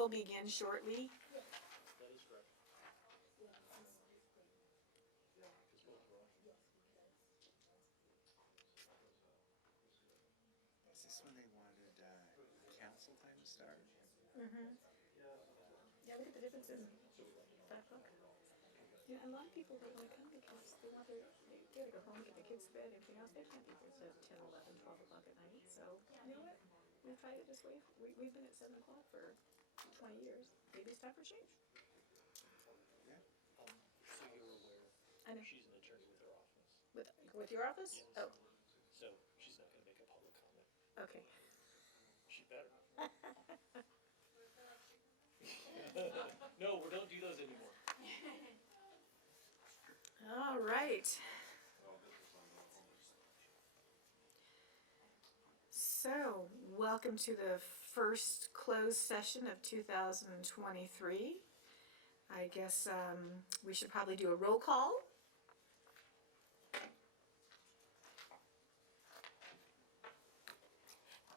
will begin shortly. That is correct. Is this when they wanted council time to start? Mm-hmm. Yeah, look at the difference in that book. Yeah, a lot of people don't want to come because they want they gotta go home, get the kids to bed, everything else. They can't be here till 10, 11, 12 o'clock at night. So, you know what? We've tried it this way. We've been at 7 o'clock for 20 years. Maybe it's time for change. Yeah. So you're aware, I know. she's an attorney with her office. With your office? Yes. Oh, So she's not going to make a public comment. okay. She better. No, we don't do those anymore. All right. So, welcome to the first closed session of 2023. I guess we should probably do a roll call.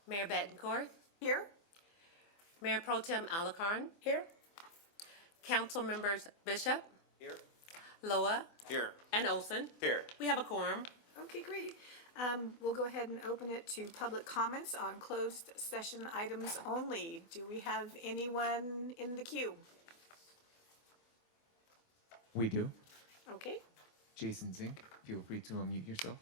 Mayor Bettencourt, Here? Mayor Pro Tem Alakarn, Here? Council Members Bishop, Here. Loa, Here. and Olson. Here. We have a quorum. Okay, great. We'll go ahead and open it to public comments on closed session items only. Do we have anyone in the queue? We do. Okay. Jason Zink, feel free to unmute yourself.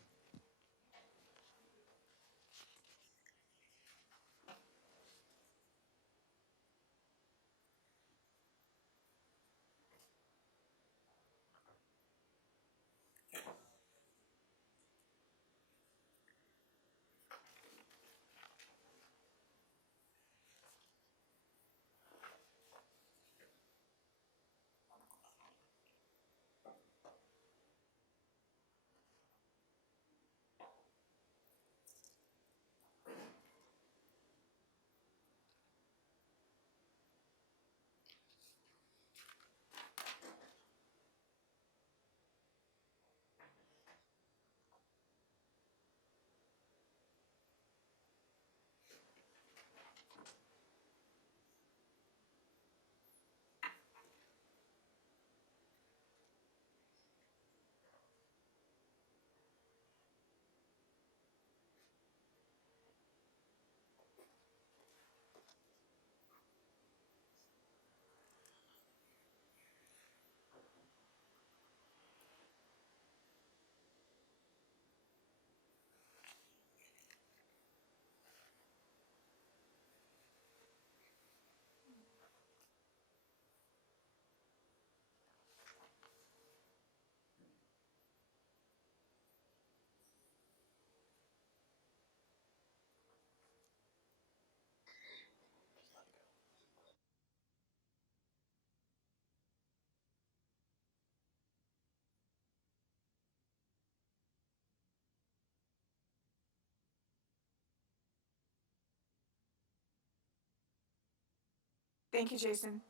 Thank you, Jason.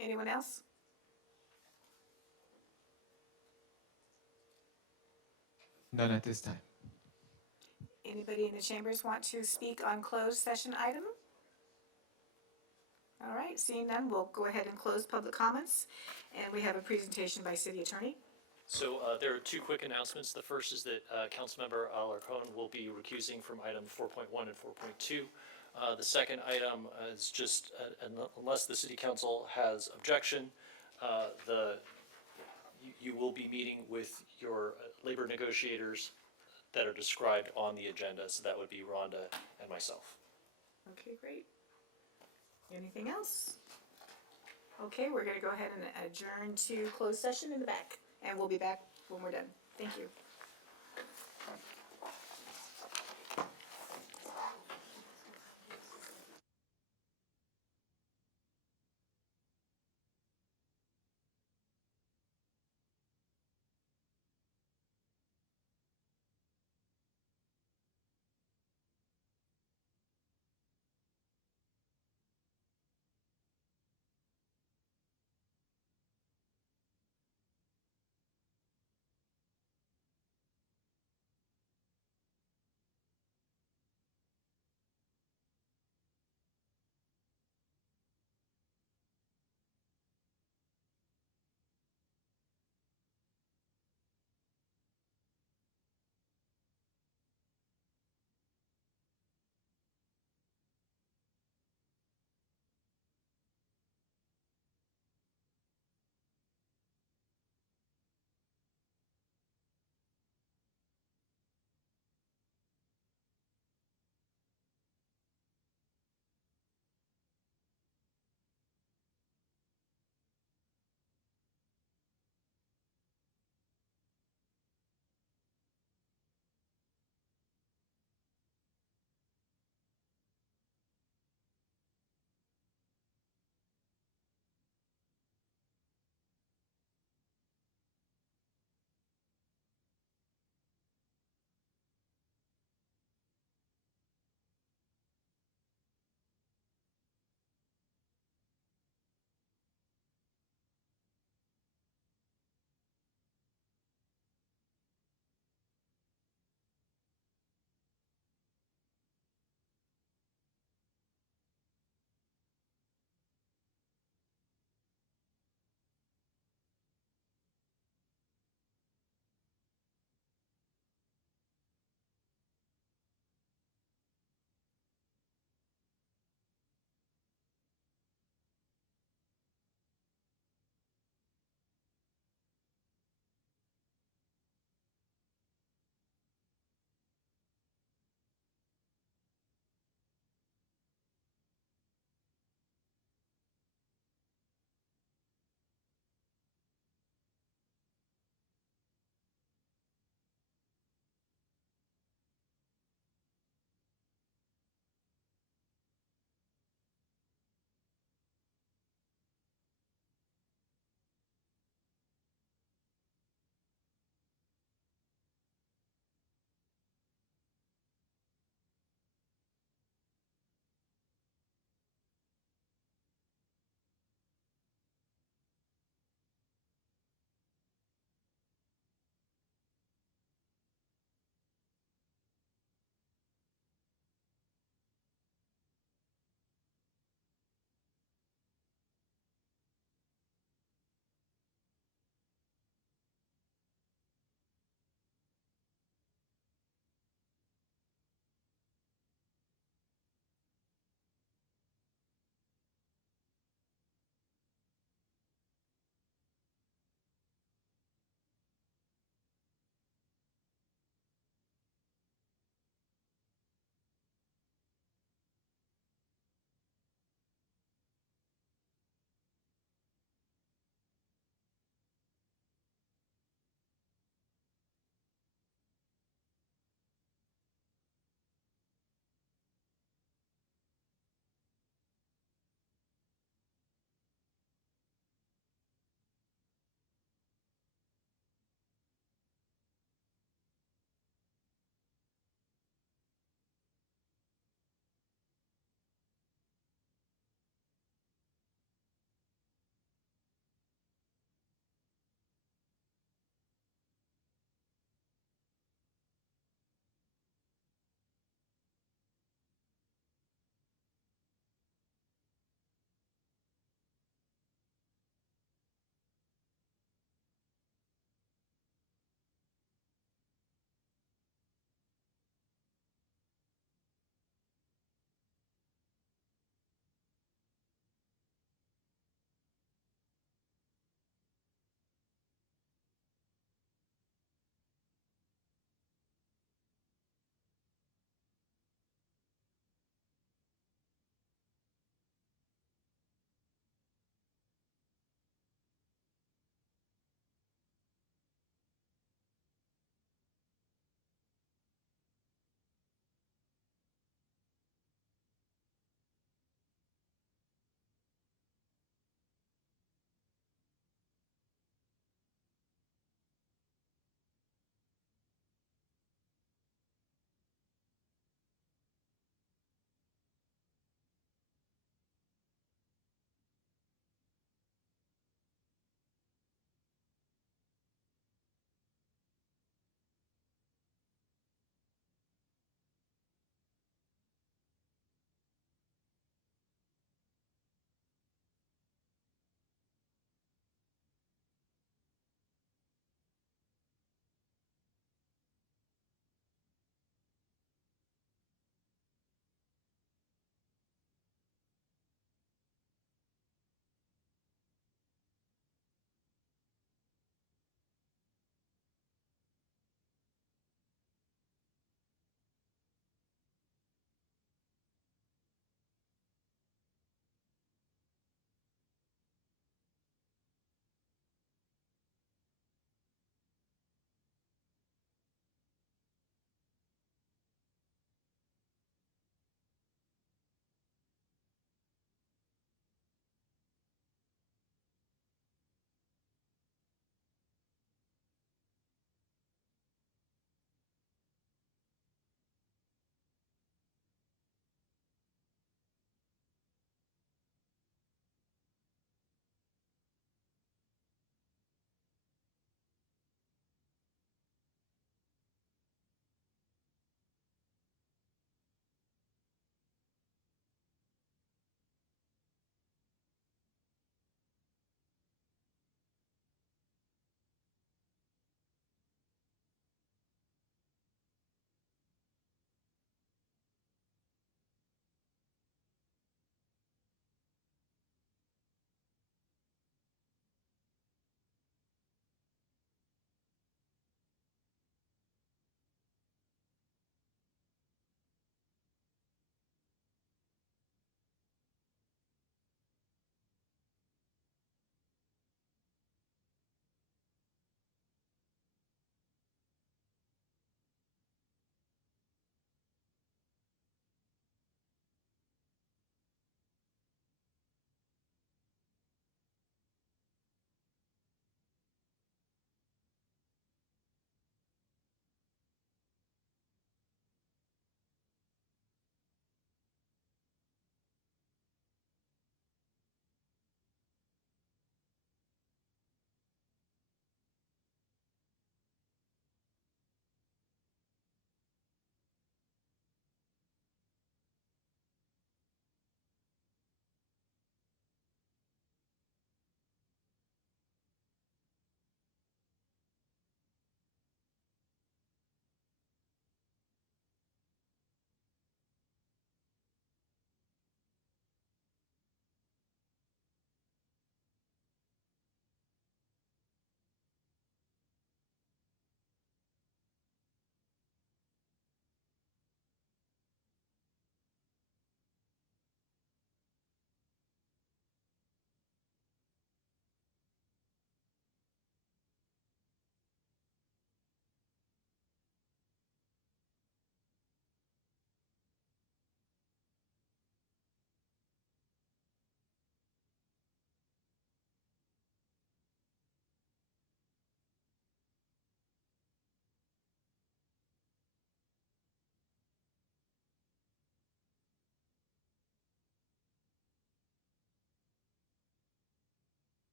Anyone else? None at this time. Anybody in the chambers want to speak on closed session item? All right, seeing none, we'll go ahead and close public comments. And we have a presentation by City Attorney. So there are two quick announcements. The first is that Councilmember Alarcon will be recusing from item 4.1 and 4.2. The second item is just, unless the City Council has objection, you will be meeting with your labor negotiators that are described on the agenda. So that would be Rhonda and myself. Okay, great. Anything else? Okay, we're gonna go ahead and adjourn to closed session in the back, and we'll be back when we're done. Thank you.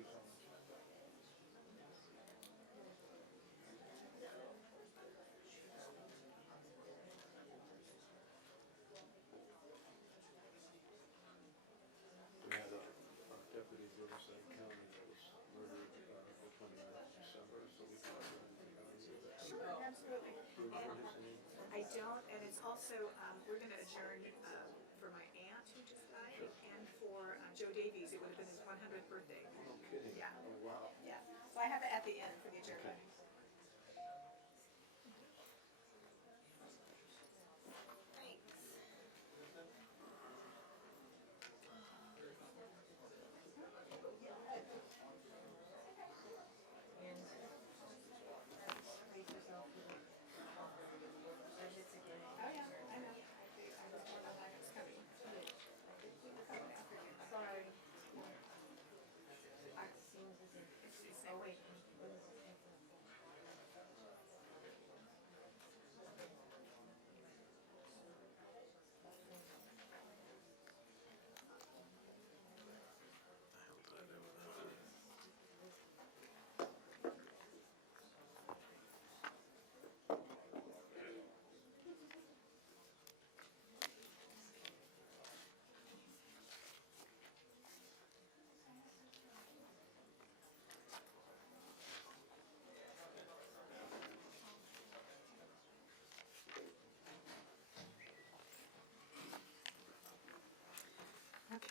We had a deputy Riverside County that was murdered the 29th of December, so we thought that we could do that. Sure, absolutely. Do you remember his name? I don't, and it's also, we're gonna adjourn, for my aunt who just died, and for Joe Davies, it would have been his 100th birthday. No kidding. Yeah. Oh, wow. Yeah, so I have it at the end for the adjournment. Oh, yeah, I know. I was more about that, it's coming. Sorry. Oh, wait.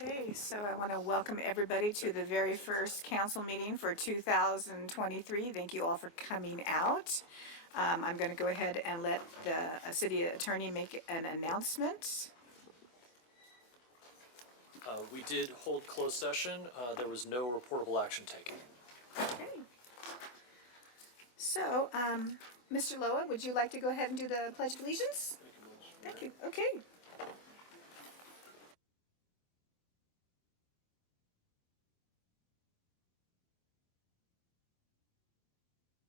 Okay, so I want to welcome everybody to the very first council meeting for 2023. Thank you all for coming out. I'm going to go ahead and let the city attorney make an announcement. We did hold closed session. There was no reportable action taken. Okay. So, Mr. Loa, would you like to go ahead and do the Pledge of Allegiance? Thank you. Okay.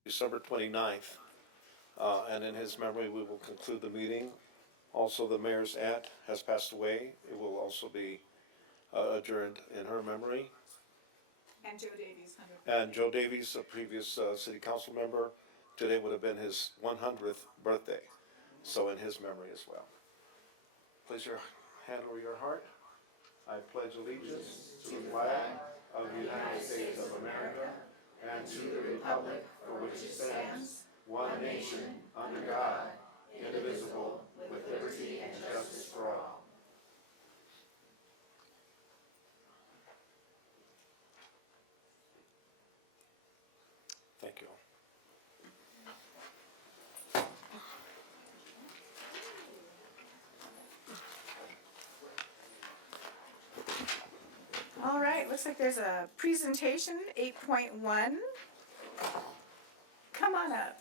December 29th, and in his memory, we will conclude the meeting. Also, the mayor's aunt has passed away. It will also be adjourned in her memory. And Joe Davies, 100. And Joe Davies, a previous city council member, today would have been his 100th birthday, so in his memory as well. Place your hand over your heart. I pledge allegiance to the flag of the United States of America and to the republic for which it stands, one nation, under God, indivisible, with liberty and justice for all. Thank you. All right, looks like there's a presentation, 8.1. Come on up.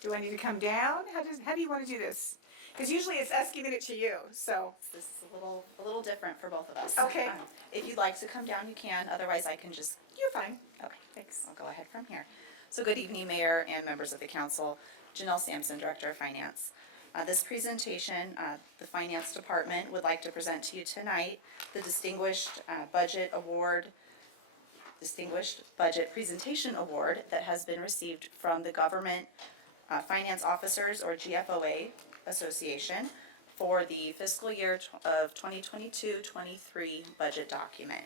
Do I need to come down? How do you want to do this? Because usually it's us giving it to you, so. This is a little different for both of us. Okay. If you'd like to come down, you can. Otherwise, I can just. You're fine. Okay, thanks. I'll go ahead from here. So good evening, Mayor and members of the council. Janelle Sampson, Director of Finance. This presentation, the Finance Department would like to present to you tonight the Distinguished Budget Presentation Award that has been received from the Government Finance Officers, or GFOA Association, for the fiscal year of 2022-23 budget document.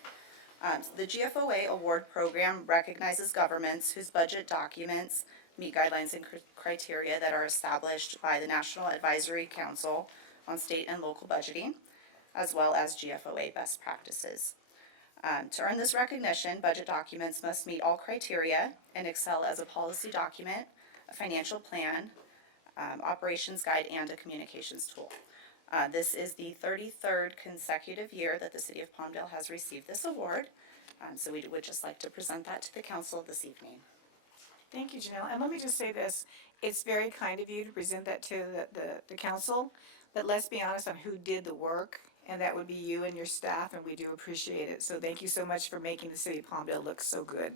The GFOA award program recognizes governments whose budget documents meet guidelines and criteria that are established by the National Advisory Council on State and Local Budgeting, as well as GFOA best practices. To earn this recognition, budget documents must meet all criteria and excel as a policy document, a financial plan, operations guide, and a communications tool. This is the 33rd consecutive year that the City of Palmdale has received this award, so we would just like to present that to the council this evening. Thank you, Janelle. And let me just say this, it's very kind of you to present that to the council, but let's be honest on who did the work, and that would be you and your staff, and we do appreciate it. So thank you so much for making the City of Palmdale look so good.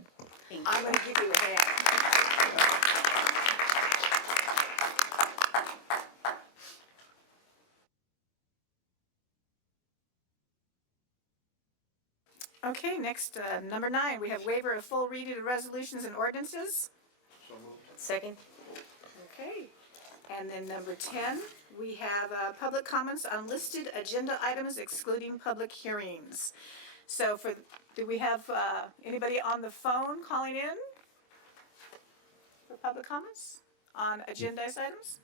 Thank you. I'm gonna give you a hand. Okay, next, number 9, we have waiver of full reading of resolutions and ordinances. Second. Okay, and then number 10, we have public comments on listed agenda items excluding public hearings. So do we have anybody on the phone calling in for public comments on agendized items?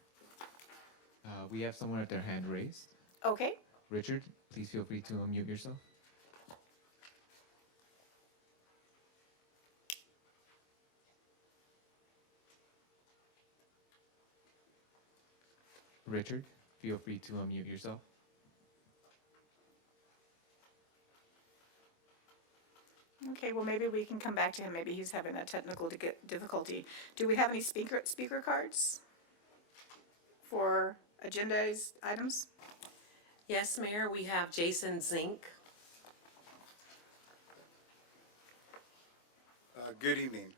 We have someone with their hand raised. Okay, Richard, please feel free to unmute yourself. Richard, feel free to unmute yourself. okay, well, maybe we can come back to him. Maybe he's having a technical difficulty. Do we have any speaker cards for agendized items? Yes, Mayor, we have Jason Zink. Good evening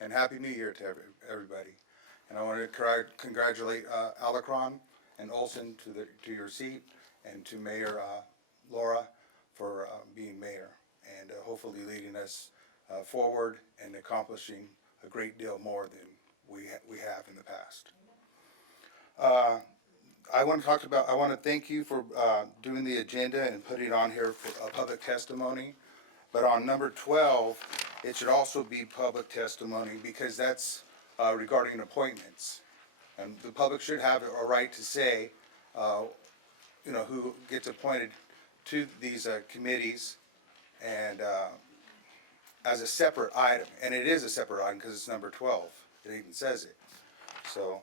and Happy New Year to everybody. And I want to congratulate Alacron and Olson to your seat, and to Mayor Laura for being mayor, and hopefully leading us forward and accomplishing a great deal more than we have in the past. I want to thank you for doing the agenda and putting it on here for a public testimony. But on number 12, it should also be public testimony, because that's regarding appointments. And the public should have a right to say, who gets appointed to these committees, and as a separate item. And it is a separate item because it's number 12. It even says it. So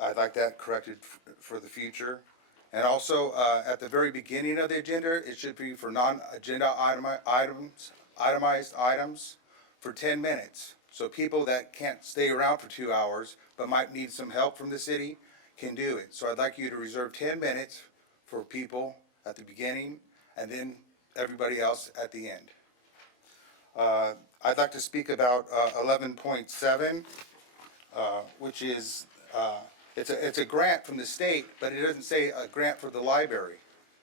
I'd like that corrected for the future. And also, at the very beginning of the agenda, it should be for non-agenda itemized items for 10 minutes. So people that can't stay around for 2 hours but might need some help from the city can do it. So I'd like you to reserve 10 minutes for people at the beginning, and then everybody else at the end. I'd like to speak about 11.7, which is it's a grant from the state, but it doesn't say a grant for the library,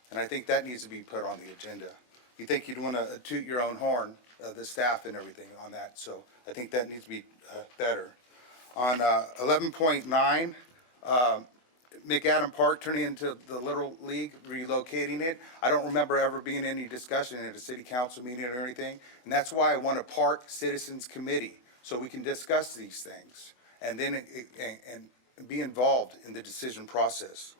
and I think that needs to be put on the agenda. You think you'd want to toot your own horn, the staff and everything on that, so I think that needs to be better. On 11.9, McAdam Park turning into the Little League, relocating it. I don't remember ever being any discussion at a city council meeting or anything, and that's why I want a park citizens committee, so we can discuss these things and then and be involved in the decision process.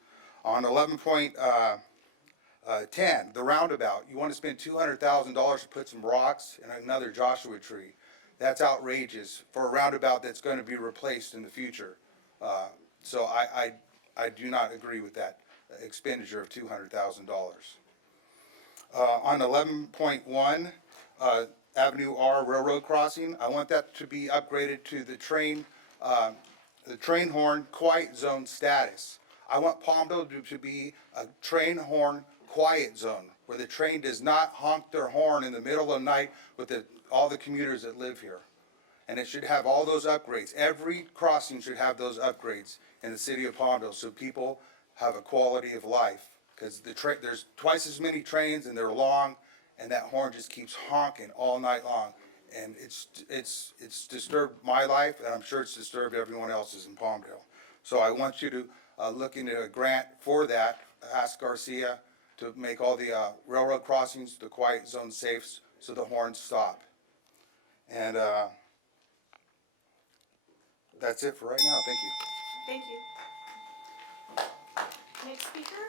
On 11.10, the roundabout, you want to spend $200,000 to put some rocks and another Joshua tree. That's outrageous for a roundabout that's going to be replaced in the future. So I do not agree with that expenditure of $200,000. On 11.1, Avenue R Railroad Crossing, I want that to be upgraded to the train horn quiet zone status. I want Palmdale to be a train horn quiet zone, where the train does not honk their horn in the middle of the night with all the commuters that live here. And it should have all those upgrades. Every crossing should have those upgrades in the city of Palmdale, so people have a quality of life. Because there's twice as many trains, and they're long, and that horn just keeps honking all night long. And it's disturbed my life, and I'm sure it's disturbed everyone else's in Palmdale. So I want you to look into a grant for that. Ask Garcia to make all the railroad crossings, the quiet zone safe, so the horns stop. And that's it for right now. Thank you. Thank you. Next speaker?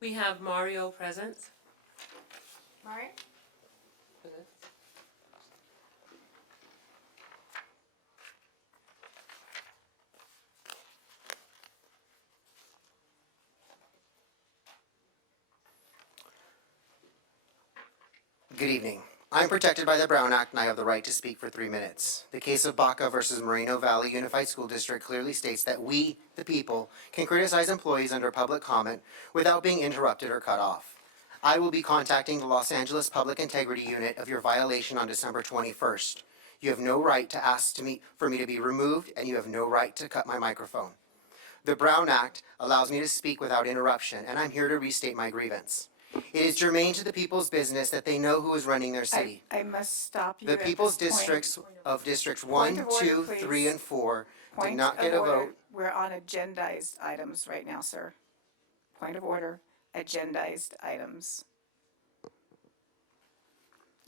We have Mario present. Mari? Good evening. I'm protected by the Brown Act, and I have the right to speak for 3 minutes. The case of Baca versus Moreno Valley Unified School District clearly states that we, the people, can criticize employees under public comment without being interrupted or cut off. I will be contacting the Los Angeles Public Integrity Unit of your violation on December 21st. You have no right to ask for me to be removed, and you have no right to cut my microphone. The Brown Act allows me to speak without interruption, and I'm here to restate my grievance. It is germane to the people's business that they know who is running their city. I must stop you The at this people's point. districts of Districts Point 1, of order, 2, 3, please. and 4 did Point not get of a order. vote. We're on agendized items right now, sir. Point of order, agendized items.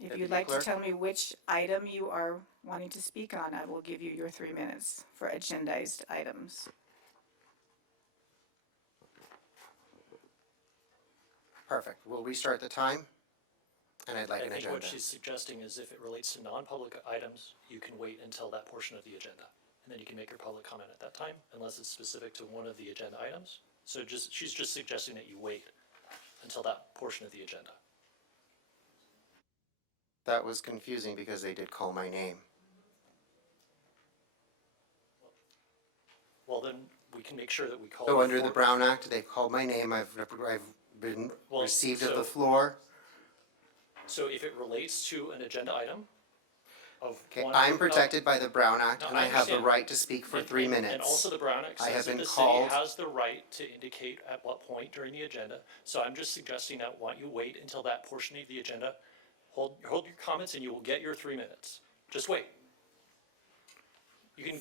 If Deputy you'd like to Clerk? tell me which item you are wanting to speak on, I will give you your 3 minutes for agendized items. Perfect. We'll restart the time, and I'd like I an think agenda. what she's suggesting is if it relates to non-public items, you can wait until that portion of the agenda. And then you can make your public comment at that time, unless it's specific to one of the agenda items. So she's just suggesting that you wait until that portion of the agenda. That was confusing because they did call my name. Well, then we can make sure that we call. So you under the for- Brown Act, they've called my name. I've been Well, received of so- the floor. So if it relates to an agenda item of Okay, one. I'm protected by the Brown Act, No, and I I have the understand. right to speak for 3 minutes. And also the Brown Act I have says that been the called- city has the right to indicate at what point during the agenda. So I'm just suggesting that why don't you wait until that portion of the agenda. Hold your comments and you will get your 3 minutes. Just wait. You can,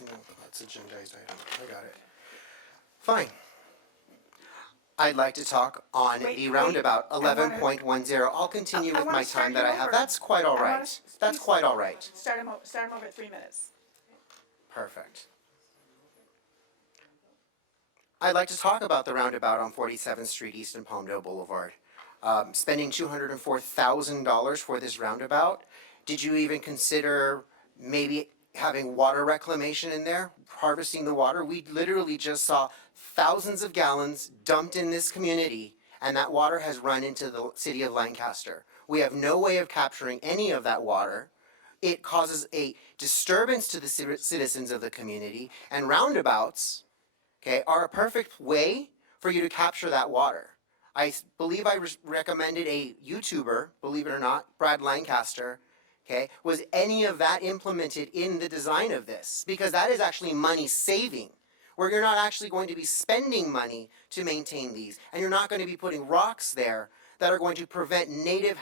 No, that's agendized item. I got it. Fine. I'd like to talk on Wait, the wait. roundabout, I wanna- 11.10. I'll continue I with wanna my start time that you I have. over. That's quite all I wanna right. That's please- quite all right. Start him over at 3 minutes. Perfect. I'd like to talk about the roundabout on 47th Street East and Palmdale Boulevard. Spending $204,000 for this roundabout. Did you even consider maybe having water reclamation in there, harvesting the water? We literally just saw thousands of gallons dumped in this community, and that water has run into the city of Lancaster. We have no way of capturing any of that water. It causes a disturbance to the citizens of the community, and roundabouts, okay, are a perfect way for you to capture that water. I believe I recommended a YouTuber, believe it or not, Brad Lancaster, okay? Was any of that implemented in the design of this? Because that is actually money saving, where you're not actually going to be spending money to maintain these, and you're not going to be putting rocks there that are going to prevent native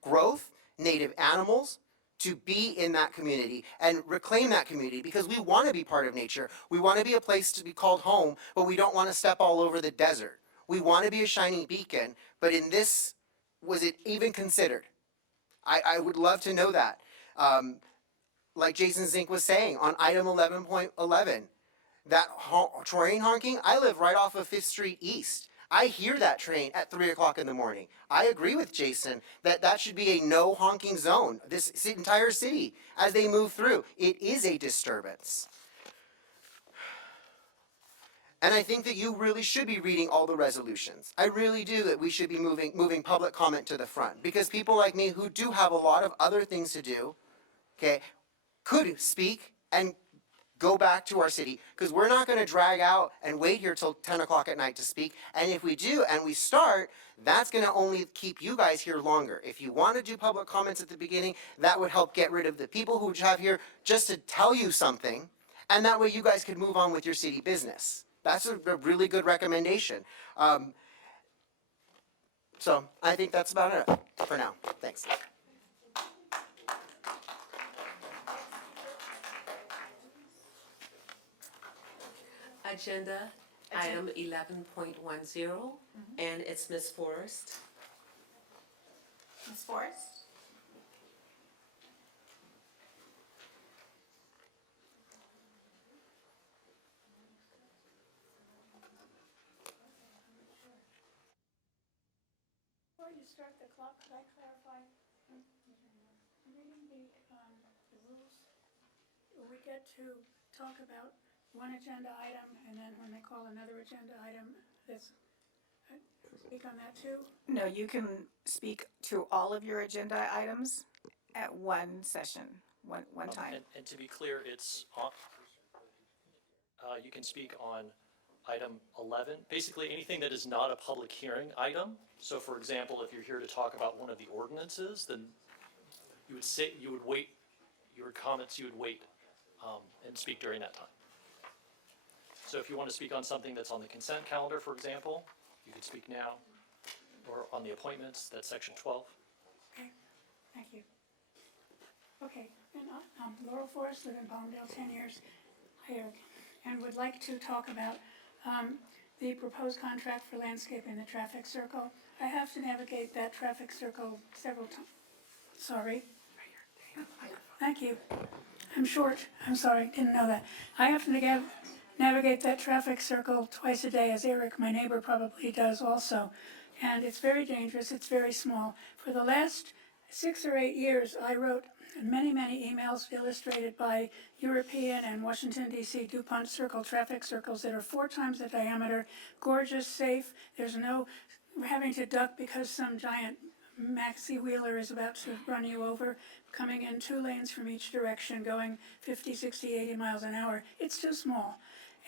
growth, native animals, to be in that community and reclaim that community, because we want to be part of nature. We want to be a place to be called home, but we don't want to step all over the desert. We want to be a shining beacon, but in this, was it even considered? I would love to know that. Like Jason Zink was saying on item 11.11, that train honking, I live right off of 5th Street East. I hear that train at 3 o'clock in the morning. I agree with Jason that that should be a no honking zone. This entire city, as they move through, it is a disturbance. And I think that you really should be reading all the resolutions. I really do, that we should be moving public comment to the front. Because people like me who do have a lot of other things to do, okay, could speak and go back to our city. Because we're not going to drag out and wait here till 10 o'clock at night to speak. And if we do and we start, that's going to only keep you guys here longer. If you want to do public comments at the beginning, that would help get rid of the people who have here just to tell you something. And that way you guys could move on with your city business. That's a really good recommendation. So I think that's about it for now. Thanks. Agenda item 11.10, and it's Ms. Forrest. Ms. Forrest? Before you start the clock, could I clarify? Reading the rules, we get to talk about one agenda item, and then when they call another agenda item, that's, speak on that too? No, you can speak to all of your agenda items at one session, one time. and to be clear, it's on, you can speak on item 11, basically anything that is not a public hearing item. So for example, if you're here to talk about one of the ordinances, then you would wait, your comments, you would wait and speak during that time. So if you want to speak on something that's on the consent calendar, for example, you could speak now. Or on the appointments, that's section 12. Okay, thank you. Okay, and I'm Laurel Forrest, live in Palmdale 10 years here, and would like to talk about the proposed contract for landscaping the traffic circle. I have to navigate that traffic circle several times. Sorry. Thank you. I'm short. I'm sorry, didn't know that. I have to navigate that traffic circle twice a day, as Eric, my neighbor, probably does also. And it's very dangerous, it's very small. For the last 6 or 8 years, I wrote many, many emails illustrated by European and Washington, D.C. DuPont circle traffic circles that are 4 times the diameter, gorgeous, safe. There's no having to duck because some giant maxi wheeler is about to run you over, coming in 2 lanes from each direction, going 50, 60, 80 miles an hour. It's too small.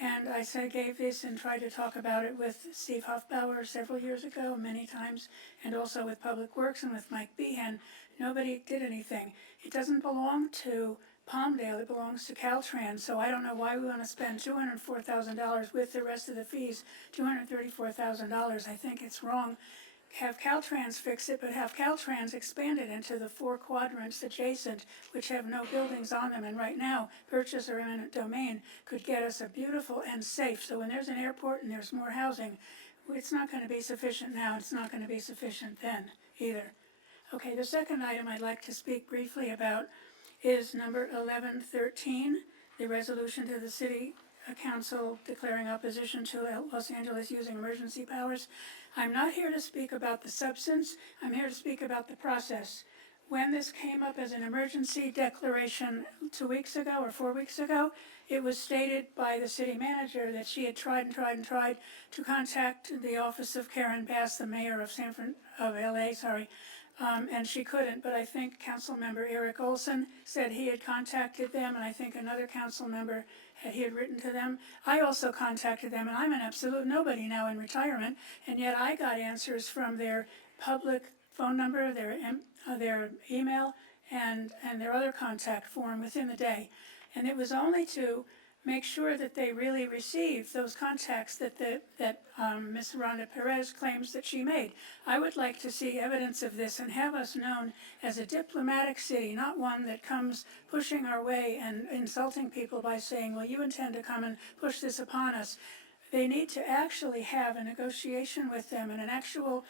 And I gave this and tried to talk about it with Steve Hoffbauer several years ago, many times, and also with Public Works and with Mike Behan. Nobody did anything. It doesn't belong to Palmdale, it belongs to Caltrans, so I don't know why we want to spend $204,000 with the rest of the fees, $234,000. I think it's wrong. Have Caltrans fix it, but have Caltrans expand it into the 4 quadrants adjacent, which have no buildings on them. And right now, purchase or eminent domain could get us a beautiful and safe. So when there's an airport and there's more housing, it's not going to be sufficient now. It's not going to be sufficient then either. Okay, the second item I'd like to speak briefly about is number 1113, the resolution to the City Council declaring opposition to Los Angeles using emergency powers. I'm not here to speak about the substance, I'm here to speak about the process. When this came up as an emergency declaration 2 weeks ago or 4 weeks ago, it was stated by the city manager that she had tried to contact the office of Karen Bass, the mayor of LA, and she couldn't, but I think council member Eric Olson said he had contacted them, and I think another council member he had written to them. I also contacted them, and I'm an absolute nobody now in retirement, and yet I got answers from their public phone number, their email, and their other contact form within the day. And it was only to make sure that they really received those contacts that Ms. Rhonda Perez claims that she made. I would like to see evidence of this and have us known as a diplomatic city, not one that comes pushing our way and insulting people by saying, well, you intend to come and push this upon us. They need to actually have a negotiation with them and an actual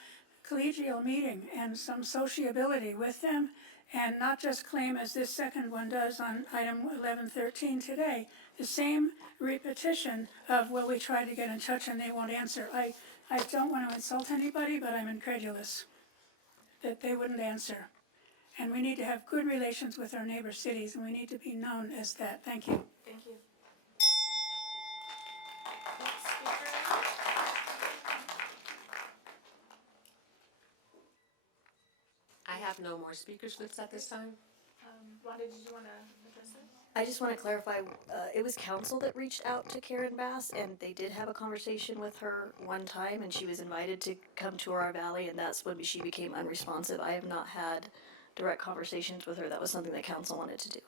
collegial meeting and some sociability with them, and not just claim, as this second one does on item 1113 today, the same repetition of, well, we tried to get in touch and they won't answer. I don't want to insult anybody, but I'm incredulous that they wouldn't answer. And we need to have good relations with our neighbor cities, and we need to be known as that. Thank you. Thank you. I have no more speakers lists at this time. Rhonda, did you want to address it? I just want to clarify, it was council that reached out to Karen Bass, and they did have a conversation with her one time, and she was invited to come tour our valley, and that's when she became unresponsive. I have not had direct conversations with her. That was something that council wanted to do.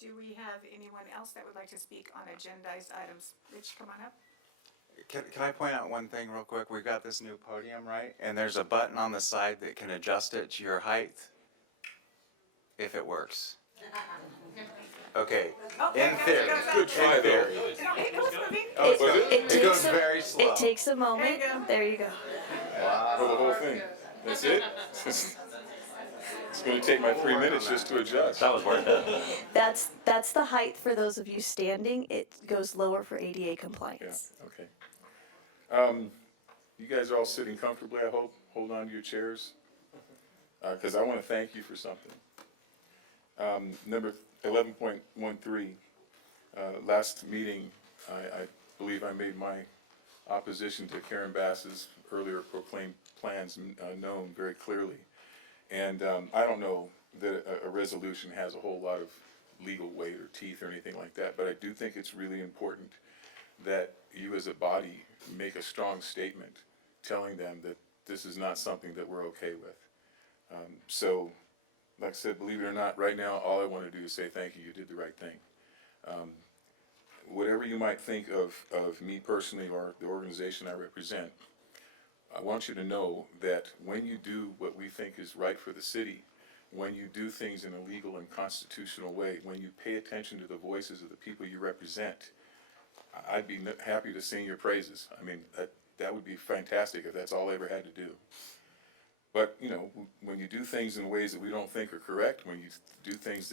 Do we have anyone else that would like to speak on agendized items? Rich, come on up. Can I point out one thing real quick? We've got this new podium, right? And there's a button on the side that can adjust it to your height, if it works. Okay, in theory. Good try, though. No, it goes moving. It goes very slow. It takes a moment. There you go. There you go. For the whole thing. That's it? It's going to take my 3 minutes just to adjust. That was worth it. That's the height for those of you standing. It goes lower for ADA Yeah, compliance. okay. You guys are all sitting comfortably, I hope. Hold on to your chairs. Because I want to thank you for something. Number 11.13, last meeting, I believe I made my opposition to Karen Bass's earlier proclaimed plans known very clearly. And I don't know that a resolution has a whole lot of legal weight or teeth or anything like that, but I do think it's really important that you as a body make a strong statement telling them that this is not something that we're okay with. So, like I said, believe it or not, right now, all I want to do is say thank you. You did the right thing. whatever you might think of me personally or the organization I represent, I want you to know that when you do what we think is right for the city, when you do things in a legal and constitutional way, when you pay attention to the voices of the people you represent, I'd be happy to sing your praises. I mean, that would be fantastic if that's all I ever had to do. But, you know, when you do things in ways that we don't think are correct, when you do things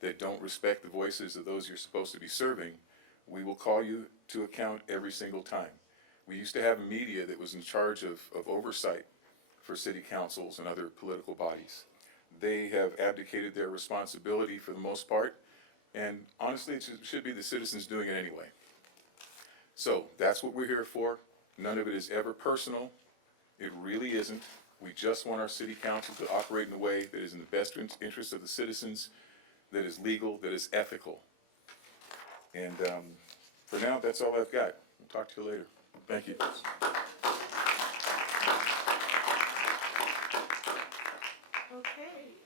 that don't respect the voices of those you're supposed to be serving, we will call you to account every single time. We used to have a media that was in charge of oversight for city councils and other political bodies. They have abdicated their responsibility for the most part, and honestly, it should be the citizens doing it anyway. So that's what we're here for. None of it is ever personal. It really isn't. We just want our city council to operate in a way that is in the best interest of the citizens, that is legal, that is ethical. And for now, that's all I've got. We'll talk to you later. Thank you. Okay.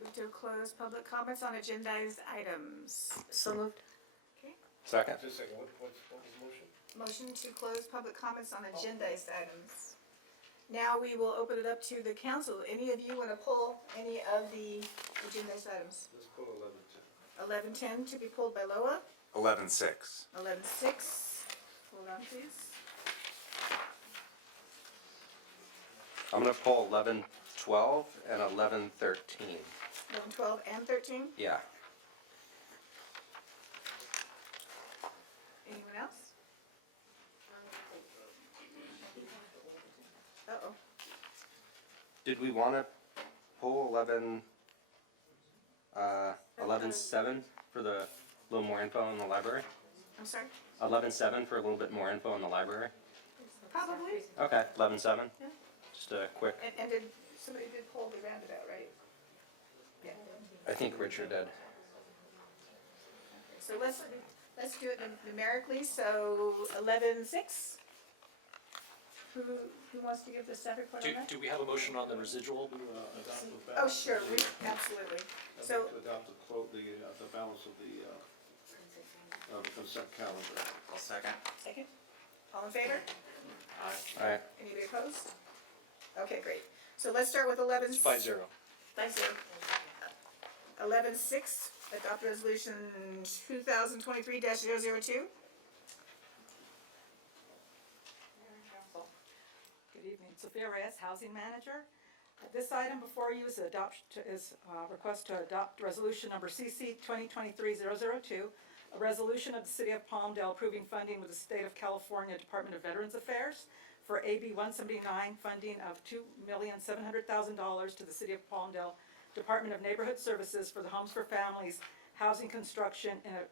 Move to close public comments on agendized items. So moved. Okay. Second. Just a second, what was the motion? Motion to close public comments on agendized items. Now we will open it up to the council. Any of you want to pull any of the agendized items? Let's pull 11:10. 11:10 to be pulled by Loa. 11-6. 11:06. Hold on, please. I'm gonna pull 11-12 and 11-13. 11:12 and 13. Yeah. Anyone else? Uh-oh. Did we wanna pull 11-7 for the little more info in the library? I'm sorry? 11-7 for a little bit more info in the library? Probably. Okay, 11-7. Yeah. Just a quick, And did, somebody did pull the roundabout, right? Yeah. I think Richard did. So let's do it numerically, so 11:06. Who wants to give the staff report on that? Do we have a motion on the residual? Oh, sure, absolutely. I'd So, like to adopt the balance of the consent calendar. I'll second. second, all in favor? Alright, Anybody opposed? Okay, great. So let's start with 11. It's 5-0. 5-0. 11:06, adopt resolution 2023-002. Good evening, Sophia Reyes, Housing Manager. This item before you is request to adopt resolution number CC 2023-002, a resolution of the City of Palmdale approving funding with the State of California Department of Veterans Affairs for AB 179, funding of $2,700,000 to the City of Palmdale Department of Neighborhood Services for the Homes for Families housing construction in a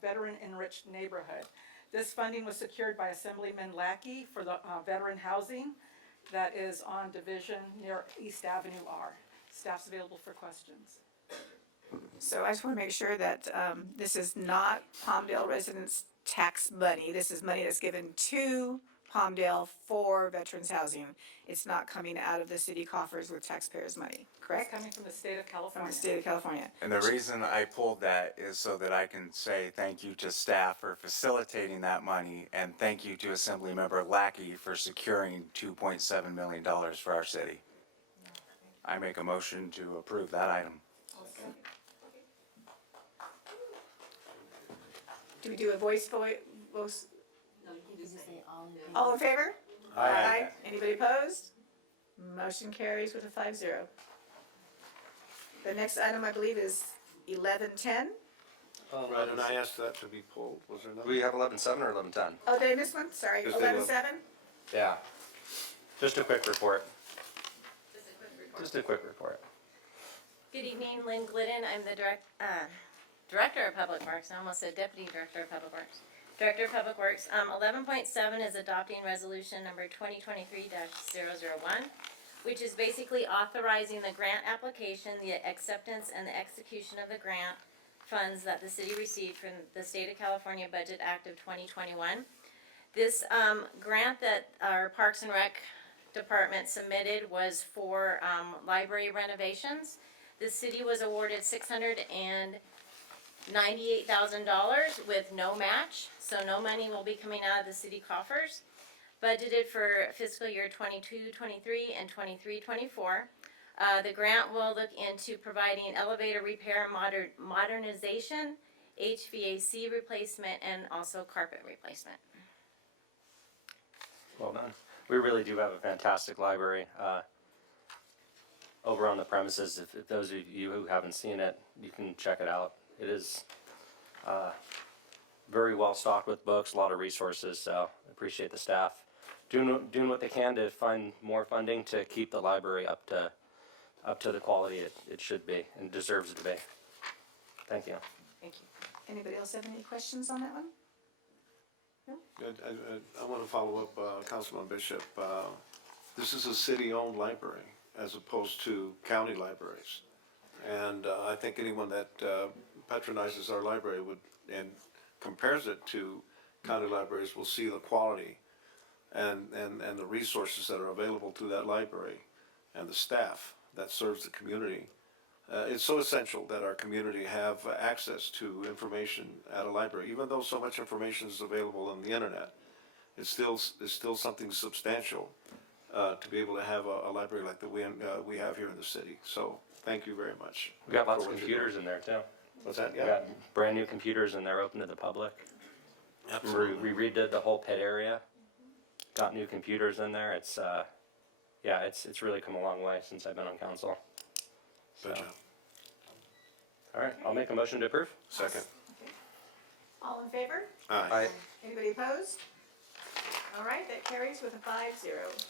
veteran-enriched neighborhood. This funding was secured by Assemblyman Lackey for the veteran housing that is on Division near East Avenue R. Staff's available for questions. So I just want to make sure that this is not Palmdale residents' tax money. This is money that's given to Palmdale for veterans housing. It's not coming out of the city coffers with taxpayers' money, It's correct? coming from the state of From California. the state of California. And the reason I pulled that is so that I can say thank you to staff for facilitating that money, and thank you to Assemblymember Lackey for securing $2.7 million for our city. I make a motion to approve that item. Do we do a voice? All in favor? Aye. Anybody opposed? Motion carries with a 5-0. The next item, I believe, is 11:10. Right, and I asked that to be pulled, was there do not? we have 11-7 or 11-10? Oh, did I miss one? Sorry, Just leave it. 11:07? Yeah. Just a quick report. Just a quick report. Good evening, Lynn Glidden. I'm the Director of Public Works. I almost said Deputy Director of Public Works. Director of Public Works. 11.7 is adopting resolution number 2023-001, which is basically authorizing the grant application, the acceptance, and the execution of the grant funds that the city received from the State of California Budget Act of 2021. This grant that our Parks and Rec Department submitted was for library renovations. The city was awarded $98,000 with no match, so no money will be coming out of the city coffers. Budgeted for fiscal year 22-23 and 23-24. The grant will look into providing elevator repair, modernization, HVAC replacement, and also carpet replacement. Well done. We really do have a fantastic library over on the premises. If those of you who haven't seen it, you can check it out. It is very well stocked with books, a lot of resources, so I appreciate the staff doing what they can to find more funding to keep the library up to the quality it should be and deserves to be. Thank you. Thank you. Anybody else have any questions on that one? I want to follow up, Councilman Bishop. This is a city-owned library as opposed to county libraries. And I think anyone that patronizes our library and compares it to county libraries will see the quality and the resources that are available to that library and the staff that serves the community. It's so essential that our community have access to information at a library. Even though so much information is available on the internet, it's still something substantial to be able to have a library like that we have here in the city. So thank you very much. We got lots of computers in there too. What's that? We got brand new computers and they're open to the public. Absolutely. We redid the whole pit area. Got new computers in there. It's really come a long way since I've been on council. So. Good job. All right, I'll make a motion to approve. Second. All in favor? Aye. Anybody opposed? All right, that carries with a 5-0.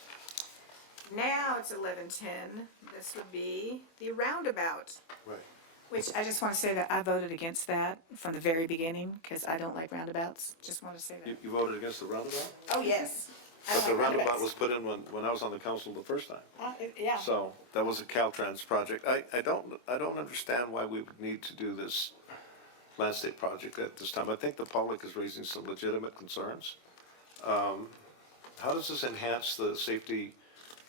Now it's 11:10. This would be the roundabout. Right. Which I just want to say that I voted against that from the very beginning because I don't like roundabouts. Just want to say that. You voted against the roundabout? Oh, yes. I But don't the like roundabout roundabouts. was put in when I was on the council the first time. Yeah. So that was a Caltrans project. I don't understand why we would need to do this landscape project at this time. I think the public is raising some legitimate concerns. How does this enhance the safety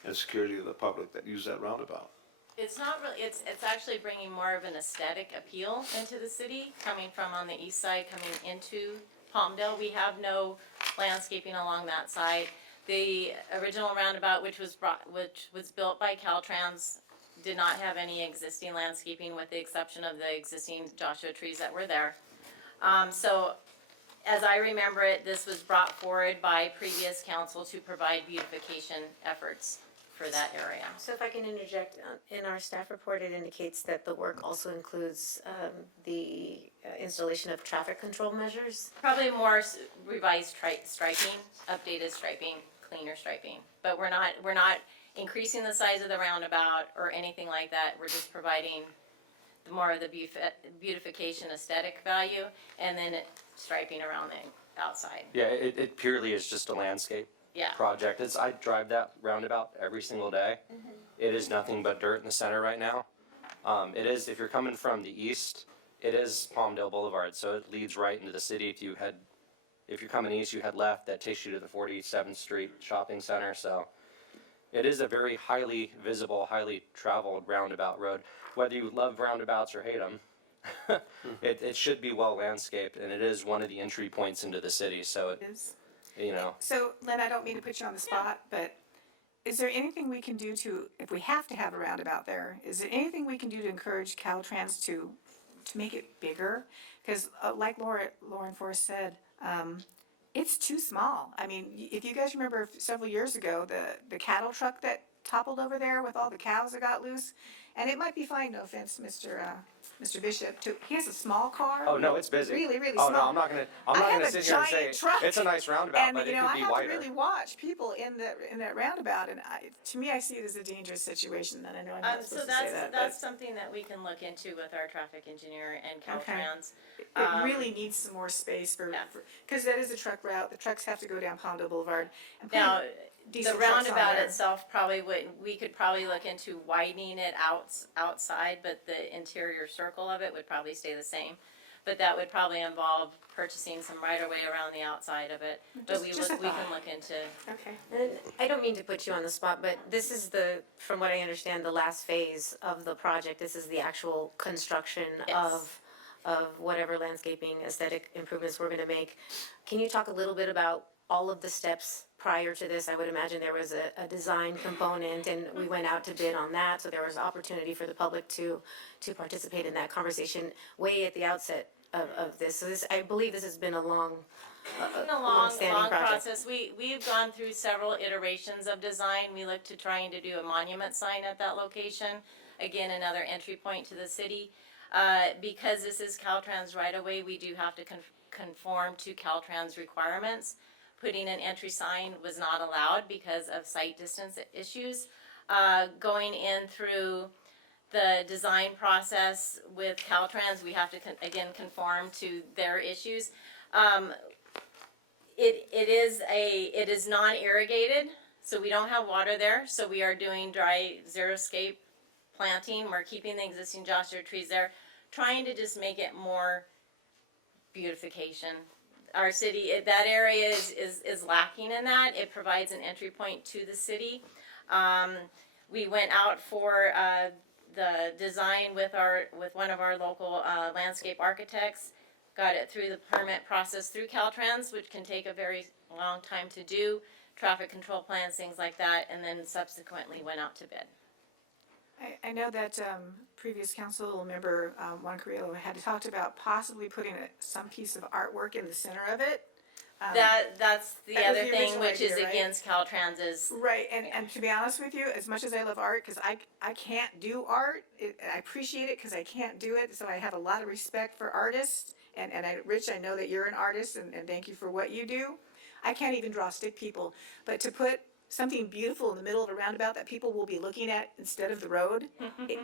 and security of the public that use that roundabout? It's not really, it's actually bringing more of an aesthetic appeal into the city, coming from on the east side, coming into Palmdale. We have no landscaping along that side. The original roundabout, which was built by Caltrans, did not have any existing landscaping with the exception of the existing Joshua trees that were there. So as I remember it, this was brought forward by previous council to provide beautification efforts for that area. So if I can interject, in our staff report, it indicates that the work also includes the installation of traffic control measures. Probably more revised striping, updated striping, cleaner striping. But we're not increasing the size of the roundabout or anything like that. We're just providing more of the beautification aesthetic value and then striping around the outside. Yeah, it purely is just a landscape Yeah. project. I drive that roundabout every single day. It is nothing but dirt in the center right now. It is, if you're coming from the east, it is Palmdale Boulevard, so it leads right into the city. If you're coming east, you head left, that takes you to the 47th Street Shopping Center, so it is a very highly visible, highly traveled roundabout road. Whether you love roundabouts or hate them, it should be well landscaped, and it is one of the entry points into the city, so it, you know. So, Len, I don't mean to put you on the spot, but is there anything we can do to, if we have to have a roundabout there, is there anything we can do to encourage Caltrans to make it bigger? Because like Lauren Forrest said, it's too small. I mean, if you guys remember several years ago, the cattle truck that toppled over there with all the cows that got loose, and it might be fine, no offense, Mr. Bishop, he has a small car. Oh, no, it's busy. Really, really Oh, small. no, I'm not gonna sit here and say, truck. it's a nice roundabout, And, but it you know, could I be have wider. to really watch people in that roundabout, and to me, I see it as a dangerous situation, and I know I'm not So supposed to say that, that's something that we can look into with our traffic engineer and Caltrans. it really needs some more space because that is a truck route, the trucks have to go down Palmdale Boulevard. And put Now, decent the trucks on roundabout there. itself we could probably look into widening it outside, but the interior circle of it would probably stay the same. But that would probably involve purchasing some right-of-way around the outside of it, but we can look into. Okay. And I don't mean to put you on the spot, but this is from what I understand, the last phase of the project. This is the actual construction Yes. of whatever landscaping aesthetic improvements we're gonna make. Can you talk a little bit about all of the steps prior to this? I would imagine there was a design component, and we went out to bid on that, so there was opportunity for the public to participate in that conversation way at the outset of this. So this, I believe this has been a long, It's been a long-standing long project. process. We've gone through several iterations of design. We look to trying to do a monument sign at that location. Again, another entry point to the city. Because this is Caltrans right away, we do have to conform to Caltrans requirements. Putting an entry sign was not allowed because of site distance issues. Going in through the design process with Caltrans, we have to again conform to their issues. It is non-irrigated, so we don't have water there, so we are doing dry xeriscape planting. We're keeping the existing joshua trees there, trying to just make it more beautification. Our city, that area is lacking in that. It provides an entry point to the city. We went out for the design with one of our local landscape architects. Got it through the permit process through Caltrans, which can take a very long time to do, traffic control plans, things like that, and then subsequently went out to bid. I know that previous council member, Juan Carrillo, had talked about possibly putting some piece of artwork in the center of it. That's the that was other the thing, original which is idea, right? against Caltrans's. Right, and to be honest with you, as much as I love art, because I can't do art, I appreciate it because I can't do it, so I have a lot of respect for artists, and Rich, I know that you're an artist, and thank you for what you do. I can't even draw stick people, but to put something beautiful in the middle of a roundabout that people will be looking at instead of the road,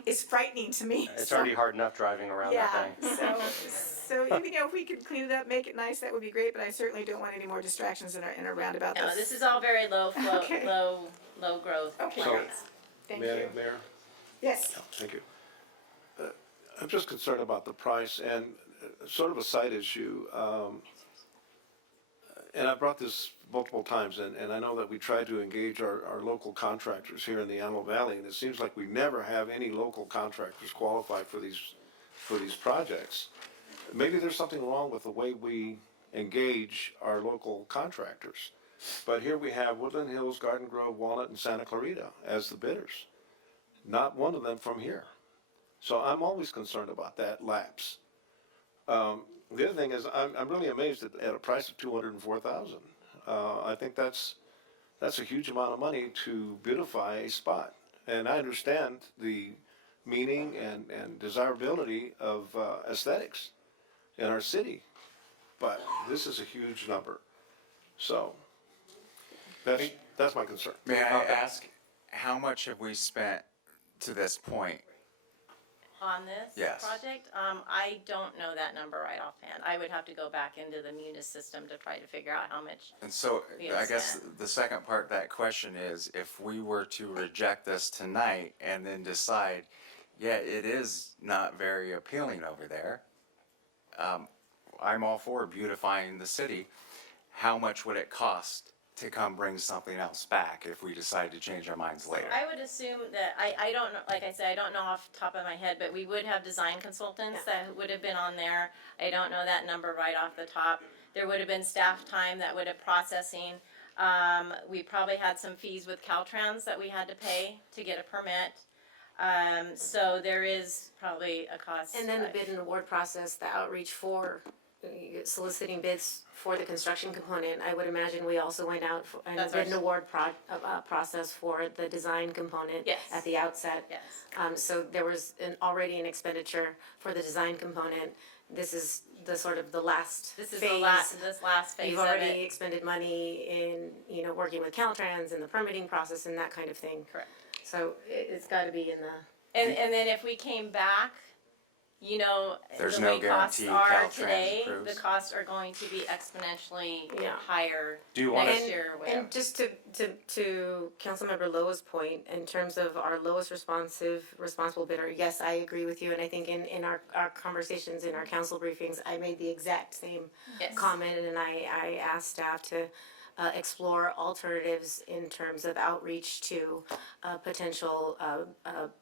is frightening to me. It's So- already hard enough driving around yeah, that thing. so if we could clean it up, make it nice, that would be great, but I certainly don't want any more distractions in a roundabout. No, this is all very low flow, Okay. low growth Okay, plants. thank May I- you. Mayor? Yes. Thank you. I'm just concerned about the price and sort of a side issue. And I brought this multiple times, and I know that we try to engage our local contractors here in the Antelope Valley, and it seems like we never have any local contractors qualified for these projects. Maybe there's something wrong with the way we engage our local contractors. But here we have Woodland Hills, Garden Grove, Walnut, and Santa Clarita as the bidders. Not one of them from here. So I'm always concerned about that lapse. The other thing is, I'm really amazed at a price of $204,000. I think that's a huge amount of money to beautify a spot. And I understand the meaning and desirability of aesthetics in our city, but this is a huge number. So that's my concern. May I ask, how much have we spent to this point? On this Yes. project, I don't know that number right offhand. I would have to go back into the munis system to try to figure out how much. And so, we have I guess spent. the second part of that question is, if we were to reject this tonight and then decide, yeah, it is not very appealing over there, I'm all for beautifying the city, how much would it cost to come bring something else back if we decide to change our minds later? I would assume that, I don't know, like I said, I don't know off the top of my head, but we would have design consultants that would have been on there. I don't know that number right off the top. There would have been staff time that would have processing. We probably had some fees with Caltrans that we had to pay to get a permit. So there is probably a cost. And then the bid and award process, the outreach for soliciting bids for the construction component, I would imagine we also went out and That's bid and ours. award process for the design component Yes. at the outset. Yes. So there was already an expenditure for the design component. This is the sort of the last This is phase. this last phase You've of already it. expended money in, working with Caltrans and the permitting process and that kind of thing. Correct. So it's gotta be in the. And then if we came back, There's the no way costs guarantee are Caltrans today, approves. the costs are going to be exponentially Yeah. higher Do you want next year or whatever. And just to Councilmember Loa's point, in terms of our lowest responsible bidder, yes, I agree with you, and I think in our conversations, in our council briefings, I made the exact same Yes. comment, and I asked staff to explore alternatives in terms of outreach to potential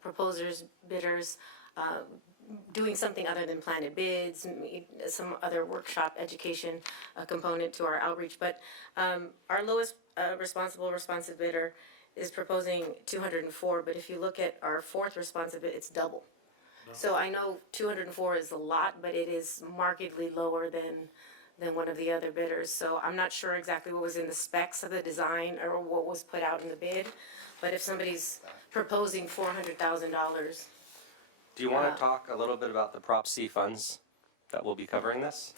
proposers, bidders, doing something other than planted bids, some other workshop education component to our outreach. But our lowest responsive bidder is proposing 204, but if you look at our fourth responsive bid, it's double. So I know 204 is a lot, but it is markedly lower than one of the other bidders. So I'm not sure exactly what was in the specs of the design or what was put out in the bid. But if somebody's proposing $400,000, Do you want to talk a little bit about the Prop C funds that will be covering this?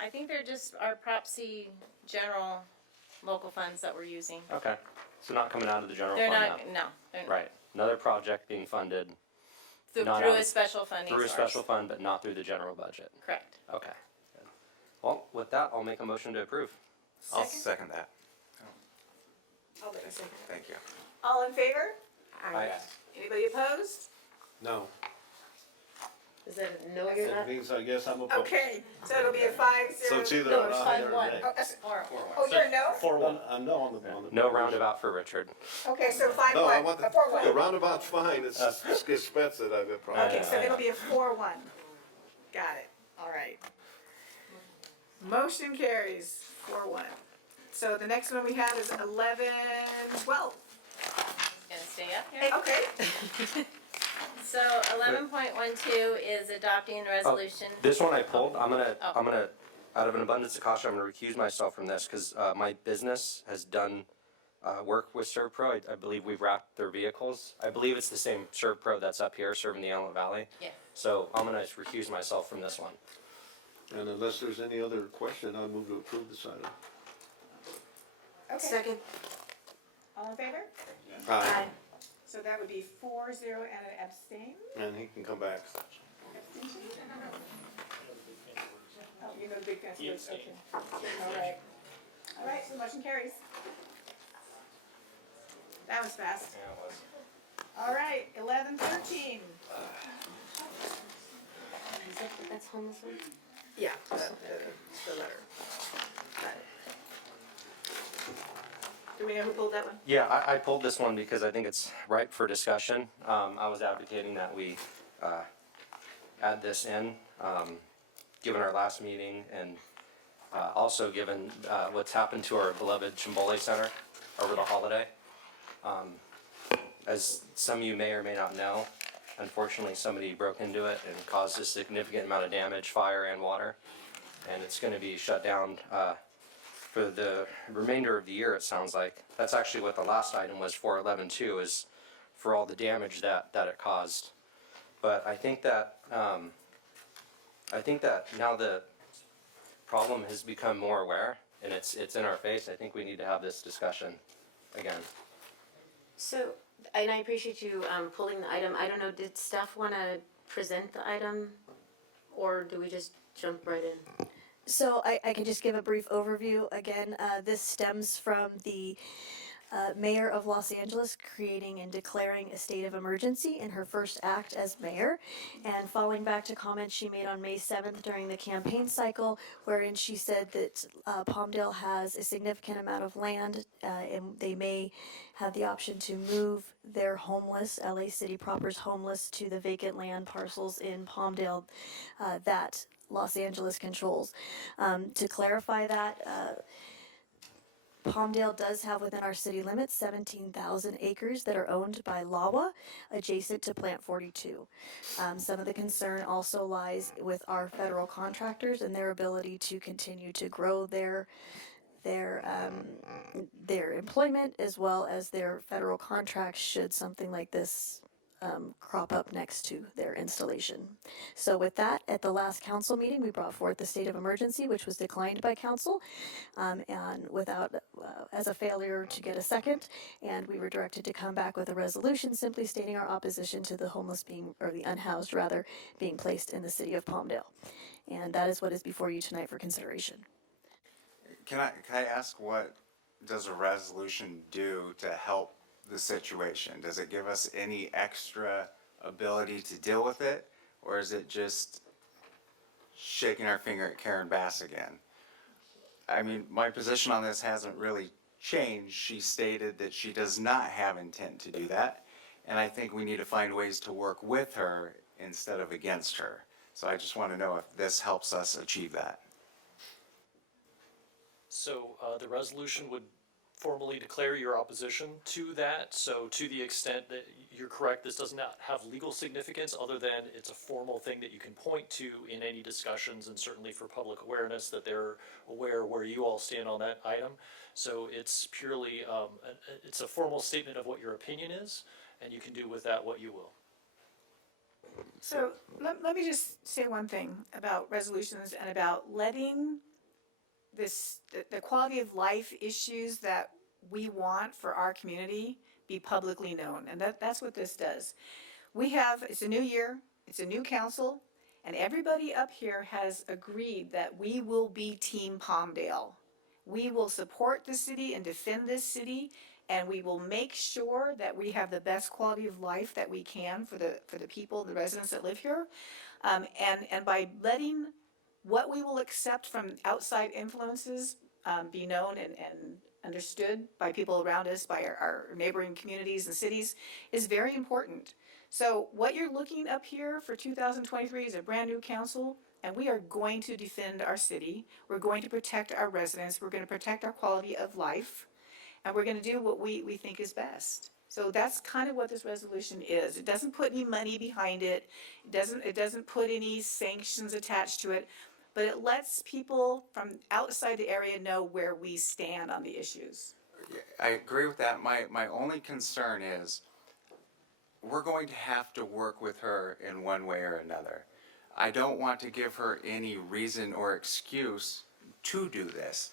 I think they're just our Prop C general local funds that we're using. Okay, so not coming out of the general They're fund not, now? no. they're- Right, another project being funded Through not through out a of- special funding through a source. special fund, but not through the general budget? Correct. Okay. Well, with that, I'll make a motion to approve. I'll second that. I'll make a second. Thank you. All in favor? Aye. Anybody opposed? No. is that a no, you're That not? means I guess I'm opposed. Okay, so it'll be a 5-0. So it's either No, an it's aye five or a one. nay. Oh, that's- Or, oh, you're a no? 4-1. I'm no on the. No roundabout for Richard. Okay, so 5-1. No, I want the, 4-1. the roundabout's fine, it's expensive, I've got problems. Okay, so it'll be a 4-1. Got it, all right. Motion carries 4-1. So the next one we have is 11-12. gonna stay up here. Okay. So 11.12 is adopting the resolution. This one I pulled, I'm gonna, Oh. out of an abundance of caution, I'm gonna recuse myself from this, cause, my business has done, work with ServPro. I believe we've wrapped their vehicles. I believe it's the same ServPro that's up here serving the Antelope Valley. Yeah. So I'm gonna recuse myself from this one. And unless there's any other question, I'll move to approve this item. Okay. Second. All in favor? Aye. So that would be 4-0 and an abstain. And he can come back. Abstention? Oh, you know the big fence was, okay. All right. All right, so motion carries. That was fast. Yeah, it was. All right, 11-13. That's homeless one? Yeah, the letter. Got it. Do we know who pulled that one? Yeah, I pulled this one because I think it's ripe for discussion. I was advocating that we, add this in, given our last meeting and, also given, what's happened to our beloved Chimbole Center over the holiday. As some of you may or may not know, unfortunately, somebody broke into it and caused a significant amount of damage, fire and water. And it's gonna be shut down, for the remainder of the year, it sounds like. That's actually what the last item was for 11-2, is for all the damage that it caused. But I think that now the problem has become more aware, and it's in our face. I think we need to have this discussion again. So, and I appreciate you pulling the item. I don't know, did staff want to present the item? Or do we just jump right in? So I can just give a brief overview. Again, this stems from the mayor of Los Angeles creating and declaring a state of emergency in her first act as mayor, and falling back to comments she made on May 7th during the campaign cycle, wherein she said that Palmdale has a significant amount of land, and they may have the option to move their homeless, LA City proper's homeless, to the vacant land parcels in Palmdale that Los Angeles controls. To clarify that, Palmdale does have within our city limits 17,000 acres that are owned by LAWA, adjacent to Plant 42. Some of the concern also lies with our federal contractors and their ability to continue to grow their employment, as well as their federal contracts should something like this crop up next to their installation. So with that, at the last council meeting, we brought forth the state of emergency, which was declined by council, and without, as a failure to get a second, and we were directed to come back with a resolution simply stating our opposition to the homeless being, or the unhoused rather, being placed in the city of Palmdale. And that is what is before you tonight for consideration. Can I ask, what does a resolution do to help the situation? Does it give us any extra ability to deal with it? Or is it just shaking our finger at Karen Bass again? I mean, my position on this hasn't really changed. She stated that she does not have intent to do that. And I think we need to find ways to work with her instead of against her. So I just want to know if this helps us achieve that. So the resolution would formally declare your opposition to that. So to the extent that you're correct, this does not have legal significance other than it's a formal thing that you can point to in any discussions, and certainly for public awareness that they're aware where you all stand on that item. So it's purely, it's a formal statement of what your opinion is, and you can do with that what you will. So let me just say one thing about resolutions and about letting the quality of life issues that we want for our community be publicly known. And that's what this does. It's a new year, it's a new council, and everybody up here has agreed that we will be Team Palmdale. We will support the city and defend this city, and we will make sure that we have the best quality of life that we can for the people, the residents that live here. And by letting what we will accept from outside influences be known and understood by people around us, by our neighboring communities and cities, is very important. So what you're looking up here for 2023 is a brand new council, and we are going to defend our city. We're going to protect our residents. We're going to protect our quality of life, and we're going to do what we think is best. So that's kind of what this resolution is. It doesn't put any money behind it. It doesn't put any sanctions attached to it, but it lets people from outside the area know where we stand on the issues. I agree with that. My only concern is we're going to have to work with her in one way or another. I don't want to give her any reason or excuse to do this.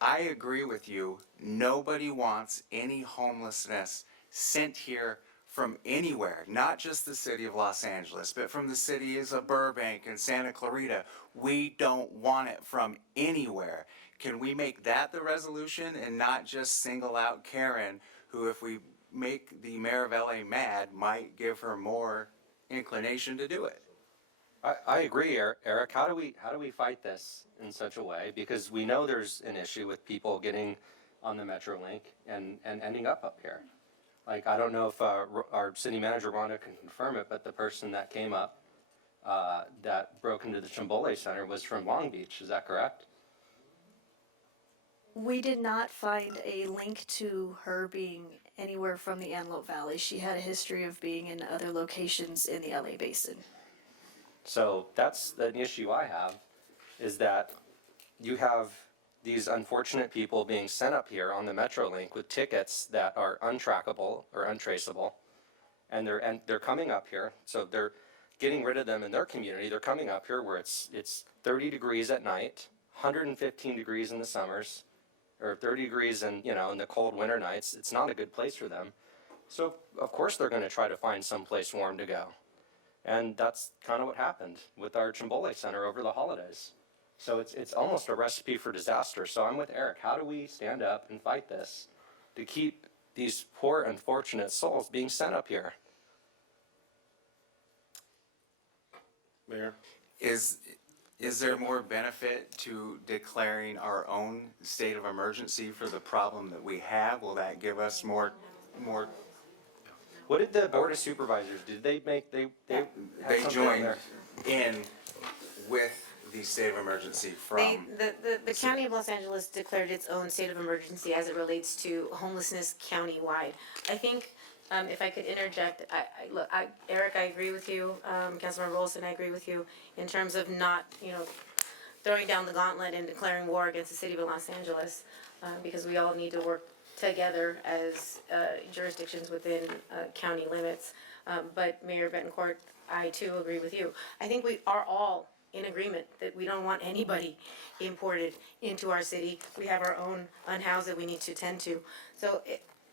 I agree with you. Nobody wants any homelessness sent here from anywhere, not just the city of Los Angeles, but from the cities of Burbank and Santa Clarita. We don't want it from anywhere. Can we make that the resolution and not just single out Karen, who, if we make the mayor of LA mad, might give her more inclination to do it? I agree, Eric. How do we fight this in such a way? Because we know there's an issue with people getting on the Metrolink and ending up here. Like, I don't know if our city manager, Rhonda, can confirm it, but the person that came up that broke into the Chimbole Center was from Long Beach. Is that correct? We did not find a link to her being anywhere from the Antelope Valley. She had a history of being in other locations in the LA Basin. So that's an issue I have, is that you have these unfortunate people being sent up here on the Metrolink with tickets that are untrackable or untraceable, and they're coming up here. So they're getting rid of them in their community. They're coming up here where it's 30 degrees at night, 115 degrees in the summers, or 30 degrees in the cold winter nights. It's not a good place for them. So of course they're going to try to find someplace warm to go. And that's kind of what happened with our Chimbole Center over the holidays. So it's almost a recipe for disaster. So I'm with Eric. How do we stand up and fight this to keep these poor, unfortunate souls being sent up here? Mayor? Is there more benefit to declaring our own state of emergency for the problem that we have? Will that give us more? What did the Board of Supervisors, did they make, they had They something joined there? in with the state of emergency from. The County of Los Angeles declared its own state of emergency as it relates to homelessness countywide. I think, if I could interject, Eric, I agree with you, Councilmember Olson, I agree with you in terms of not, throwing down the gauntlet and declaring war against the city of Los Angeles, because we all need to work together as jurisdictions within county limits. But Mayor Betancourt, I too agree with you. I think we are all in agreement that we don't want anybody imported into our city. We have our own unhoused that we need to tend to. So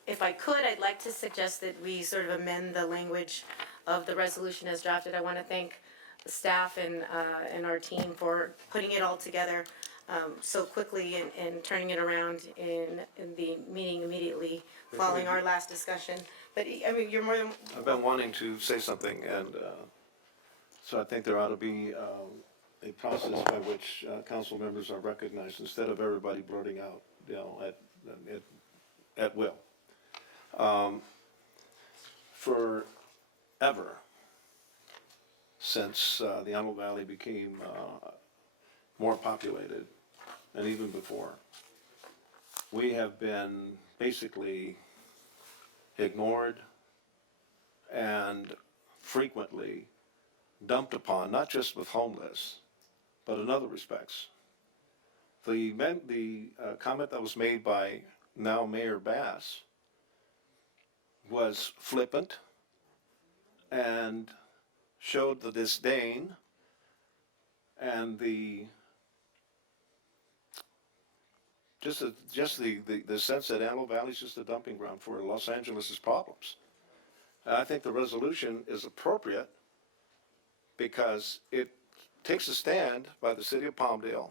if I could, I'd like to suggest that we sort of amend the language of the resolution as drafted. I want to thank the staff and our team for putting it all together so quickly and turning it around in the meeting immediately following our last discussion. But, I mean, you're more than... I've been wanting to say something, and so I think there ought to be a process by which council members are recognized instead of everybody blurting out, at will. Forever, since the Antelope Valley became more populated, and even before. We have been basically ignored and frequently dumped upon, not just with homeless, but in other respects. The comment that was made by now Mayor Bass was flippant and showed the disdain and the the sense that Antelope Valley is just a dumping ground for Los Angeles' problems. And I think the resolution is appropriate because it takes a stand by the city of Palmdale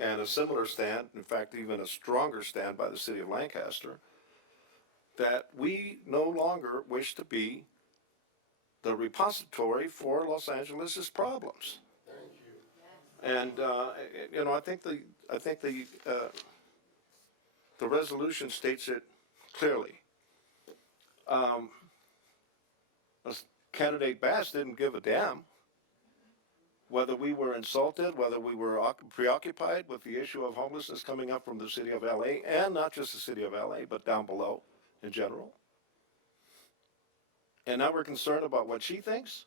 and a similar stand, in fact, even a stronger stand by the city of Lancaster, that we no longer wish to be the repository for Los Angeles' problems. And you know, I think the resolution states it clearly. Candidate Bass didn't give a damn whether we were insulted, whether we were preoccupied with the issue of homelessness coming up from the city of LA, and not just the city of LA, but down below in general. And now we're concerned about what she thinks?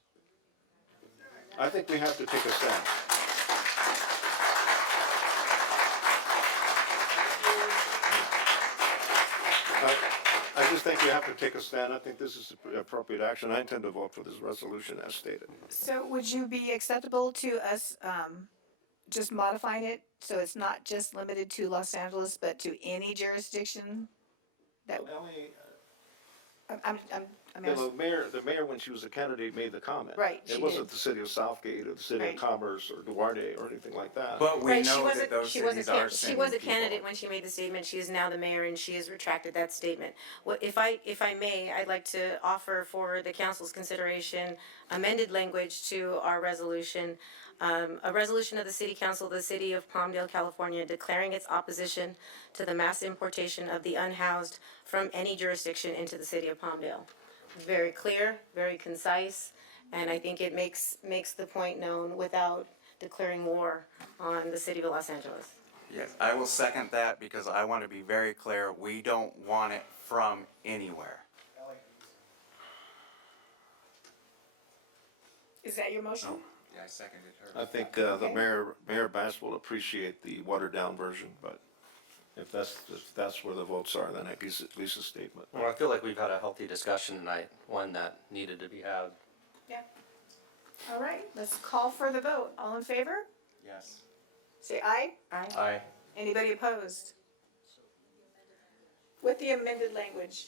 I think we have to take a stand. I just think we have to take a stand. I think this is appropriate action. I intend to vote for this resolution as stated. So would you be acceptable to us just modifying it so it's not just limited to Los Angeles, but to any jurisdiction? That I mean, The mayor, when she was a candidate, made the comment. Right, she It wasn't did. the city of Southgate or the city Right. of Commerce or Duarte or anything like that. But we Right, she know was that those she was cities a are she was a sending people. candidate when she made the statement. She is now the mayor, and she has retracted that statement. What if I may, I'd like to offer for the council's consideration amended language to our resolution. A resolution of the City Council of the City of Palmdale, California, declaring its opposition to the mass importation of the unhoused from any jurisdiction into the City of Palmdale. Very clear, very concise, and I think it makes the point known without declaring war on the City of Los Angeles. Yes, I will second that because I want to be very clear, we don't want it from anywhere. is that your motion? Yeah, I seconded her. I think the Mayor Bass will appreciate the watered down version, but if that's where the votes are, then at least a statement. Well, I feel like we've had a healthy discussion tonight, one that needed to be had. Yeah. All right, let's call for the vote. All in favor? Yes. Say aye. Aye. Anybody opposed? With the amended language.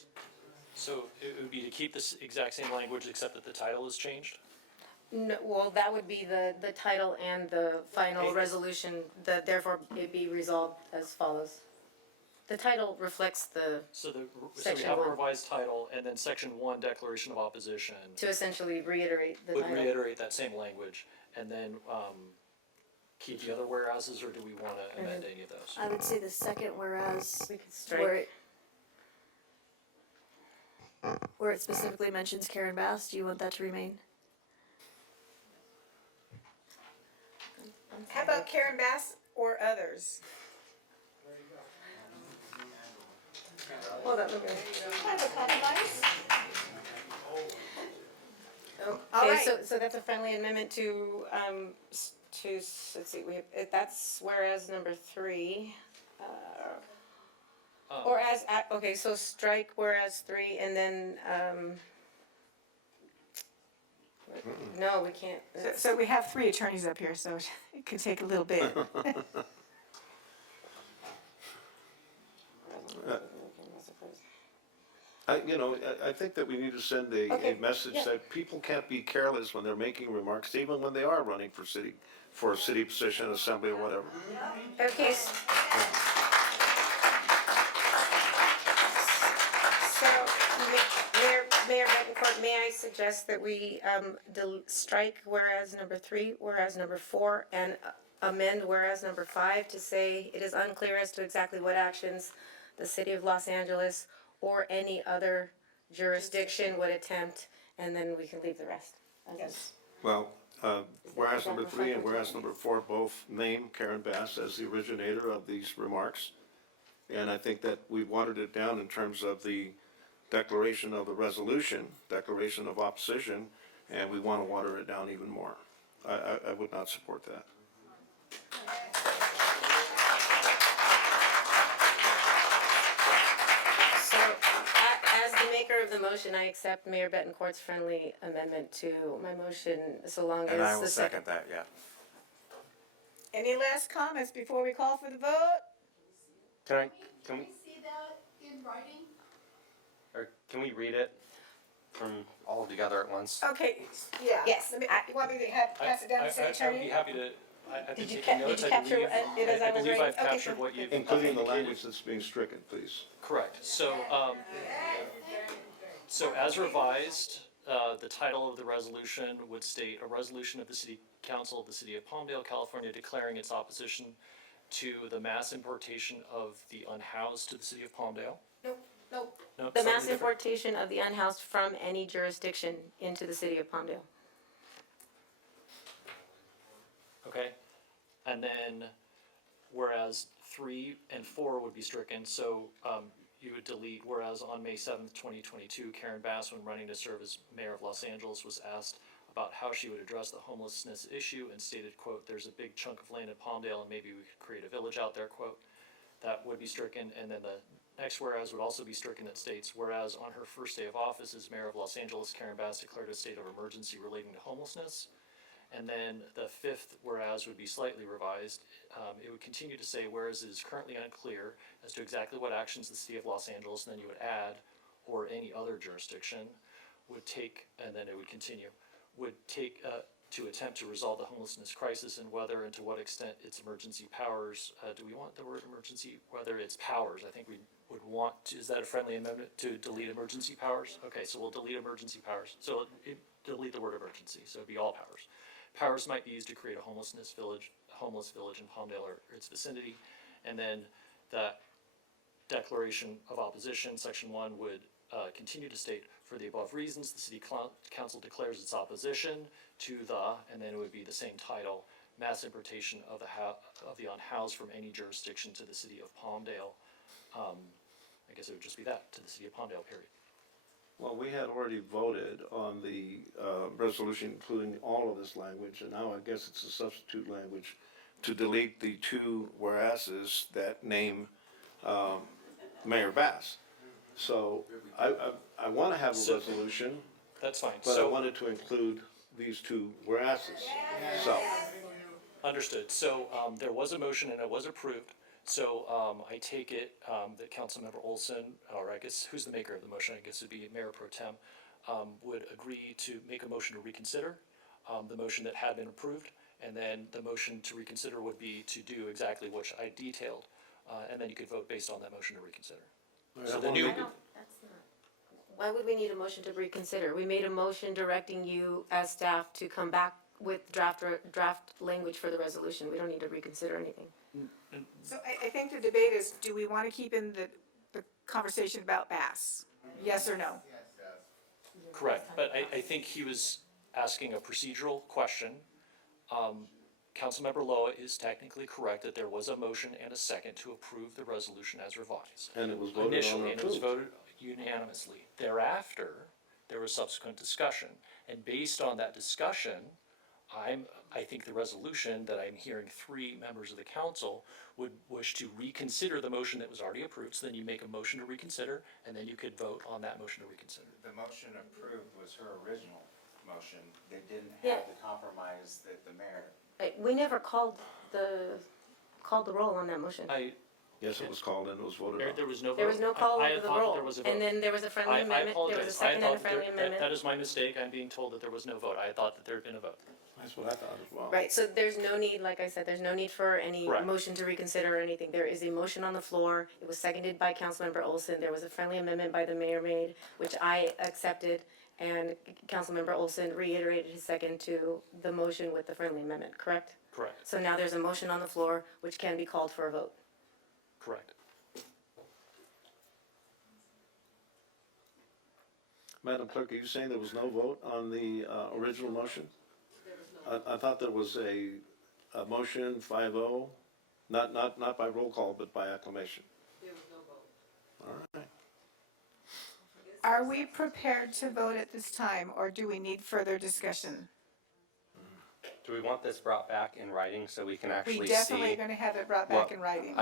So it would be to keep this exact same language except that the title is changed? No, well, that would be the title and the final resolution, therefore it be resolved as follows. The title reflects So we Section have a 1. revised title and then section 1, declaration of opposition. to essentially reiterate the Would title. reiterate that same language and then keep the other whereases, or do we want to amend any of those? I would say the second whereas, We could where strike, where it specifically mentions Karen Bass, do you want that to remain? How about Karen Bass or others? Hold on, okay. Have a compromise? All okay, right. so that's a friendly amendment to, let's see, that's whereas number 3. Or as, okay, so strike whereas 3 and then, no, we can't. So we have 3 attorneys up here, so it could take a little bit. I think that we need to send a message that people can't be careless when they're making remarks, even when they are running for a city position, assembly, or whatever. Okay. So, Mayor Betancourt, may I suggest that we strike whereas number 3, whereas number 4, and amend whereas number 5 to say it is unclear as to exactly what actions the City of Los Angeles or any other jurisdiction would attempt, and then we can leave the rest. Yes. Well, whereas number 3 and whereas number 4 both name Karen Bass as the originator of these remarks. And I think that we watered it down in terms of the declaration of the resolution, declaration of opposition, and we want to water it down even more. I would not support that. So, as the maker of the motion, I accept Mayor Betancourt's friendly amendment to my motion, so long as And I will the second that, yeah. Any last comments before we call for the vote? Can we, see that in writing? or can we read it from all together at once? Okay, yeah. Yes, Let me, you want me to pass it down to the city I'd attorney? be happy to, I've been Did you taking did notes, you I capture believe, it as I I was believe reading? I've Okay, captured what you've Including the indicated. language that's being stricken, please. Correct, so as revised, the title of the resolution would state, a resolution of the City Council of the City of Palmdale, California, declaring its opposition to the mass importation of the unhoused to the City of Palmdale. Nope. Nope, The slightly mass different. importation of the unhoused from any jurisdiction into the city of Palmdale. Okay, and then whereas 3 and 4 would be stricken, so you would delete, whereas on May 7th, 2022, Karen Bass, when running to serve as mayor of Los Angeles, was asked about how she would address the homelessness issue and stated, quote, "There's a big chunk of land in Palmdale and maybe we could create a village out there," quote. That would be stricken, and then the next whereas would also be stricken that states, whereas on her first day of office as mayor of Los Angeles, Karen Bass declared a state of emergency relating to homelessness. And then the 5th whereas would be slightly revised. It would continue to say, whereas it is currently unclear as to exactly what actions the city of Los Angeles, and then you would add, or any other jurisdiction, would take, and then it would continue, would take to attempt to resolve the homelessness crisis, and whether and to what extent its emergency powers, do we want the word emergency, whether it's powers, I think we would want to, is that a friendly amendment to delete emergency powers? Okay, so we'll delete emergency powers, so delete the word emergency, so it'd be all powers. Powers might be used to create a homeless village in Palmdale or its vicinity. And then the declaration of opposition, section 1, would continue to state, for the above reasons, the city council declares its opposition to the, and then it would be the same title, mass importation of the unhoused from any jurisdiction to the city of Palmdale. I guess it would just be that, to the city of Palmdale, period. Well, we had already voted on the resolution including all of this language, and now I guess it's a substitute language to delete the 2 whereases that name Mayor Bass. So I want to have a resolution, That's fine. but I So wanted to include these 2 whereases. So, understood. So there was a motion and it was approved. So I take it that Councilmember Olson, or I guess who's the maker of the motion? I guess it'd be Mayor Pro Tem, would agree to make a motion to reconsider the motion that had been approved. And then the motion to reconsider would be to do exactly what I detailed. And then you could vote based on that motion to reconsider. So the new, Why would we need a motion to reconsider? We made a motion directing you as staff to come back with draft language for the resolution. We don't need to reconsider anything. So I think the debate is, do we want to keep in the conversation about Bass? Yes or no? correct, but I think he was asking a procedural question. Councilmember Loa is technically correct that there was a motion and a second to approve the resolution as revised. and it was voted on Initially, and it was approved. voted unanimously. Thereafter, there was subsequent discussion, and based on that discussion, I think the resolution that I'm hearing 3 members of the council would wish to reconsider the motion that was already approved, so then you make a motion to reconsider, and then you could vote on that motion to reconsider. The motion approved was her original motion that didn't Yeah. have the compromise that the mayor. We never called the roll on that motion. Yes, it was called and it was voted on. There was no vote. There was no call I over the thought that roll. there was a vote. And then there was a friendly I amendment. There was a apologize. second and a thought friendly amendment. that is my mistake. I'm being told that there was no vote. I thought that there had been a vote. That's what I thought as well. Right, so there's no need, like I said, there's no need for any Correct. motion to reconsider or anything. There is a motion on the floor. It was seconded by Councilmember Olson. There was a friendly amendment by the mayor made, which I accepted. And Councilmember Olson reiterated his second to the motion with the friendly amendment, correct? Correct, So now there's a motion on the floor, which can be called for a vote. correct. Madam Clerk, are you saying there was no vote on the original motion? I thought there was a motion 5-0, not by roll call, but by acclamation. There was no vote. All right. Are we prepared to vote at this time, or do we need further discussion? Do we want this brought back in writing so we can actually We see? definitely are gonna have it brought back in writing.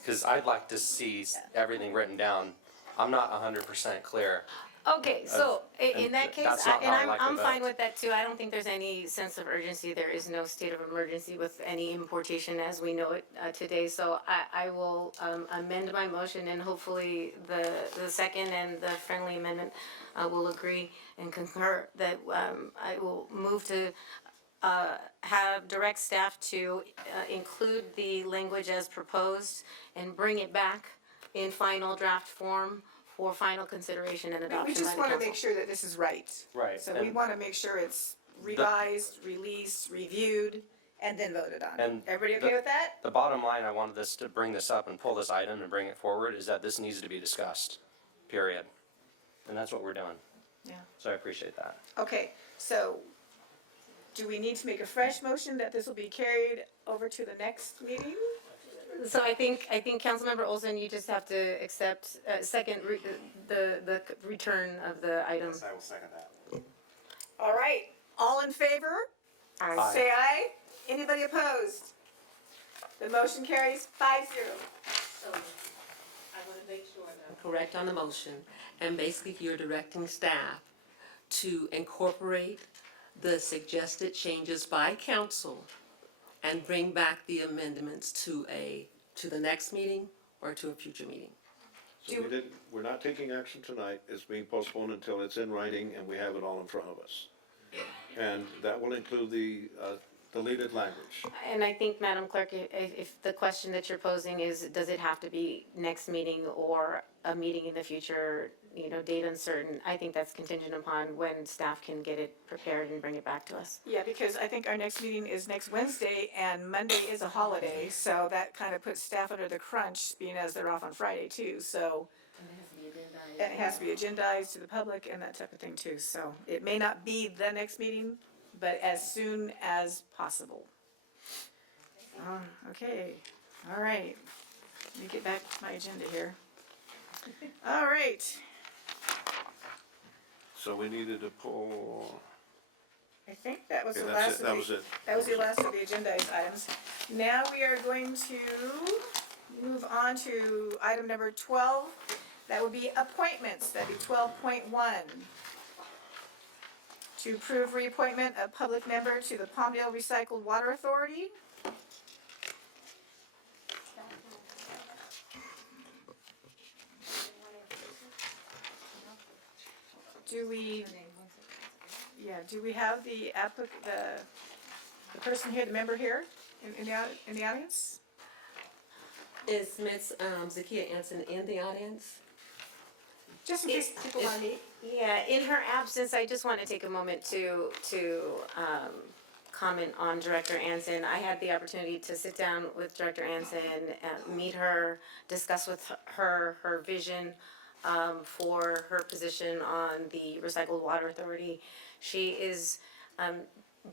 Because I'd like to see everything written down. I'm not 100% clear. Okay, so in that case, that's not and how I like to I'm fine vote. with that too. I don't think there's any sense of urgency. There is no state of emergency with any importation as we know it today. So I will amend my motion and hopefully the second and the friendly amendment will agree and concur that I will move to have direct staff to include the language as proposed and bring it back in final draft form for final consideration and adoption by We the just council. wanna make sure that this is right. Right, So we and- wanna make sure it's revised, released, reviewed, and then voted on. And Everybody okay with that? The bottom line, I wanted this to bring this up and pull this item and bring it forward, is that this needs to be discussed, period. And that's what we're doing. Yeah. So I appreciate that. Okay, so do we need to make a fresh motion that this will be carried over to the next meeting? So I think Councilmember Olson, you just have to accept, second, the return of the item. Yes, I will second that. All right, all in favor? Aye. Say aye. Anybody opposed? The motion carries 5-0. So, I want to make sure that I'm correct on the motion, and basically you're directing staff to incorporate the suggested changes by council and bring back the amendments to the next meeting or to a future meeting. So we're not taking action tonight, it's being postponed until it's in writing and we have it all in front of us. And that will include the deleted language. And I think, Madam Clerk, if the question that you're posing is, does it have to be next meeting or a meeting in the future, date uncertain, I think that's contingent upon when staff can get it prepared and bring it back to us. Yeah, because I think our next meeting is next Wednesday, and Monday is a holiday, so that kind of puts staff under the crunch, being as they're off on Friday too, so. And it has to be agendized to the public and that type of thing too, so it may not be the next meeting, but as soon as possible. Okay, all right, let me get back to my agenda here. All right, So we needed to pull, I think that was okay, the that's last it, of that was it. That was the last of the agendized items. Now we are going to move on to item number 12. That would be appointments, that'd be 12.1. To approve reappointment of public member to the Palmdale Recycled Water Authority. Do we have the person here, the member here in the audience? Is Ms. Zakia Anson in the audience? Just in case people want to meet. Yeah, in her absence, I just want to take a moment to comment on Director Anson. I had the opportunity to sit down with Director Anson, meet her, discuss with her vision for her position on the Recycled Water Authority. She is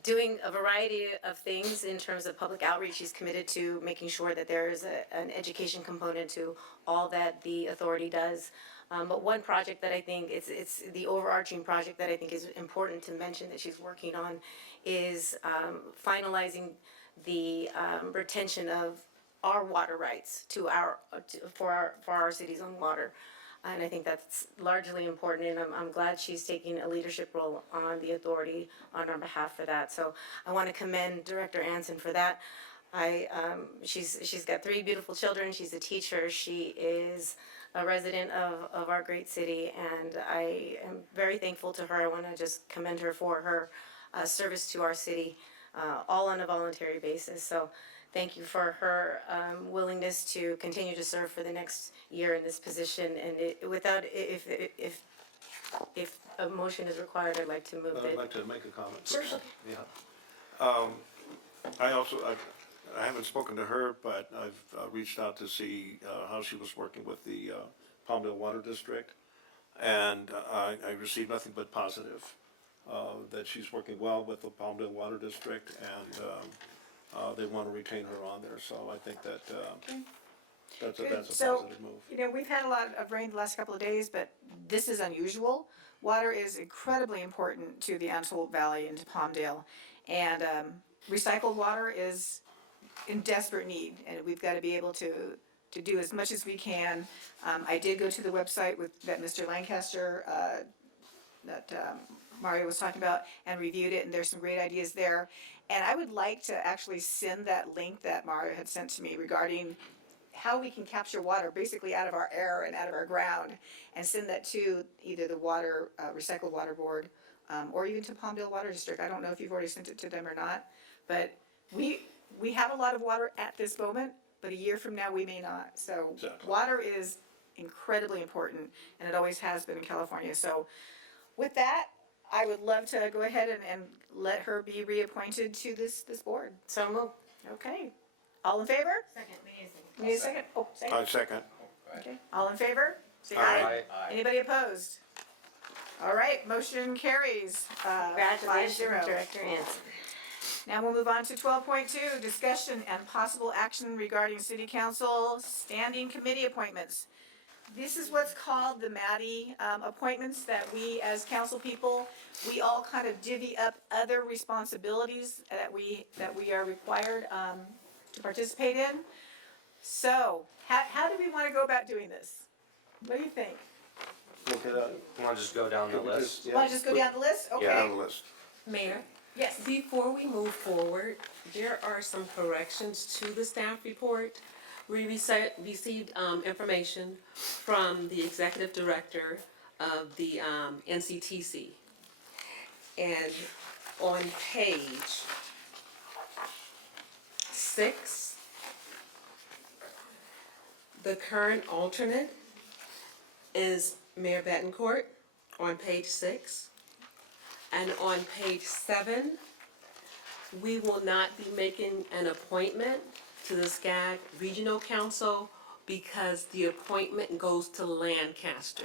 doing a variety of things in terms of public outreach. She's committed to making sure that there is an education component to all that the authority does. But one project that I think it's the overarching project that I think is important to mention that she's working on is finalizing the retention of our water rights for our city's own water. And I think that's largely important, and I'm glad she's taking a leadership role on the authority on our behalf for that. So I want to commend Director Anson for that. She's got 3 beautiful children. She's a teacher. She is a resident of our great city, and I am very thankful to her. I want to just commend her for her service to our city, all on a voluntary basis. So thank you for her willingness to continue to serve for the next year in this position. And if a motion is required, I'd like to move I'd it. like to make a comment Sure. first. Yeah. I haven't spoken to her, but I've reached out to see how she was working with the Palmdale Water District, and I received nothing but positive that she's working well with the Palmdale Water District, and they want to retain her on there, so I think that that's a positive move. You know, we've had a lot of rain the last couple of days, but this is unusual. Water is incredibly important to the Antelope Valley and to Palmdale. And recycled water is in desperate need, and we've got to be able to do as much as we can. I did go to the website that Mr. Lancaster, Mario was talking about, and reviewed it, and there's some great ideas there. And I would like to actually send that link that Mario had sent to me regarding how we can capture water basically out of our air and out of our ground, and send that to either the recycled water board, or even to Palmdale Water District. I don't know if you've already sent it to them or not, but we have a lot of water at this moment, but a year from now we may not. So Exactly. water is incredibly important, and it always has been in California. So with that, I would love to go ahead and let her be reappointed to this board. So move. Okay. All in favor? Second, We need a second? Oh, second. I second. Okay. All in favor? Say Aye. aye. Anybody opposed? All right, motion carries. Congratulations, 5-0. Director Anson. Now we'll move on to 12.2, discussion and possible action regarding city council standing committee appointments. This is what's called the Maddie appointments that we, as council people, we all kind of divvy up other responsibilities that we are required to participate in. So, how do we want to go about doing this? What do you think? You want to just go down the list? Want to just go down the list? Okay. Down the list. Mayor, Yes. before we move forward, there are some corrections to the staff report. We received information from the executive director of the NCTC. And on page 6, the current alternate is Mayor Betancourt on page 6. And on page 7, we will not be making an appointment to the SCAG Regional Council because the appointment goes to Lancaster.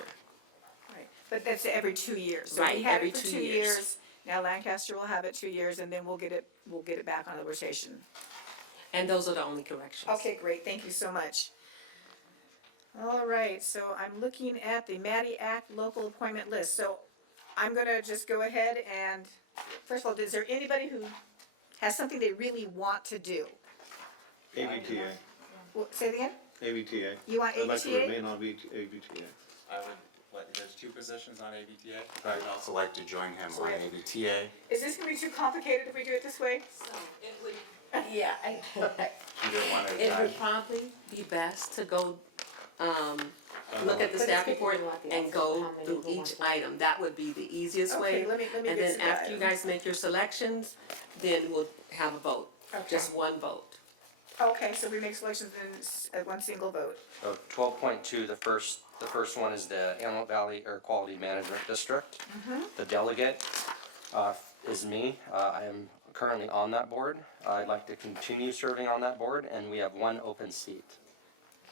Right. But that's every 2 years. So Right, we had every it for 2 2 years. years. Now Lancaster will have it 2 years, and then we'll get it back on the rotation. And those are the only corrections. Okay, great. Thank you so much. All right, so I'm looking at the Maddie Act local appointment list. So I'm gonna just go ahead and, first of all, is there anybody who has something they really want to do? ABTA. Well, say it again? ABTA. You want I'd like to ABTA? remain on ABTA. I would, there's 2 positions on ABTA. I would also like to join him on ABTA. Is this gonna be too complicated if we do it this way? Yeah, You don't want to it die. would probably be best to go, look at the staff report and go through each item. That would be the easiest way. Okay, let me And get then to the after you items. guys make your selections, then we'll have a vote, just one vote. Okay, so we make selections in one single vote. So 12.2, the first one is the Antelope Valley Air Quality Management District. The delegate is me. I am currently on that board. I'd like to continue serving on that board, and we have 1 open seat.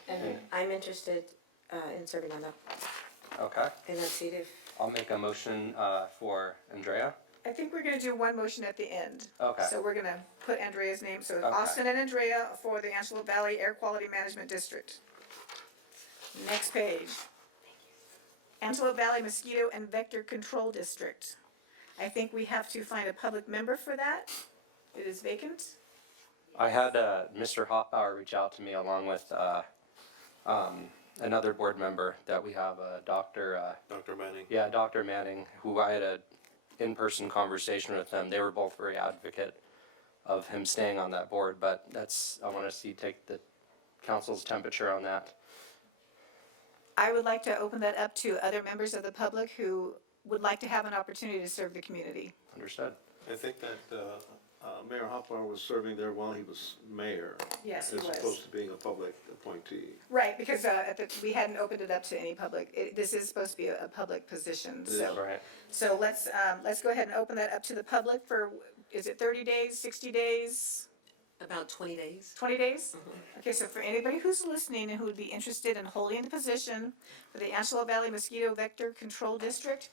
And I'm interested in serving on that, Okay, in that seat if. I'll make a motion for Andrea. I think we're gonna do one motion at the end. Okay. So we're gonna put Andrea's name, so Okay. Austin and Andrea for the Antelope Valley Air Quality Management District. Next page. Antelope Valley Mosquito and Vector Control District. I think we have to find a public member for that. It is vacant. I had Mr. Hoffbauer reach out to me along with another board member that we have, Dr. Dr. Manning. Yeah, Dr. Manning, who I had a in-person conversation with them. They were both very advocate of him staying on that board, but I want to take the council's temperature on that. I would like to open that up to other members of the public who would like to have an opportunity to serve the community. Understood. I think that Mayor Hoffbauer was serving there while he was mayor. Yes, he As was. opposed to being a public appointee. Right, because we hadn't opened it up to any public. This is supposed to be a public position, so. Right. So let's go ahead and open that up to the public for, is it 30 days, 60 days, About 20 days. 20 days? Okay, so for anybody who's listening and who would be interested in holding the position for the Antelope Valley Mosquito Vector Control District,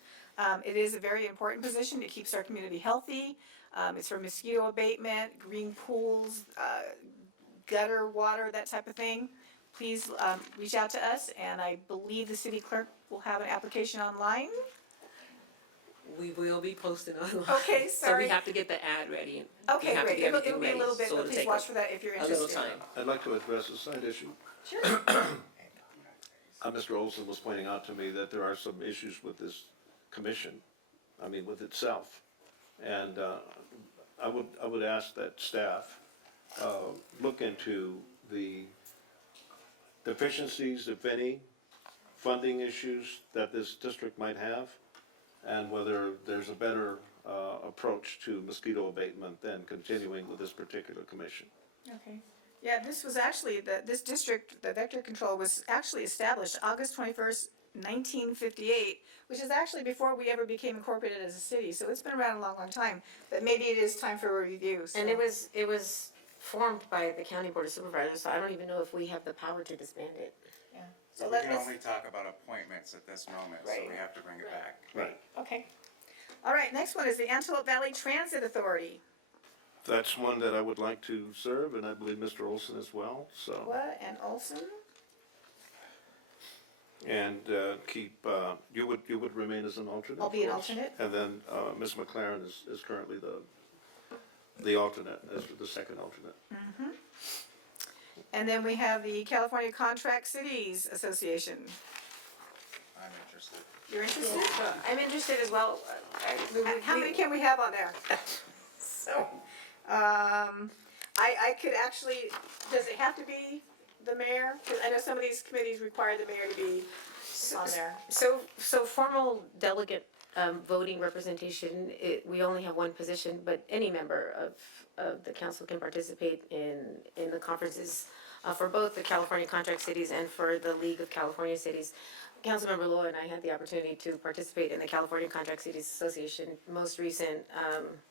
It is a very important position. It keeps our community healthy. It's for mosquito abatement, green pools, gutter water, that type of thing. Please reach out to us, and I believe the city clerk will have an application online. We will be posting online. Okay, So sorry. we have to get the ad ready. and we Okay, have to great. get It'll everything be a ready, little bit, so but it'll please take watch for that if you're a little interested. time. I'd like to address a side issue. Sure. Mr. Olson was pointing out to me that there are some issues with this commission, with itself. And I would ask that staff look into the deficiencies, if any, funding issues that this district might have, and whether there's a better approach to mosquito abatement than continuing with this particular commission. Okay. Yeah, this was actually, this district, the vector control was actually established August 21st, 1958, which is actually before we ever became incorporated as a city. So it's been around a long, long time. But maybe it is time for a review. So. And it was formed by the county board of supervisors, so I don't even know if we have the power to disband it. Yeah. So So we let can us. only talk about appointments at this moment, so Right. we have to bring it back. Right. Okay. All right, next one is the Antelope Valley Transit Authority. That's one that I would like to serve, and I believe Mr. Olson as well, so. What, and Olson? And keep, you would remain as an alternate? I'll be an of course. alternate. And then Ms. McLaren is currently the alternate, as the second alternate. Mm-hmm. And then we have the California Contract Cities Association. I'm interested. You're interested? I'm interested as well. How many can we have on there? So, I could actually, does it have to be the mayor? Because I know some of these committees require the mayor to be on there. So formal delegate voting representation, we only have one position, but any member of the council can participate in the conferences for both the California Contract Cities and for the League of California Cities. Councilmember Loa and I had the opportunity to participate in the California Contract Cities Association most recent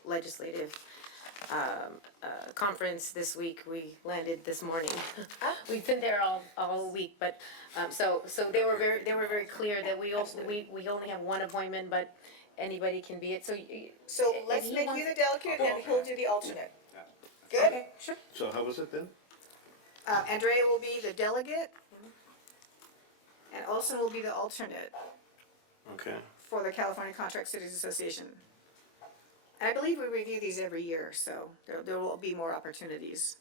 legislative conference this week. We landed this morning. We've been there all week, but so they were very clear that we only have one appointment, but anybody can be it. So Let's if he make wants- you the delegate and he'll do the alternate. Good? Okay, sure. So how was it then? Andrea will be the delegate. And Olson will be the alternate Okay. for the California Contract Cities Association. And I believe we review these every year, so there will be more opportunities.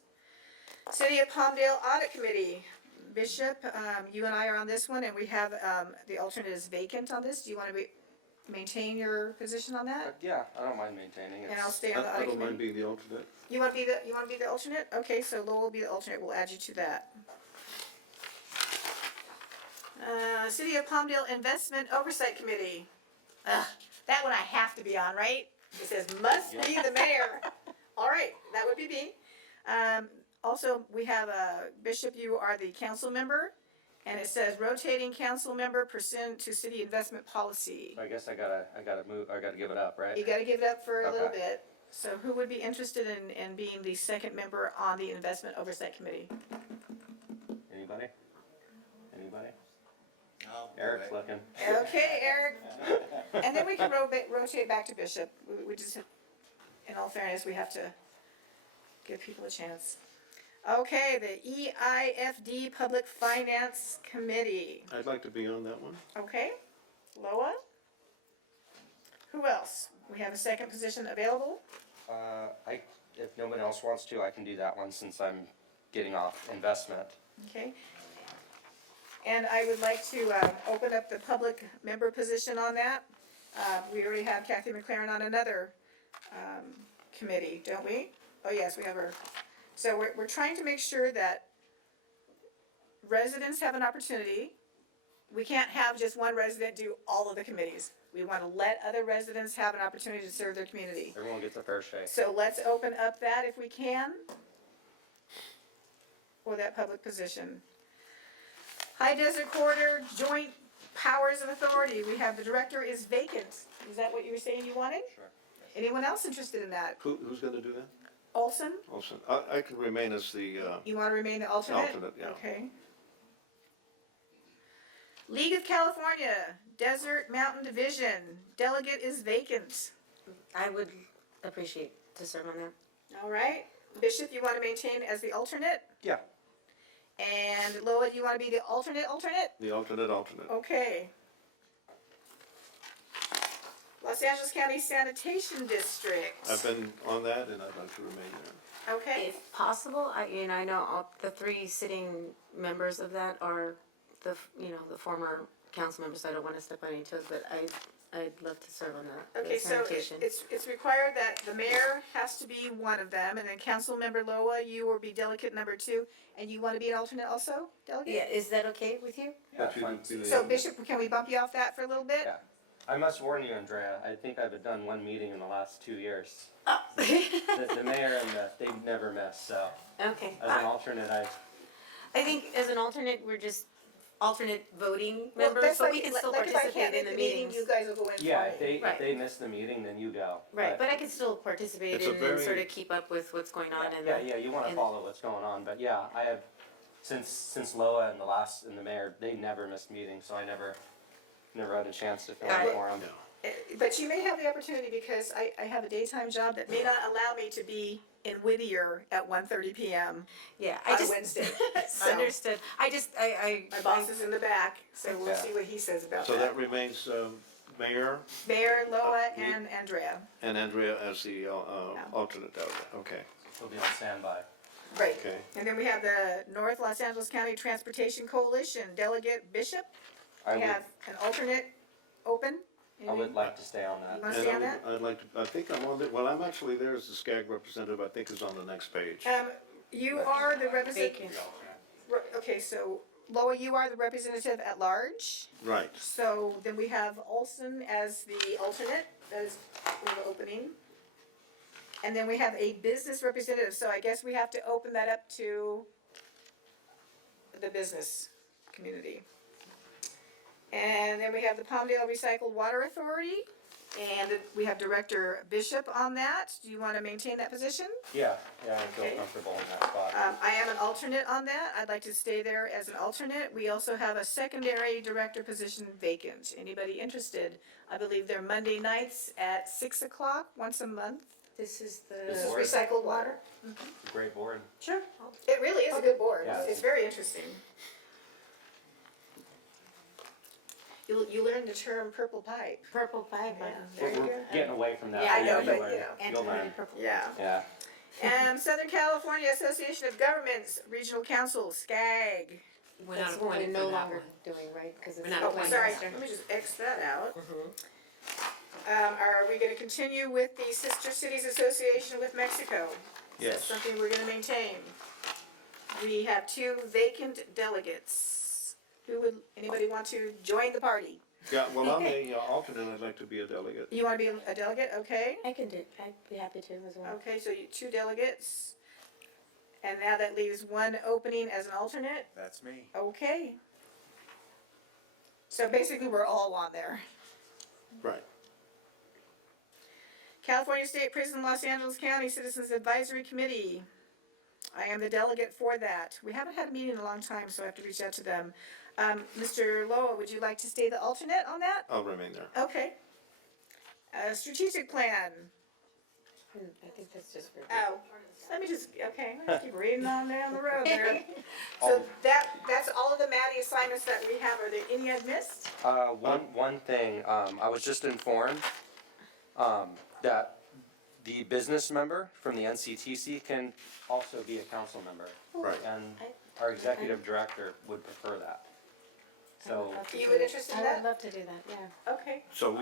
City of Palmdale Audit Committee. Bishop, you and I are on this one, and we have, the alternate is vacant on this. Do you want to maintain your position on that? Yeah, I don't mind maintaining it. And I'll stay on the I audit don't mind committee. being the alternate. You want to be the alternate? Okay, so Lowell will be the alternate. We'll add you to that. City of Palmdale Investment Oversight Committee. That one I have to be on, right? It says must be the mayor. All right, that would be me. Also, we have Bishop, you are the council member, and it says rotating council member pursuant to city investment policy. I guess I gotta give it up, right? You gotta give it up for a little Okay. bit. So who would be interested in being the second member on the Investment Oversight Committee? Anybody? I'll do Eric's it. looking. Okay, Eric. And then we can rotate back to Bishop. We just, in all fairness, we have to give people a chance. Okay, the EIFD Public Finance Committee. I'd like to be on that one. Okay, Loa? Who else? We have a second position available. If no one else wants to, I can do that one since I'm getting off investment. Okay. And I would like to open up the public member position on that. We already have Kathy McLaren on another committee, don't we? Oh, yes, we have her. So we're trying to make sure that residents have an opportunity. We can't have just one resident do all of the committees. We want to let other residents have an opportunity to serve their community. Everyone gets a fair shake. So let's open up that if we can for that public position. High Desert Corridor Joint Powers of Authority, we have the director is vacant. Is that what you were saying you wanted? Sure. Anyone else interested in that? Who's gonna do that? Olson, Olson. I can remain as the, you wanna remain the alternate? Alternate, yeah. Okay. League of California, Desert Mountain Division, delegate is vacant. I would appreciate to serve on that. All right. Bishop, you want to maintain as the alternate? Yeah. And Loa, you want to be the alternate? The alternate. Okay. Los Angeles County Sanitation District. I've been on that and I'd like to remain there. Okay. If possible, I know all the three sitting members of that are the former council members, so I don't wanna step on any toes, but I'd love to serve on the Okay, so sanitation. it's required that the mayor has to be one of them, and then council member Loa, you will be delegate number 2, and you want to be an alternate also, delegate? Yeah, is that okay with you? But you fine. do the- So Bishop, can we bump you off that for a little bit? Yeah. I must warn you, Andrea, I think I've done one meeting in the last 2 years. The mayor and they never miss, so Okay. as an alternate, I think as an alternate, we're just alternate voting Well, members, that's but like, we can still like if I can't participate in make the the meeting, meetings. you guys will go in for me. yeah, if Right. they miss the meeting, then you go. Right, but I can still participate It's a and sort very- of keep up with what's going on in Yeah, the. yeah, you wanna and- follow what's going on, but yeah, I have, since Loa and the mayor, they never missed meetings, so I never had a chance to fill Got in it. for them. But you may have the opportunity, because I have a daytime job that may not allow me to be in Whittier at 1:30 PM Yeah, I on just. Wednesday. So, Understood. my boss is in the back, so we'll Yeah. see what he says about So that. that remains Mayor Mayor, Loa, me. and Andrea. and Andrea as the alternate delegate. Okay. He'll be on standby. Right. Okay. And then we have the North Los Angeles County Transportation Coalition, delegate Bishop. I We would, have an alternate open. I would like to stay on You that. want to And stay on that? I'd like to, I think I'm on the, well, I'm actually there as the SCAG representative, I think is on the next page. You are the representative. Vacant. Okay, so Loa, you are the representative at large. Right. So then we have Olson as the alternate, as the opening. And then we have a business representative, so I guess we have to open that up to the business community. And then we have the Palmdale Recycled Water Authority, and we have Director Bishop on that. Do you want to maintain that position? Yeah, I feel Okay. comfortable in that spot. I am an alternate on that. I'd like to stay there as an alternate. We also have a secondary director position vacant. Anybody interested? I believe they're Monday nights at 6 o'clock, once a month. This is This is the. Board. recycled water. Great board. Sure. It really is a good board. Yeah. It's very interesting. You learn the term purple pipe. Purple pipe. Yeah, there you We're go. getting away from that. Yeah, I but know, you'll but, learn. you know. You'll learn. Purple. Yeah. Yeah. Southern California Association of Governments, Regional Council, SCAG. We're not That's what we're appointed no for that longer one. doing, right? Because it's We're not Oh, appointed. sorry, let me just X that out. Mhm. Are we gonna continue with the Sister Cities Association with Mexico? Is that Yes. something we're gonna maintain? We have 2 vacant delegates. Anybody want to join the party? Yeah, well, I'm a alternate, I'd like to be a delegate. You wanna be a delegate, okay? I can do, I'd be happy to as well. Okay, so 2 delegates. And now that leaves 1 opening as an alternate, That's me. okay. So basically, we're all on there. Right. California State Prison, Los Angeles County Citizens Advisory Committee. I am the delegate for that. We haven't had a meeting in a long time, so I have to reach out to them. Mr. Loa, would you like to stay the alternate on that? I'll remain there. Okay. Strategic plan. I think that's just for. Oh, let me just, okay, let's keep reading on down the road there. So that's all of the Maddie assignments that we have. Are there any I've missed? One thing, I was just informed, that the business member from the NCTC can also be a council member. Right. And our executive director would prefer that. So, You would interested in I would that? love to do that, yeah. Okay, So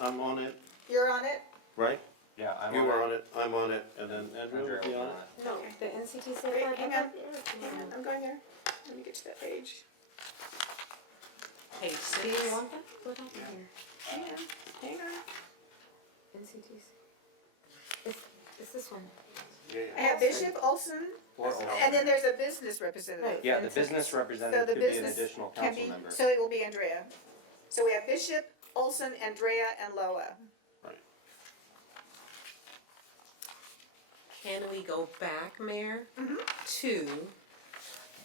I'm on it, you're on it? right? yeah, I'm You on were it. on it, I'm on it, and then Andrew Andrea will be will on be it? No, Okay. the NCTC. Wait, I hang thought- on, I'm going there. Let me get to that page. Page 6. Do you want that? What happened here? Hang on. NCTC. It's this one. I have Bishop, Olson, Or and then there's a business representative. Right. Yeah, the business So representative the could be an business additional can council be, member. so it will be Andrea. So we have Bishop, Olson, Andrea, and Loa. Right. Can we go back, Mayor, Mhm. to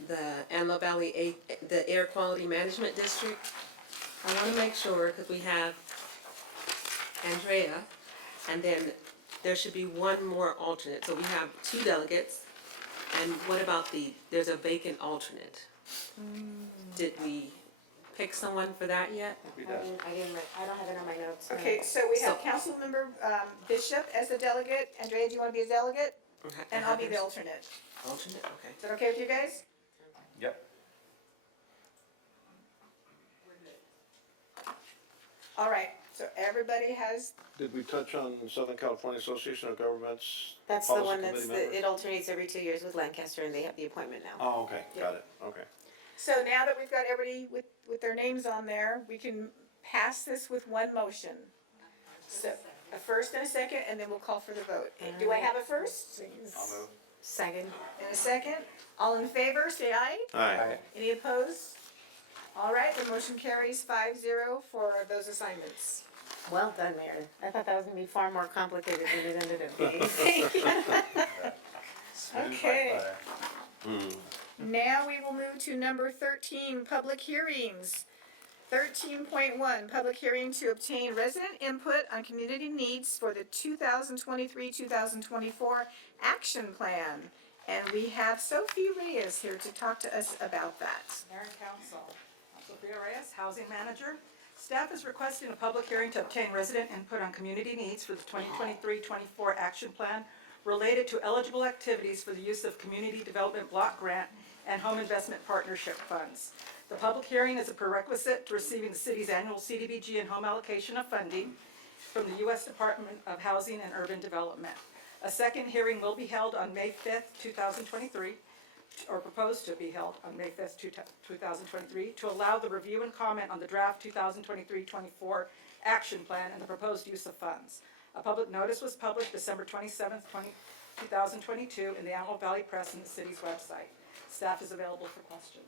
the Antelope Valley, the Air Quality Management District. I want to make sure, because we have Andrea, and then there should be one more alternate. So we have 2 delegates. And what about there's a vacant alternate? Did we pick someone for that yet? I don't have it on my notes. no. Okay, so we have Councilmember Bishop as the delegate. Andrea, do you want to be a delegate? Okay, And I'll be the alternate. Alternate, okay. Is that okay with you guys? Yep. All right, so everybody has, Did we touch on Southern California Association of Governments? That's the policy one that's, committee member? it alternates every 2 years with Lancaster, and they have the appointment now. Oh, okay, got it, okay. so now that we've got everybody with their names on there, we can pass this with one motion. So, a first and a second, and then we'll call for the vote. Do I have a first? I'll move. Second. And a second? All in favor, say aye. Aye. Any opposed? All right, the motion carries 5-0 for those assignments. Well done, Mayor. I thought that was gonna be far more complicated than it ended up being. Okay. Now we will move to number 13, public hearings. 13.1, public hearing to obtain resident input on community needs for the 2023-2024 action plan. And we have Sophie Reyes here to talk to us about that. Mayor and Council, I'm Sophia Reyes, Housing Manager. Staff is requesting a public hearing to obtain resident input on community needs for the 2023-24 action plan related to eligible activities for the use of Community Development Block Grant and Home Investment Partnership funds. The public hearing is a prerequisite to receiving the city's annual CDBG and home allocation of funding from the U.S. Department of Housing and Urban Development. A second hearing will be held on May 5th, 2023, or proposed to be held on May 5th, 2023, to allow the review and comment on the draft 2023-24 action plan and the proposed use of funds. A public notice was published December 27th, 2022 in the Antelope Valley Press and the city's website. Staff is available for questions.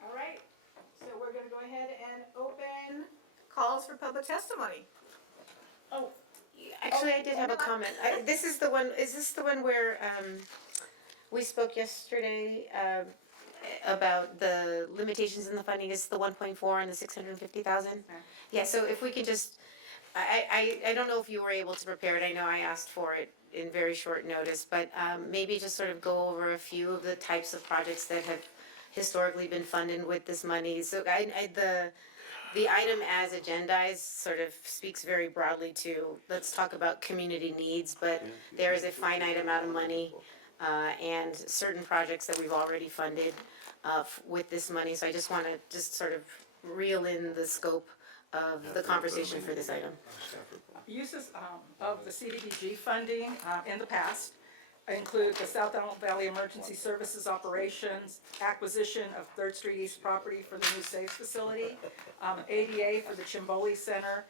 All right, so we're gonna go ahead and open calls for public testimony. Oh, actually, I did have a comment. This is the one, is this the one where, we spoke yesterday, about the limitations in the funding, is the 1.4 and the 650,000? Yeah, so if we could just, I don't know if you were able to prepare it, I know I asked for it in very short notice, but, maybe just sort of go over a few of the types of projects that have historically been funded with this money. So the item as agendized sort of speaks very broadly to, let's talk about community needs, but there is a finite amount of money, and certain projects that we've already funded, with this money. So I just wanna sort of reel in the scope of the conversation for this item. Uses of the CDBG funding in the past include the South Antelope Valley Emergency Services Operations, acquisition of Third Street East property for the new SAFE facility, ADA for the Chimboli Center,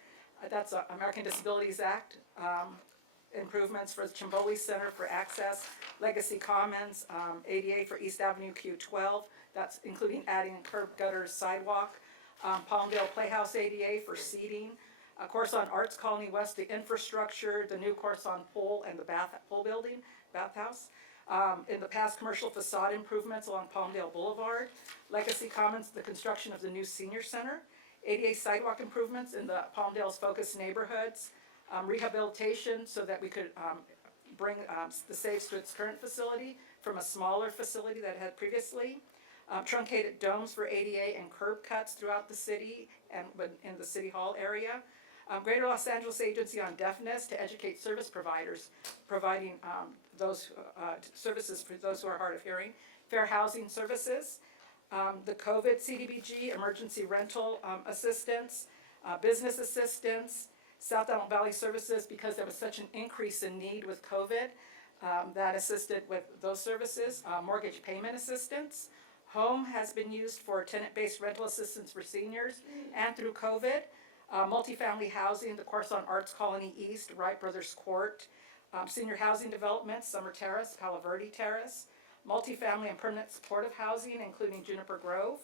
that's American Disabilities Act, improvements for the Chimboli Center for access, Legacy Commons, ADA for East Avenue Q12, that's including adding curb gutters, sidewalk, Palmdale Playhouse ADA for seating, Corson Arts Colony West, the infrastructure, the new Corson pool and the pool building, bathhouse. In the past, commercial facade improvements along Palmdale Boulevard, Legacy Commons, the construction of the new senior center, ADA sidewalk improvements in the Palmdale's focus neighborhoods, rehabilitation so that we could bring the SAFEs to its current facility from a smaller facility that it had previously, truncated domes for ADA and curb cuts throughout the city and in the City Hall area, Greater Los Angeles Agency on Deafness to educate service providers, providing those services for those who are hard of hearing, fair housing services, the COVID CDBG, emergency rental assistance, business assistance, South Antelope Valley Services, because there was such an increase in need with COVID, that assisted with those services, mortgage payment assistance. Home has been used for tenant-based rental assistance for seniors and through COVID. Multifamily housing, the Corson Arts Colony East, Wright Brothers Court, senior housing developments, Summer Terrace, Palo Verde Terrace, multifamily and permanent supportive housing, including Juniper Grove,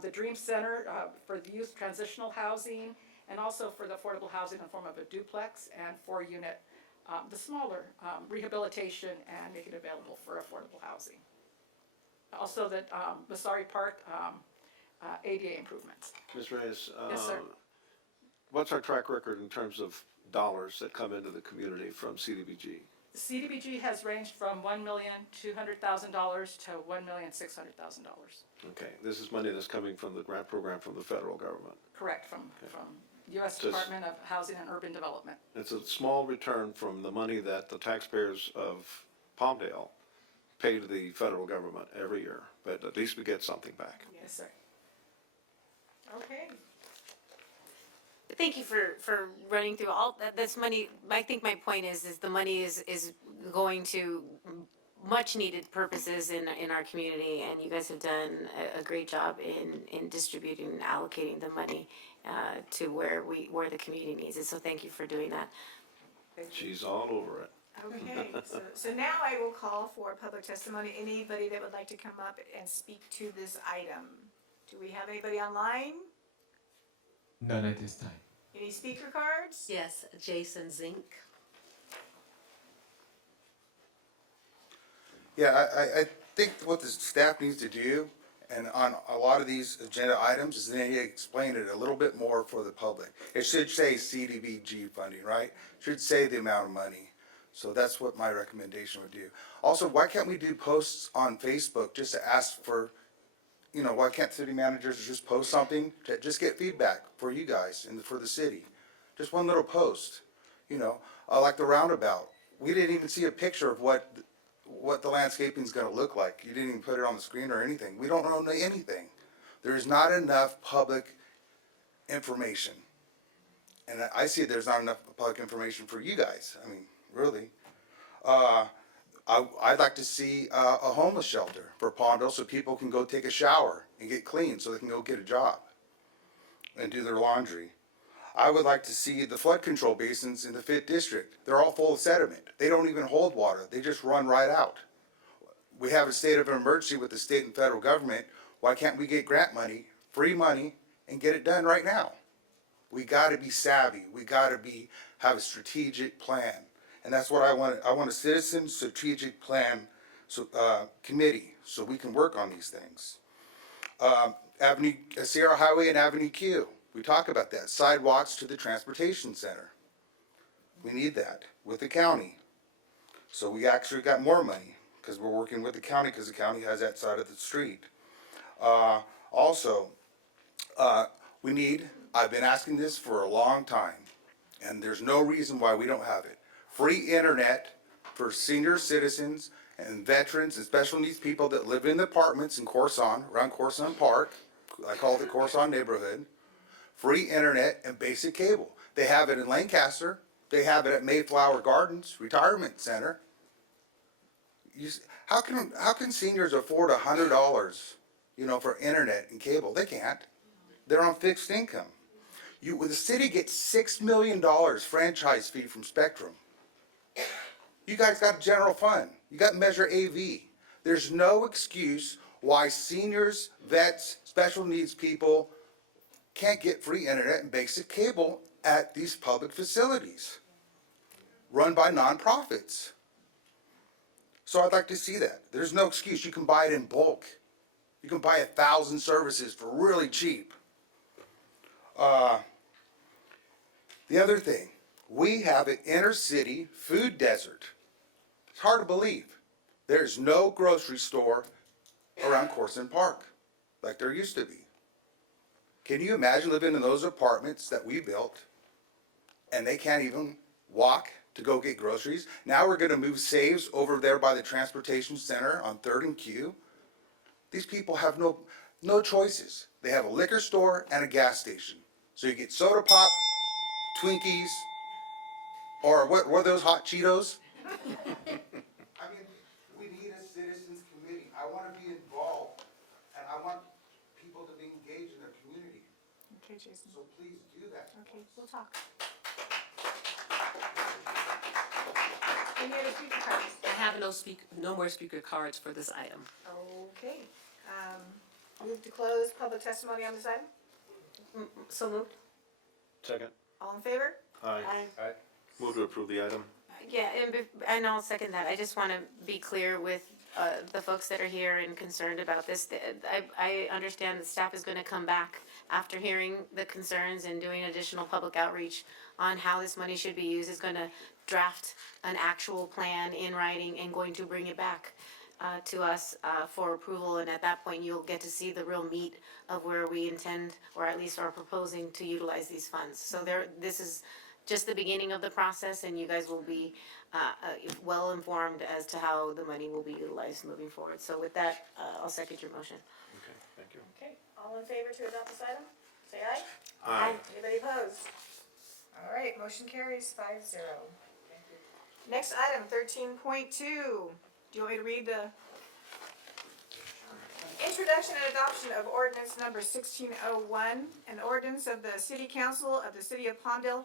the Dream Center for the youth transitional housing, and also for the affordable housing in the form of a duplex and 4-unit, the smaller rehabilitation and make it available for affordable housing. Also the Masari Park ADA improvements. Ms. Reyes? Yes, sir. What's our track record in terms of dollars that come into the community from CDBG? CDBG has ranged from $1,200,000 to $1,600,000. Okay, this is money that's coming from the grant program from the federal government. Correct, from U.S. So it's- Department of Housing and Urban Development. It's a small return from the money that the taxpayers of Palmdale pay to the federal government every year, but at least we get something back. Yes, sir. Okay. Thank you for running through all that. This money, I think my point is the money is going to much needed purposes in our community, and you guys have done a great job in distributing and allocating the money to where the community needs it. So thank you for doing that. She's all over it. Okay, so now I will call for public testimony. Anybody that would like to come up and speak to this item? Do we have anybody online? None at this time. Any speaker cards? Yes, Jason Zink. Yeah, I think what the staff needs to do, and on a lot of these agenda items, is they need to explain it a little bit more for the public. It should say CDBG funding, right? Should say the amount of money. So that's what my recommendation would do. Also, why can't we do posts on Facebook just to ask for, why can't city managers just post something to just get feedback for you guys and for the city? Just one little post, like the roundabout. We didn't even see a picture of what the landscaping's gonna look like. You didn't even put it on the screen or anything. We don't know anything. There's not enough public information. And I see there's not enough public information for you guys. I mean, really. I'd like to see a homeless shelter for Palmdale so people can go take a shower and get clean so they can go get a job and do their laundry. I would like to see the flood control basins in the 5th District. They're all full of sediment. They don't even hold water. They just run right out. We have a state of emergency with the state and federal government. Why can't we get grant money, free money, and get it done right now? We gotta be savvy. We gotta have a strategic plan. And that's what I want. I want a citizen strategic plan committee so we can work on these things. Sierra Highway and Avenue Q. We talk about that. Sidewalks to the transportation center. We need that with the county. So we actually got more money because we're working with the county because the county has that side of the street. Also, I've been asking this for a long time, and there's no reason why we don't have it. Free internet for senior citizens and veterans and special needs people that live in the apartments in Corson, around Corson Park. I call it the Corson neighborhood. Free internet and basic cable. They have it in Lancaster. They have it at Mayflower Gardens Retirement Center. How can seniors afford $100, for internet and cable? They can't. They're on fixed income. The city gets $6 million franchise fee from Spectrum. You guys got general fund. You got Measure AV. There's no excuse why seniors, vets, special needs people can't get free internet and basic cable at these public facilities run by nonprofits. So I'd like to see that. There's no excuse. You can buy it in bulk. You can buy 1,000 services for really cheap. The other thing, we have an inner city food desert. It's hard to believe. There's no grocery store around Corson Park like there used to be. Can you imagine living in those apartments that we built and they can't even walk to go get groceries? Now we're gonna move Saves over there by the transportation center on 3rd and Q. These people have no choices. They have a liquor store and a gas station. So you get soda pop, Twinkies, or what were those hot Cheetos? I mean, we need a citizens committee. I wanna be involved and I want people to be engaged in their community. Okay, Jason. So please do that. Okay, we'll talk. Any other speaker cards? I have no more speaker cards for this item. Okay. Move to close public testimony on this item? So moved. Second. All in favor? Aye. Move to approve the item. Yeah, and I'll second that. I just want to be clear with the folks that are here and concerned about this. I understand that staff is going to come back after hearing the concerns and doing additional public outreach on how this money should be used. Is going to draft an actual plan in writing and going to bring it back to us for approval. And at that point, you'll get to see the real meat of where we intend, or at least are proposing to utilize these funds. So this is just the beginning of the process, and you guys will be well informed as to how the money will be utilized moving forward. So with that, I'll second your motion. Okay, thank you. Okay, all in favor to adopt this item? Say aye. Aye. Anybody opposed? All right, motion carries 5-0. Next item, 13.2. Do you want me to read the introduction and adoption of ordinance number 1601, an ordinance of the City Council of the City of Palmdale,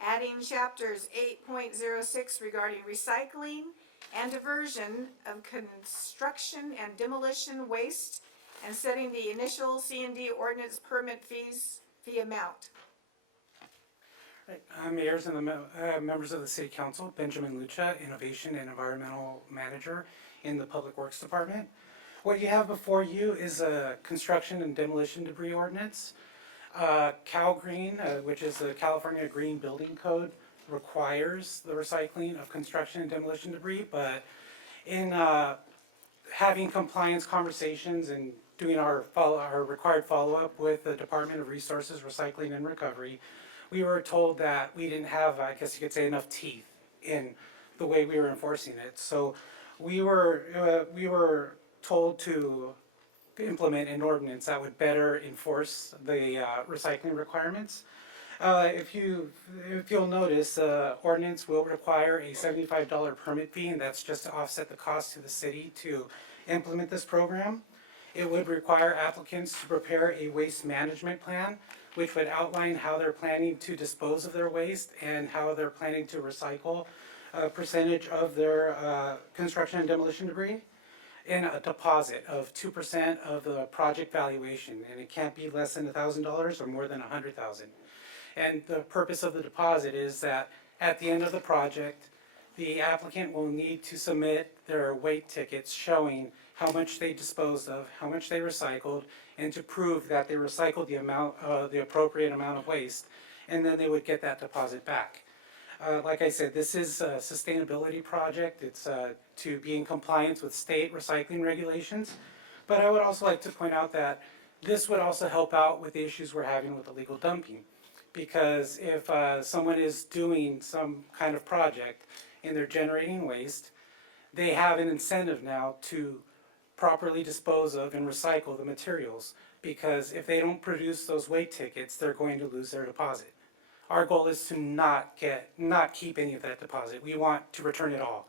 adding chapters 8.06 regarding recycling and diversion of construction and demolition waste, and setting the initial C&D ordinance permit fee amount. Mayors and the members of the City Council, Benjamin Lucha, Innovation and Environmental Manager in the Public Works Department. What you have before you is a construction and demolition debris ordinance. Cal Green, which is the California Green Building Code, requires the recycling of construction and demolition debris, but in having compliance conversations and doing our required follow-up with the Department of Resources, Recycling and Recovery, we were told that we didn't have, I guess you could say, enough teeth in the way we were enforcing it. So we were told to implement an ordinance that would better enforce the recycling requirements. If you'll notice, the ordinance will require a $75 permit fee, and that's just to offset the cost to the city to implement this program. It would require applicants to prepare a waste management plan, which would outline how they're planning to dispose of their waste and how they're planning to recycle a percentage of their construction and demolition debris, and a deposit of 2% of the project valuation, and it can't be less than $1,000 or more than $100,000. And the purpose of the deposit is that at the end of the project, the applicant will need to submit their weight tickets showing how much they disposed of, how much they recycled, and to prove that they recycled the appropriate amount of waste, and then they would get that deposit back. Like I said, this is a sustainability project. It's to be in compliance with state recycling regulations. But I would also like to point out that this would also help out with the issues we're having with illegal dumping. Because if someone is doing some kind of project and they're generating waste, they have an incentive now to properly dispose of and recycle the materials. Because if they don't produce those weight tickets, they're going to lose their deposit. Our goal is to not keep any of that deposit. We want to return it all.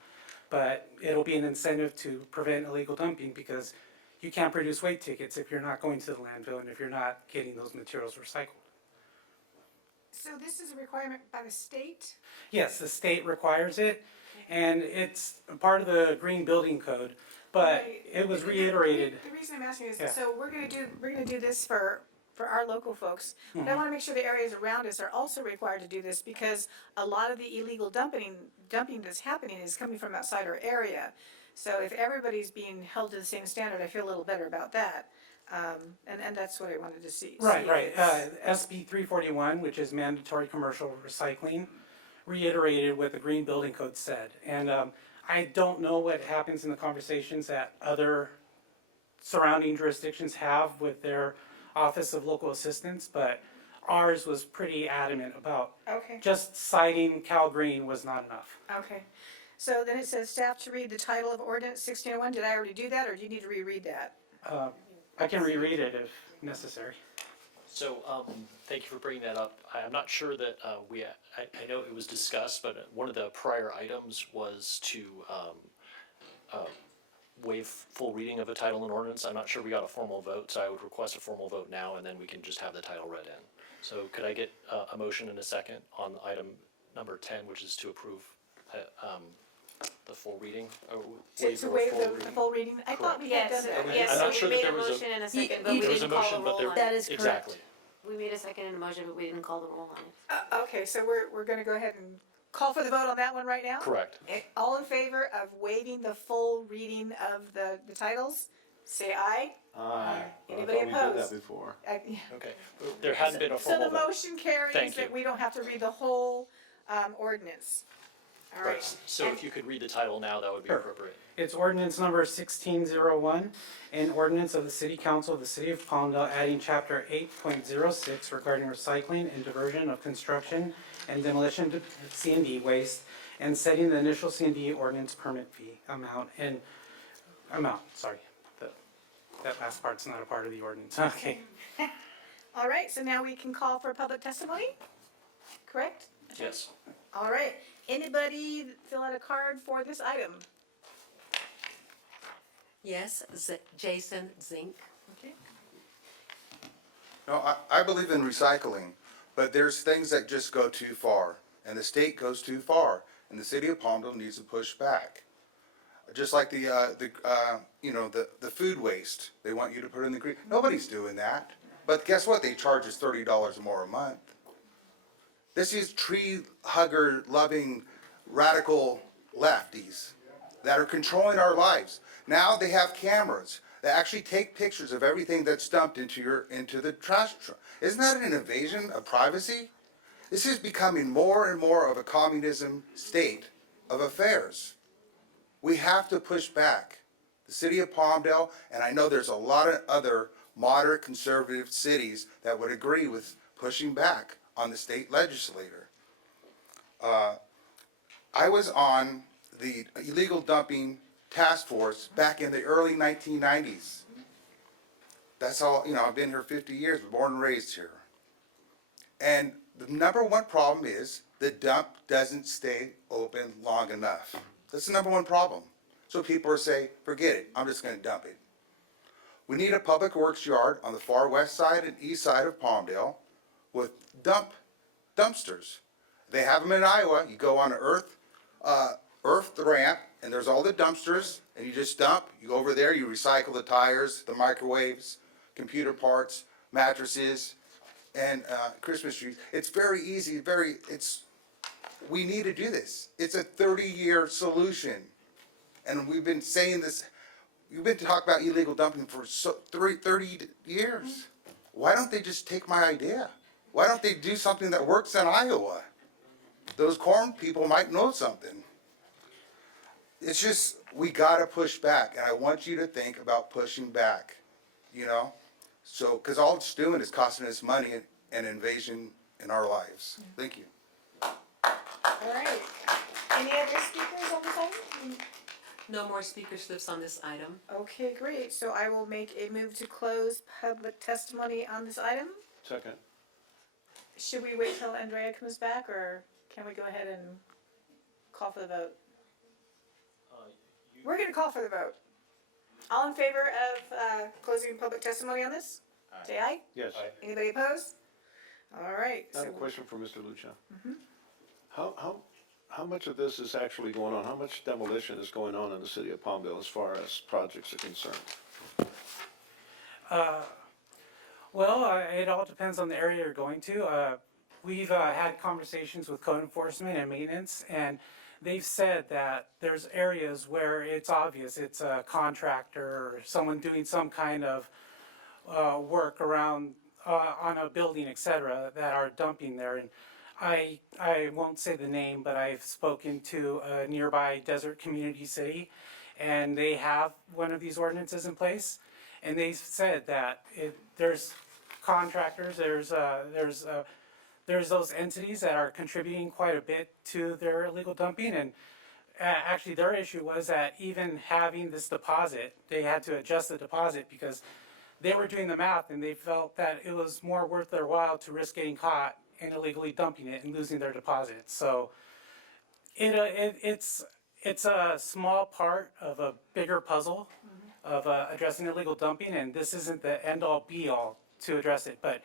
But it'll be an incentive to prevent illegal dumping, because you can't produce weight tickets if you're not going to the landfill and if you're not getting those materials recycled. So this is a requirement by the state? Yes, the state requires it, and it's a part of the Green Building Code, but it was reiterated. The reason I'm asking is, Yeah. so we're gonna do this for our local folks. But I wanna make sure the areas around us are also required to do this, because a lot of the illegal dumping that's happening is coming from outside our area. So if everybody's being held to the same standard, I feel a little better about that. And that's what I wanted to see. Right. SB 341, which is mandatory commercial recycling, reiterated what the Green Building Code said. And I don't know what happens in the conversations that other surrounding jurisdictions have with their Office of Local Assistance, but ours was pretty adamant about just citing Cal Green was not enough. Okay. So then it says staff to read the title of ordinance 1601. Did I already do that, or do you need to reread that? I can reread it if necessary. So, thank you for bringing that up. I'm not sure that I know it was discussed, but one of the prior items was to waive full reading of a title and ordinance. I'm not sure we got a formal vote, so I would request a formal vote now, and then we can just have the title read in. So could I get a motion and a second on item number 10, which is to approve the full reading? To waive the full reading? I thought we had done it. Yes, I'm so not sure we that made a there was motion and a second, but we There was a didn't call motion, the but roll there, on That it. is correct. exactly. We made a second and a motion, but we didn't call the roll on it. Okay, so we're gonna go ahead and call for the vote on that one right now? Correct. All in favor of waiving the full reading of the titles, say aye. Aye. Anybody I thought we did opposed? that before. Okay. There hadn't been a So formal the vote. motion carries Thank you. that we don't have to read the whole ordinance. All right. Right. So if you could read the title now, that would be Sure. appropriate. It's ordinance number 1601, an ordinance of the City Council of the City of Palmdale adding chapter 8.06 regarding recycling and diversion of construction and demolition to C&D waste, and setting the initial C&D ordinance permit fee amount. Sorry. That last part's not a part of the ordinance. Okay. All right, so now we can call for public testimony, correct? Yes. All right, anybody fill out a card for this item? Yes, Jason Zink. Okay. No, I believe in recycling, but there's things that just go too far, and the state goes too far, and the city of Palmdale needs to push back. Just like the food waste, they want you to put in the green. Nobody's doing that. But guess what? They charge us $30 more a month. This is tree hugger loving radical lefties that are controlling our lives. Now they have cameras that actually take pictures of everything that's dumped into the trash truck. Isn't that an invasion of privacy? This is becoming more and more of a communism state of affairs. We have to push back. The city of Palmdale, and I know there's a lot of other moderate conservative cities that would agree with pushing back on the state legislator. I was on the illegal dumping task force back in the early 1990s. That's all, I've been here 50 years, born and raised here. And the number one problem is the dump doesn't stay open long enough. That's the number one problem. So people are saying, forget it, I'm just gonna dump it. We need a public works yard on the far west side and east side of Palmdale with dumpsters. They have them in Iowa. You go on an earth ramp, and there's all the dumpsters, and you just dump. You go over there, you recycle the tires, the microwaves, computer parts, mattresses, and Christmas trees. It's very easy, we need to do this. It's a 30-year solution. And we've been saying this, you've been talking about illegal dumping for 30 years. Why don't they just take my idea? Why don't they do something that works in Iowa? Those corn people might know something. It's just, we gotta push back, and I want you to think about pushing back, So, because all it's doing is costing us money and invasion in our lives. Thank you. All right. Any other speakers on this item? No more speaker slips on this item. Okay, great. So I will make a move to close public testimony on this item. Second. Should we wait till Andrea comes back, or can we go ahead and call for the vote? We're gonna call for the vote. All in favor of closing public testimony on this? Say aye. Yes. Anybody opposed? All right. I have a question for Mr. Lucha. How much of this is actually going on? How much demolition is going on in the city of Palmdale as far as projects are concerned? It all depends on the area you're going to. We've had conversations with code enforcement and maintenance, and they've said that there's areas where it's obvious it's a contractor or someone doing some kind of work around on a building, etc., that are dumping there. And I won't say the name, but I've spoken to a nearby desert community city, and they have one of these ordinances in place, and they said that there's contractors, there's those entities that are contributing quite a bit to their illegal dumping, and actually their issue was that even having this deposit, they had to adjust the deposit because they were doing the math and they felt that it was more worth their while to risk getting caught and illegally dumping it and losing their deposit. So it's a small part of a bigger puzzle of addressing illegal dumping, and this isn't the end-all be-all to address it, but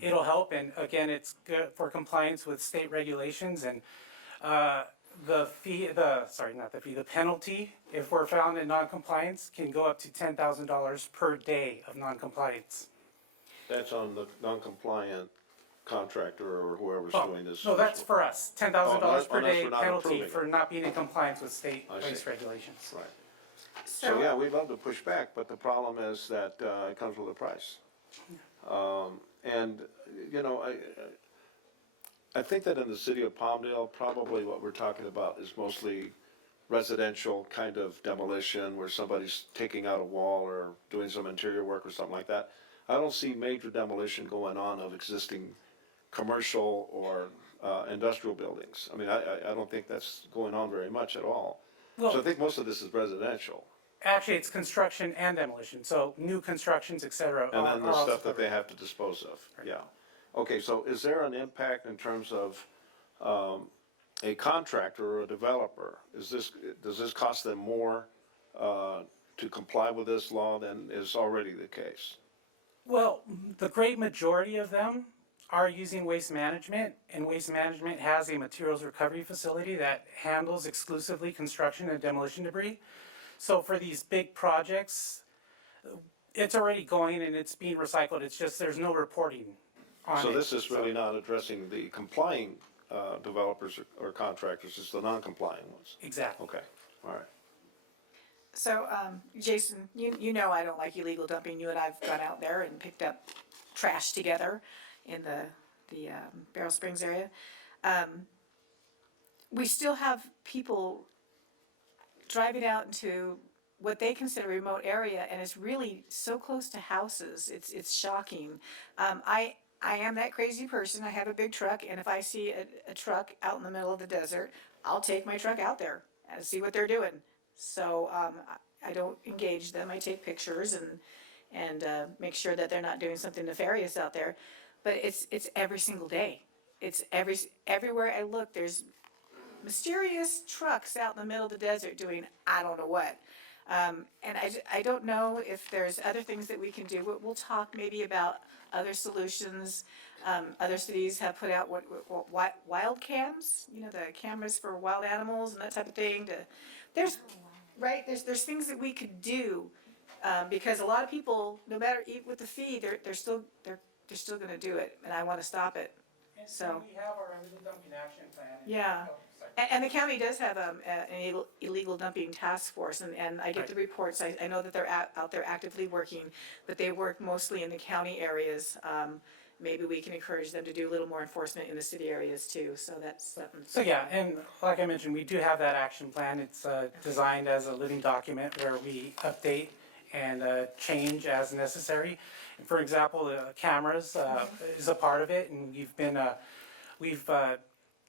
it'll help. And again, it's good for compliance with state regulations, and the penalty, if we're found in non-compliance, can go up to $10,000 per day of non-compliance. That's on the non-compliant contractor or whoever's Oh, doing this. no, that's for us, $10,000 per that's day for not penalty approving it. for not being in compliance with state I waste see. regulations. Right. So, yeah, we'd love to push back, but the problem is that, it comes with a price. And, you know, I think that in the city of Palmdale, probably what we're talking about is mostly residential kind of demolition where somebody's taking out a wall or doing some interior work or something like that. I don't see major demolition going on of existing commercial or industrial buildings. I mean, I don't think that's going on very much at all. So I Well, think most of this is residential. actually, it's construction and demolition, so new constructions, et cetera. And then are the also stuff that covered. they have to dispose of, yeah. Okay, so is there an impact in terms of a contractor or a developer? Does this cost them more to comply with this law than is already the case? Well, the great majority of them are using Waste Management, and Waste Management has a materials recovery facility that handles exclusively construction and demolition debris. So for these big projects, it's already going and it's being recycled, it's just there's no reporting on it. So this is really not addressing the complying developers or contractors, it's the non-compliant ones? Exactly. Okay, all right. So, Jason, you know I don't like illegal dumping. You and I've gone out there and picked up trash together in the Barrel Springs area. We still have people driving out into what they consider a remote area, and it's really so close to houses. It's shocking. I am that crazy person. I have a big truck, and if I see a truck out in the middle of the desert, I'll take my truck out there and see what they're doing. So I don't engage them. I take pictures and make sure that they're not doing something nefarious out there. But it's every single day. It's everywhere I look. There's mysterious trucks out in the middle of the desert doing I don't know what. And I don't know if there's other things that we can do. We'll talk maybe about other solutions. Other cities have put out what wild cams, you know, the cameras for wild animals and that type of thing. There's things that we could do because a lot of people, no matter with the fee, they're still going to do it, and I want to stop it. So we have our illegal dumping action plan. yeah. And the county does have an illegal dumping task force, and I get the reports. I know that they're out there actively working, but they work mostly in the county areas. Maybe we can encourage them to do a little more enforcement in the city areas too, so that's something. So yeah, and like I mentioned, we do have that action plan. It's designed as a living document where we update and change as necessary. And for example, the cameras is a part of it, and we've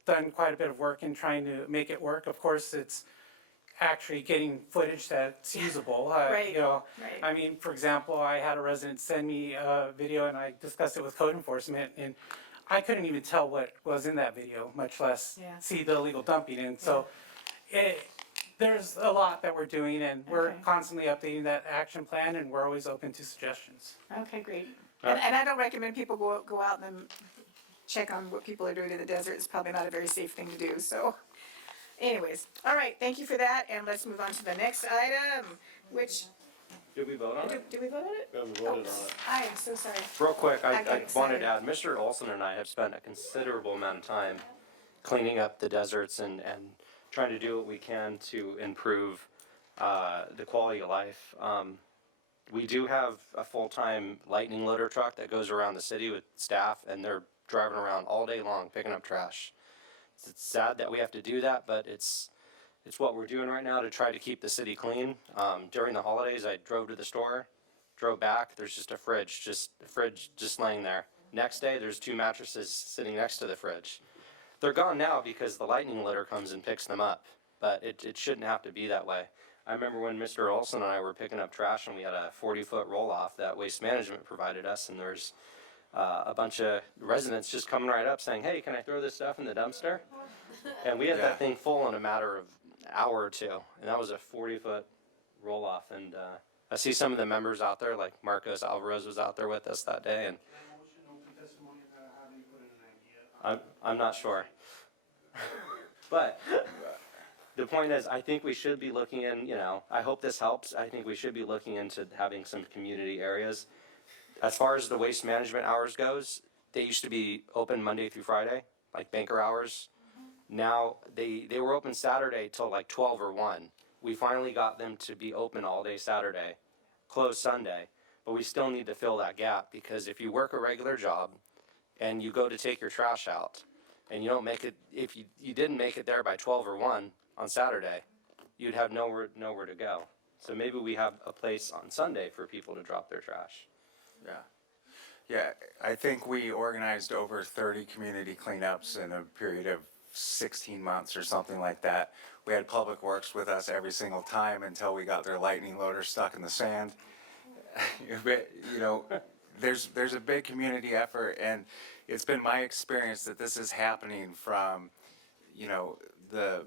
done quite a bit of work in trying to make it work. Of course, it's actually getting footage that's usable. Right, You know, right. I mean, for example, I had a resident send me a video and I discussed it with code enforcement, and I couldn't even tell what was in that video, much less Yeah. see the illegal dumping. And so there's a lot that we're doing, and we're Okay. constantly updating that action plan, and we're always open to suggestions. Okay, great. And I don't recommend people go out and then check on what people are doing in the desert. It's probably not a very safe thing to do, so. Anyways, all right, thank you for that, and let's move on to the next item, which, Did we vote on it? did we vote on it? We haven't voted on it. I am so sorry. Real quick, I get I wanted excited. to add, Mr. Olson and I have spent a considerable amount of time cleaning up the deserts and trying to do what we can to improve the quality of life. We do have a full-time lightning loader truck that goes around the city with staff, and they're driving around all day long picking up trash. It's sad that we have to do that, but it's what we're doing right now to try to keep the city clean. During the holidays, I drove to the store, drove back, there's just a fridge just laying there. Next day, there's 2 mattresses sitting next to the fridge. They're gone now because the lightning litter comes and picks them up, but it shouldn't have to be that way. I remember when Mr. Olson and I were picking up trash and we had a 40-foot roll-off that Waste Management provided us, and there's a bunch of residents just coming right up saying, hey, can I throw this stuff in the dumpster? And we had that thing full in a matter of an hour or two, and that was a 40-foot roll-off. And I see some of the members out there, like Marcos Alvarez was out there with us that day, and I'm not sure. But the point is, I think we should be looking in, I hope this helps. I think we should be looking into having some community areas As far as the waste management hours goes, they used to be open Monday through Friday, like banker hours. Now, they were open Saturday till like 12 or 1. We finally got them to be open all day Saturday, closed Sunday, but we still need to fill that gap, because if you work a regular job and you go to take your trash out and you don't make it, if you didn't make it there by 12 or 1 on Saturday, you'd have nowhere to go. So maybe we have a place on Sunday for people to drop their trash. Yeah. Yeah, I think we organized over 30 community cleanups in a period of 16 months or something like that. We had Public Works with us every single time until we got their lightning loader stuck in the sand. You know, there's a big community effort, and it's been my experience that this is happening from, you know, the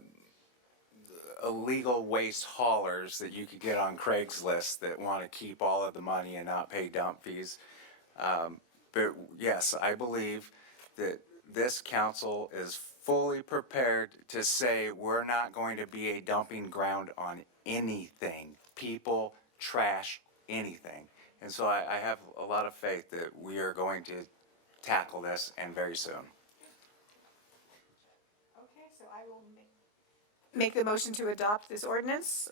illegal waste haulers that you could get on Craigslist that want to keep all of the money and not pay dump fees. But yes, I believe that this council is fully prepared to say we're not going to be a dumping ground on anything, people, trash, anything. And so I have a lot of faith that we are going to tackle this, and very soon. Okay, so I will make the motion to adopt this ordinance.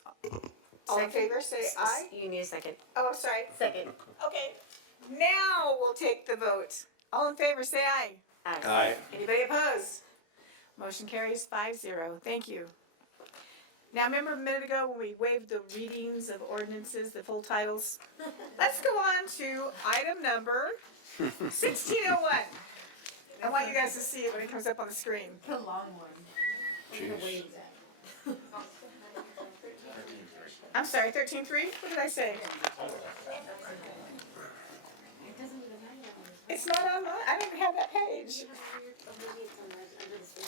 All in favor, say aye. You need a second. Oh, sorry. Second. Okay, now we'll take the vote. All in favor, say aye. Aye. Anybody opposed? Motion carries 5-0. Thank you. Now, remember a minute ago when we waived the readings of ordinances, the full titles? Let's go on to item number 1601. I want you guys to see it when it comes up on the screen. The long one. I'm sorry, 13.3? What did I say? It's not on mine. I don't have that page.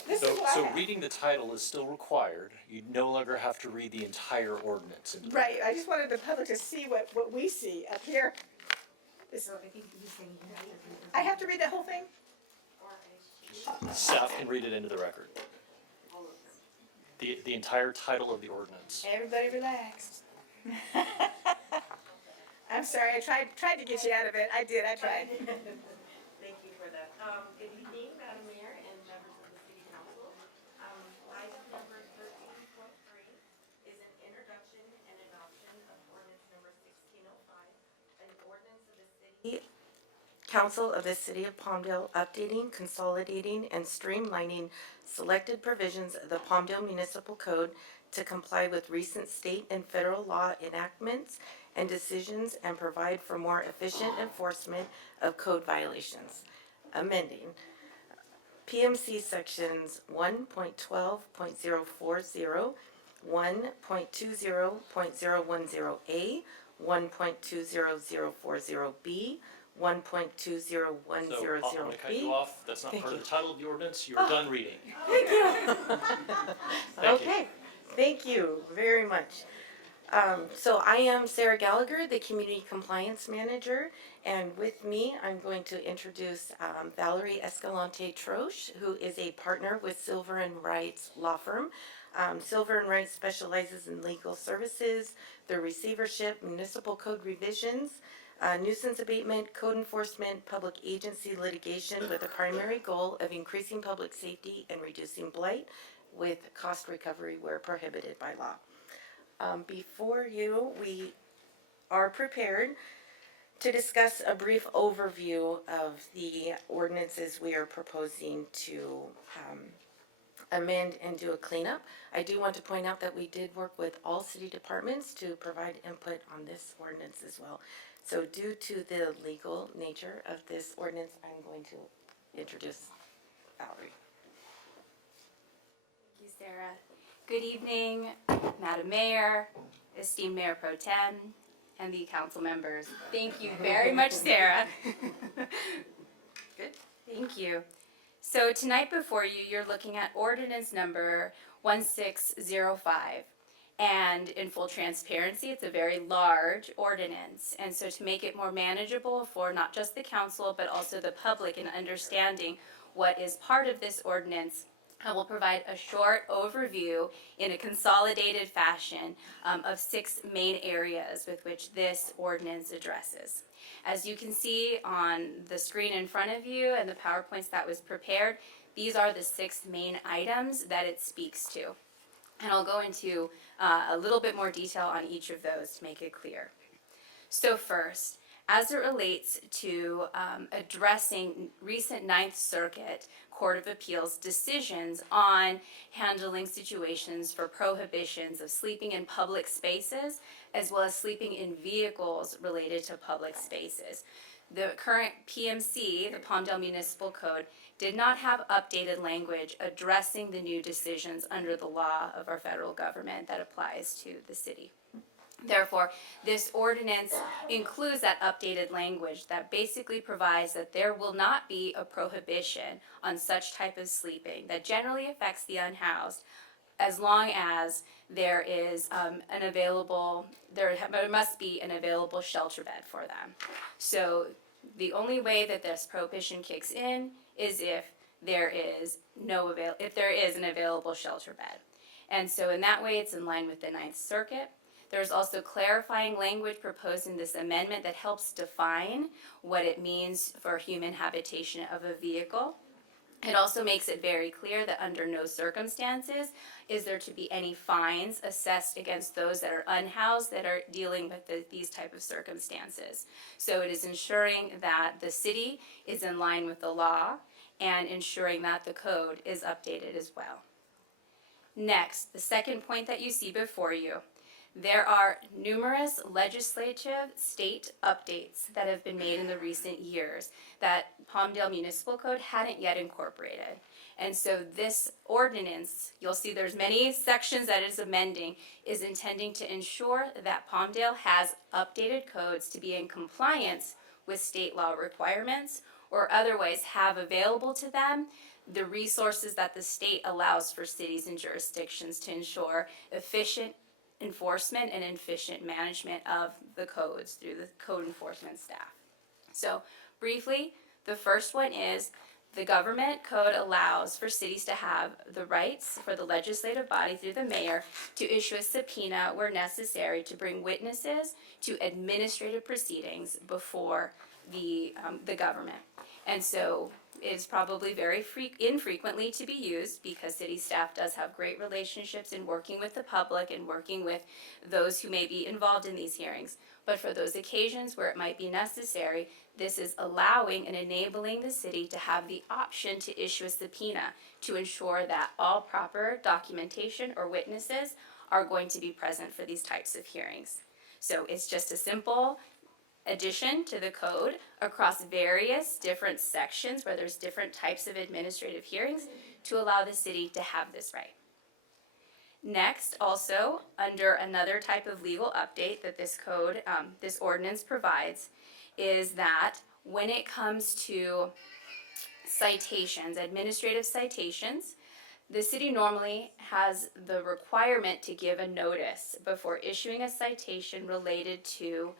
This is what I So have. reading the title is still required. You no longer have to read the entire ordinance. Right, I just wanted the public to see what we see up here. This, I have to read the whole thing? Staff can read it into the record. The entire title of the ordinance. Everybody relaxed. I'm sorry, I tried to get you out of it. I did, I tried. Thank you for that. Good evening, Madam Mayor and members of the City Council. Item number 13.3 is an introduction and adoption of ordinance number 1605, an ordinance of the City Council of the City of Palmdale updating, consolidating, and streamlining selected provisions of the Palmdale Municipal Code to comply with recent state and federal law enactments and decisions and provide for more efficient enforcement of code violations. Amending PMC sections 1.12.040, 1.20.010A, 1.20040B, 1.20100B. So I'm going to cut you off. That's not Thank part of you. the title of the ordinance. You are done reading. Thank you. Thank you. Okay, thank you very much. So I am Sarah Gallagher, the Community Compliance Manager, and with me, I'm going to introduce Valerie Escalante Troche, who is a partner with Silver and Wright Law Firm. Silver and Wright specializes in legal services, the receivership, municipal code revisions, nuisance abatement, code enforcement, public agency litigation with the primary goal of increasing public safety and reducing blight with cost recovery where prohibited by law. Before you, we are prepared to discuss a brief overview of the ordinances we are proposing to amend and do a cleanup. I do want to point out that we did work with all city departments to provide input on this ordinance as well. So due to the legal nature of this ordinance, I'm going to introduce Valerie. Thank you, Sarah. Good evening, Madam Mayor, esteemed Mayor Pro Tem, and the council members. Thank you very much, Sarah. Good, thank you. So tonight before you, you're looking at ordinance number 1605. And in full transparency, it's a very large ordinance. And so to make it more manageable for not just the council, but also the public in understanding what is part of this ordinance, I will provide a short overview in a consolidated fashion of 6 main areas with which this ordinance addresses. As you can see on the screen in front of you and the PowerPoints that was prepared, these are the 6 main items that it speaks to. And I'll go into a little bit more detail on each of those to make it clear. So first, as it relates to addressing recent Ninth Circuit Court of Appeals decisions on handling situations for prohibitions of sleeping in public spaces, as well as sleeping in vehicles related to public spaces. The current PMC, the Palmdale Municipal Code, did not have updated language addressing the new decisions under the law of our federal government that applies to the city. Therefore, this ordinance includes that updated language that basically provides that there will not be a prohibition on such type of sleeping that generally affects the unhoused, as long as there is there must be an available shelter bed for them. So the only way that this prohibition kicks in is if there is an available shelter bed. And so in that way, it's in line with the Ninth Circuit. There's also clarifying language proposed in this amendment that helps define what it means for human habitation of a vehicle. It also makes it very clear that under no circumstances is there to be any fines assessed against those that are unhoused that are dealing with these type of circumstances. So it is ensuring that the city is in line with the law and ensuring that the code is updated as well. Next, the second point that you see before you. There are numerous legislative state updates that have been made in the recent years that Palmdale Municipal Code hadn't yet incorporated. And so this ordinance, you'll see there's many sections that it is amending, is intending to ensure that Palmdale has updated codes to be in compliance with state law requirements, or otherwise have available to them the resources that the state allows for cities and jurisdictions to ensure efficient enforcement and efficient management of the codes through the code enforcement staff. So briefly, the first one is the government code allows for cities to have the rights for the legislative body through the mayor to issue a subpoena where necessary to bring witnesses to administrative proceedings before the government. And so it's probably very infrequently to be used because city staff does have great relationships in working with the public and working with those who may be involved in these hearings. But for those occasions where it might be necessary, this is allowing and enabling the city to have the option to issue a subpoena to ensure that all proper documentation or witnesses are going to be present for these types of hearings. So it's just a simple addition to the code across various different sections where there's different types of administrative hearings to allow the city to have this right. Next, also, under another type of legal update that this code, this ordinance provides, is that when it comes to citations, administrative citations, the city normally has the requirement to give a notice before issuing a citation related to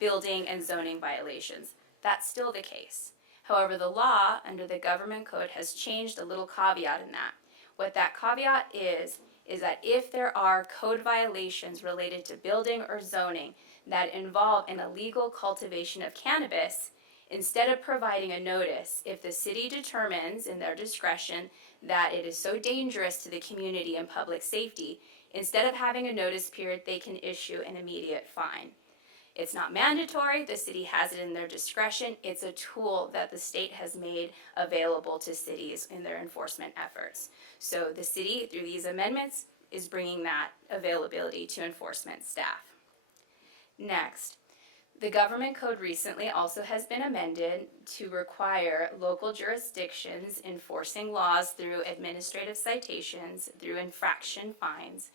building and zoning violations. That's still the case. However, the law under the government code has changed a little caveat in that. What that caveat is that if there are code violations related to building or zoning that involve an illegal cultivation of cannabis, instead of providing a notice, if the city determines in their discretion that it is so dangerous to the community and public safety, instead of having a notice period, they can issue an immediate fine. It's not mandatory, the city has it in their discretion. It's a tool that the state has made available to cities in their enforcement efforts. So the city, through these amendments, is bringing that availability to enforcement staff. Next, the government code recently also has been amended to require local jurisdictions enforcing laws through administrative citations, through infraction fines,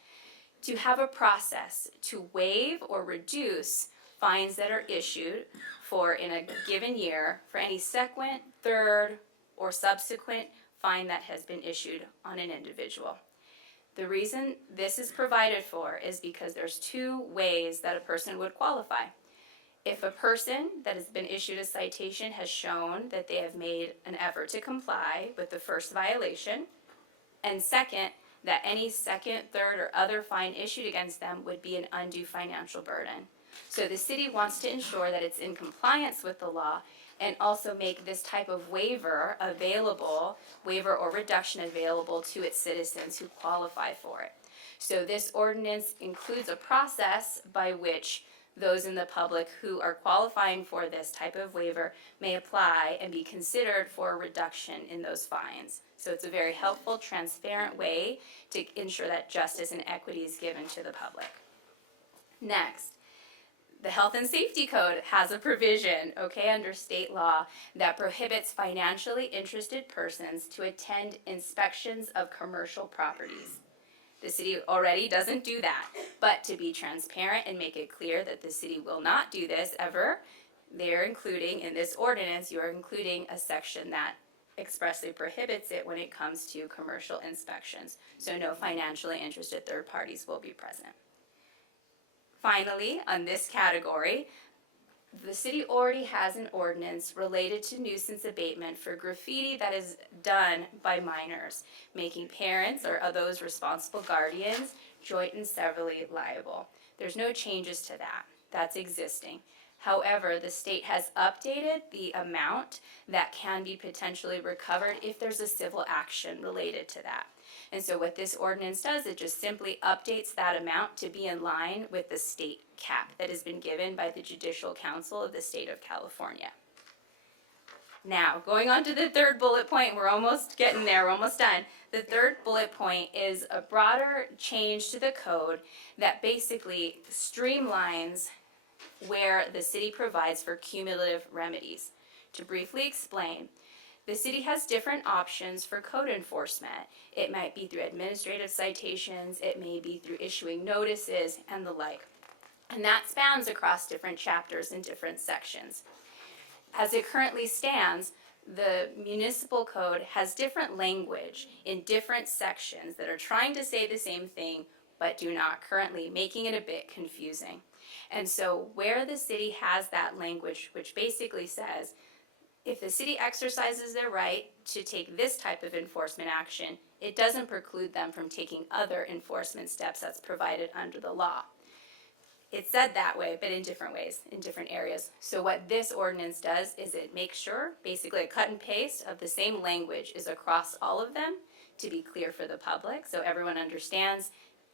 to have a process to waive or reduce fines that are issued for in a given year for any second, third, or subsequent fine that has been issued on an individual. The reason this is provided for is because there's 2 ways that a person would qualify. If a person that has been issued a citation has shown that they have made an effort to comply with the first violation, And second, that any second, third, or other fine issued against them would be an undue financial burden. So the city wants to ensure that it's in compliance with the law and also make this type of waiver available, waiver or reduction available to its citizens who qualify for it. So this ordinance includes a process by which those in the public who are qualifying for this type of waiver may apply and be considered for a reduction in those fines. So it's a very helpful, transparent way to ensure that justice and equity is given to the public. Next, the Health and Safety Code has a provision, under state law, that prohibits financially interested persons to attend inspections of commercial properties. The city already doesn't do that, but to be transparent and make it clear that the city will not do this ever, they're including, in this ordinance, you're including a section that expressly prohibits it when it comes to commercial inspections. So no financially interested third parties will be present. Finally, on this category, the city already has an ordinance related to nuisance abatement for graffiti that is done by minors, making parents or those responsible guardians joint and severally liable. There's no changes to that. That's existing. However, the state has updated the amount that can be potentially recovered if there's a civil action related to that. And so what this ordinance does, it just simply updates that amount to be in line with the state cap that has been given by the Judicial Council of the state of California. Now, going on to the third bullet point, we're almost getting there, we're almost done. The third bullet point is a broader change to the code that basically streamlines where the city provides for cumulative remedies. To briefly explain, the city has different options for code enforcement. It might be through administrative citations, it may be through issuing notices, and the like. And that spans across different chapters and different sections. As it currently stands, the municipal code has different language in different sections that are trying to say the same thing, but do not currently, making it a bit confusing. And so where the city has that language, which basically says, if the city exercises their right to take this type of enforcement action, it doesn't preclude them from taking other enforcement steps that's provided under the law. It's said that way, but in different ways, in different areas. So what this ordinance does is it makes sure, basically a cut and paste of the same language is across all of them to be clear for the public, so everyone understands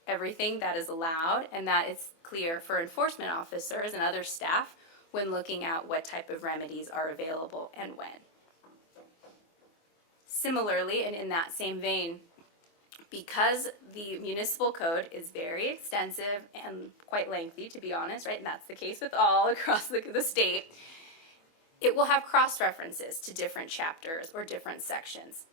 everything that is allowed and that it's clear for enforcement officers and other staff when looking at what type of remedies are available and when. Similarly, and in that same vein, because the municipal code is very extensive and quite lengthy, to be honest, right, and that's the case with all across the state, it will have cross-references to different chapters or different sections.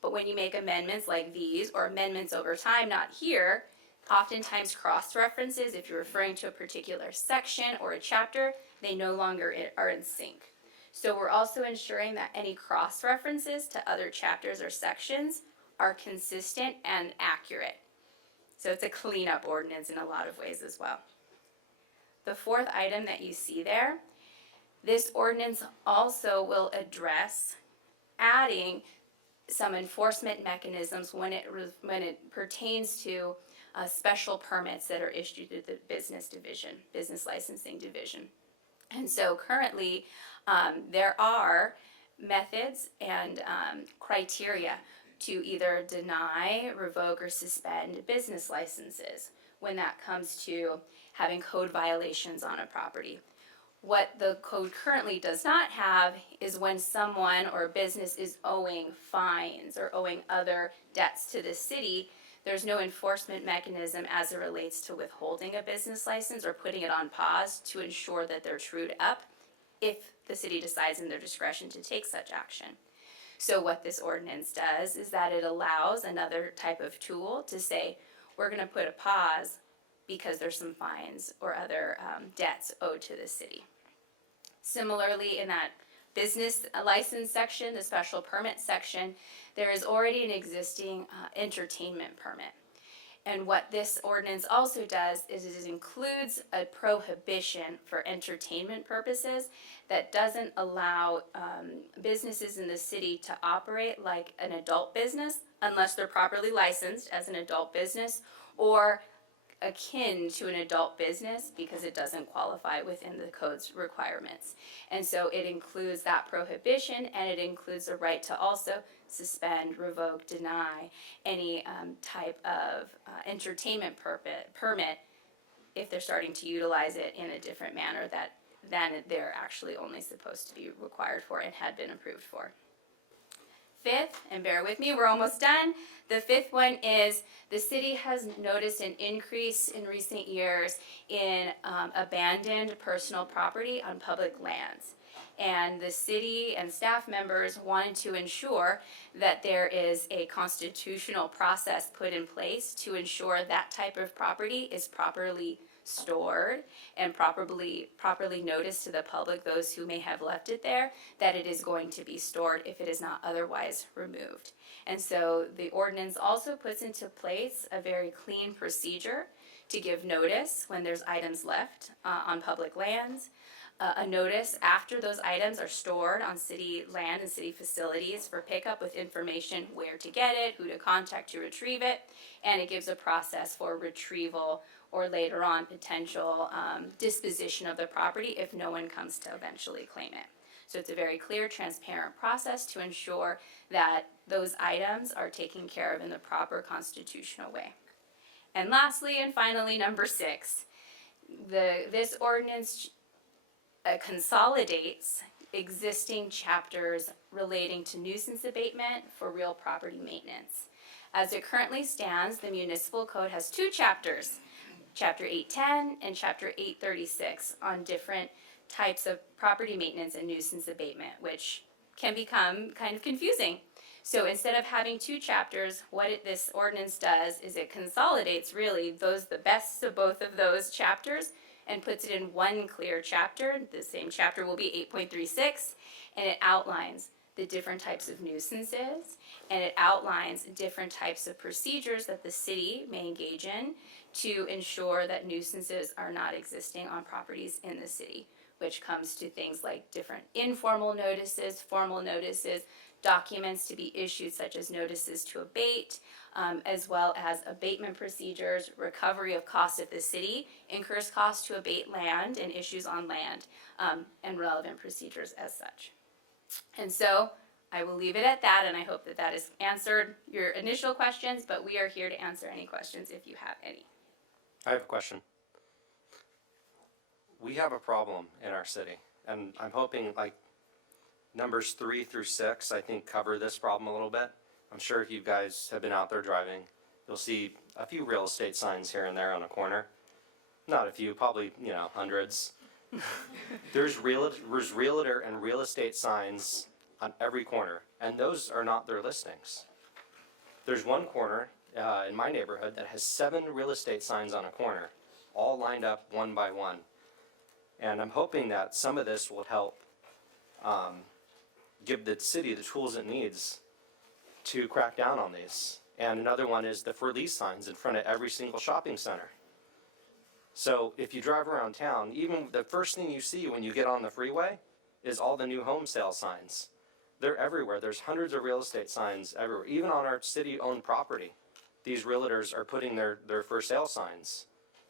But when you make amendments like these, or amendments over time, not here, oftentimes cross-references, if you're referring to a particular section or a chapter, they no longer are in sync. So we're also ensuring that any cross-references to other chapters or sections are consistent and accurate. So it's a cleanup ordinance in a lot of ways as well. The fourth item that you see there, this ordinance also will address adding some enforcement mechanisms when it pertains to special permits that are issued to the business licensing division. And so currently, there are methods and criteria to either deny, revoke, or suspend business licenses when that comes to having code violations on a property. What the code currently does not have is when someone or a business is owing fines or owing other debts to the city, there's no enforcement mechanism as it relates to withholding a business license or putting it on pause to ensure that they're trued up if the city decides in their discretion to take such action. So what this ordinance does is that it allows another type of tool to say, we're going to put a pause because there's some fines or other debts owed to the city. Similarly, in that business license section, the special permit section, there is already an existing entertainment permit. And what this ordinance also does is it includes a prohibition for entertainment purposes that doesn't allow businesses in the city to operate like an adult business unless they're properly licensed as an adult business or akin to an adult business because it doesn't qualify within the code's requirements. And so it includes that prohibition, and it includes the right to also suspend, revoke, deny any type of entertainment permit if they're starting to utilize it in a different manner than they're actually only supposed to be required for and had been approved for. Fifth, and bear with me, we're almost done. The fifth one is the city has noticed an increase in recent years in abandoned personal property on public lands. And the city and staff members wanted to ensure that there is a constitutional process put in place to ensure that type of property is properly stored and properly noticed to the public, those who may have left it there, that it is going to be stored if it is not otherwise removed. And so the ordinance also puts into place a very clean procedure to give notice when there's items left on public lands, a notice after those items are stored on city land and city facilities for pickup with information where to get it, who to contact to retrieve it, and it gives a process for retrieval or later on potential disposition of the property if no one comes to eventually claim it. So it's a very clear, transparent process to ensure that those items are taken care of in the proper constitutional way. And lastly and finally, number 6, this ordinance consolidates existing chapters relating to nuisance abatement for real property maintenance. As it currently stands, the municipal code has 2 chapters, Chapter 810 and Chapter 836, on different types of property maintenance and nuisance abatement, which can become kind of confusing. So instead of having 2 chapters, what this ordinance does is it consolidates really the best of both of those chapters and puts it in one clear chapter. The same chapter will be 8.36, and it outlines the different types of nuisances, and it outlines different types of procedures that the city may engage in to ensure that nuisances are not existing on properties in the city, which comes to things like different informal notices, formal notices, documents to be issued such as notices to abate, as well as abatement procedures, recovery of costs if the city incurs costs to abate land and issues on land, and relevant procedures as such. And so I will leave it at that, and I hope that that has answered your initial questions, but we are here to answer any questions if you have any. I have a question. We have a problem in our city, and I'm hoping like numbers 3 through 6, I think, cover this problem a little bit. I'm sure if you guys have been out there driving, you'll see a few real estate signs here and there on a corner. Not a few, probably, hundreds. There's realtor and real estate signs on every corner, and those are not their listings. There's one corner in my neighborhood that has 7 real estate signs on a corner, all lined up one by one. And I'm hoping that some of this will help give the city the tools it needs to crack down on these. And another one is the for lease signs in front of every single shopping center. So if you drive around town, even the first thing you see when you get on the freeway is all the new home sale signs. They're everywhere. There's hundreds of real estate signs everywhere. Even on our city-owned property, these realtors are putting their for sale signs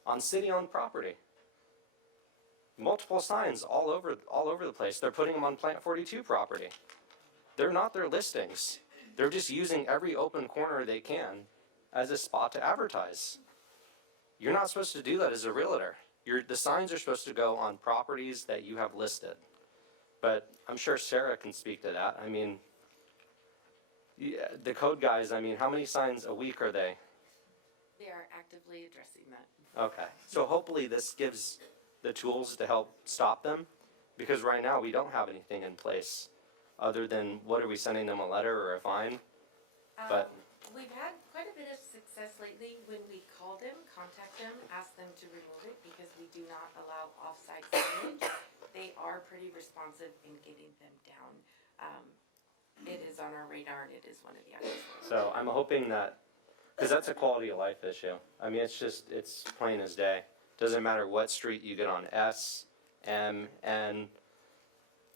on city-owned property. Multiple signs all over the place. They're putting them on Plant 42 property. They're not their listings. They're just using every open corner they can as a spot to advertise. You're not supposed to do that as a realtor. The signs are supposed to go on properties that you have listed. But I'm sure Sarah can speak to that. I mean, the code guys, how many signs a week are they? They are actively addressing that. Okay. So hopefully this gives the tools to help stop them, because right now we don't have anything in place other than, what are we sending them, a letter or a fine? But We've had quite a bit of success lately when we call them, contact them, ask them to remove it because we do not allow off-site signage. They are pretty responsive in getting them down. It is on our radar and it is one of the items. so I'm hoping that, because that's a quality of life issue. It's plain as day. Doesn't matter what street you get on, S, M, N,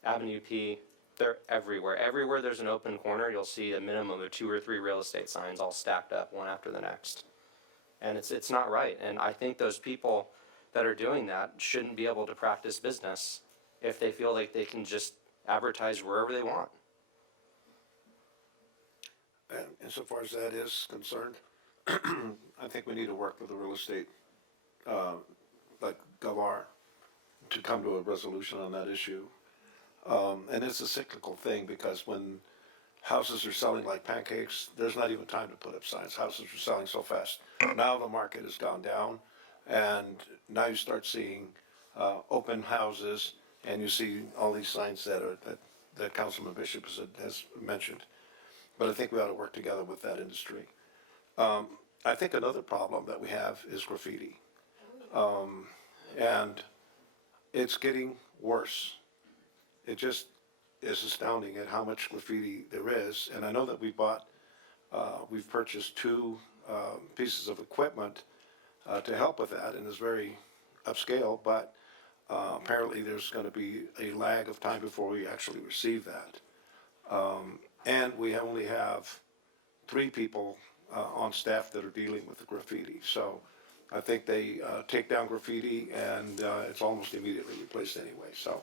Avenue P, They're everywhere. Everywhere there's an open corner, you'll see a minimum of 2 or 3 real estate signs all stacked up, one after the next. And it's not right. And I think those people that are doing that shouldn't be able to practice business if they feel like they can just advertise wherever they want. And insofar as that is concerned, I think we need to work with the real estate, like Gavar, to come to a resolution on that issue. And it's a cyclical thing, because when houses are selling like pancakes, there's not even time to put up signs. Houses are selling so fast. Now the market has gone down, and now you start seeing open houses, and you see all these signs that Councilman Bishop has mentioned. But I think we ought to work together with that industry. I think another problem that we have is graffiti. And it's getting worse. It just is astounding at how much graffiti there is. And I know that we've purchased 2 pieces of equipment to help with that, and it's very upscale, but apparently there's going to be a lag of time before we actually receive that. And we only have 3 people on staff that are dealing with the graffiti. So I think they take down graffiti, and it's almost immediately replaced anyway. So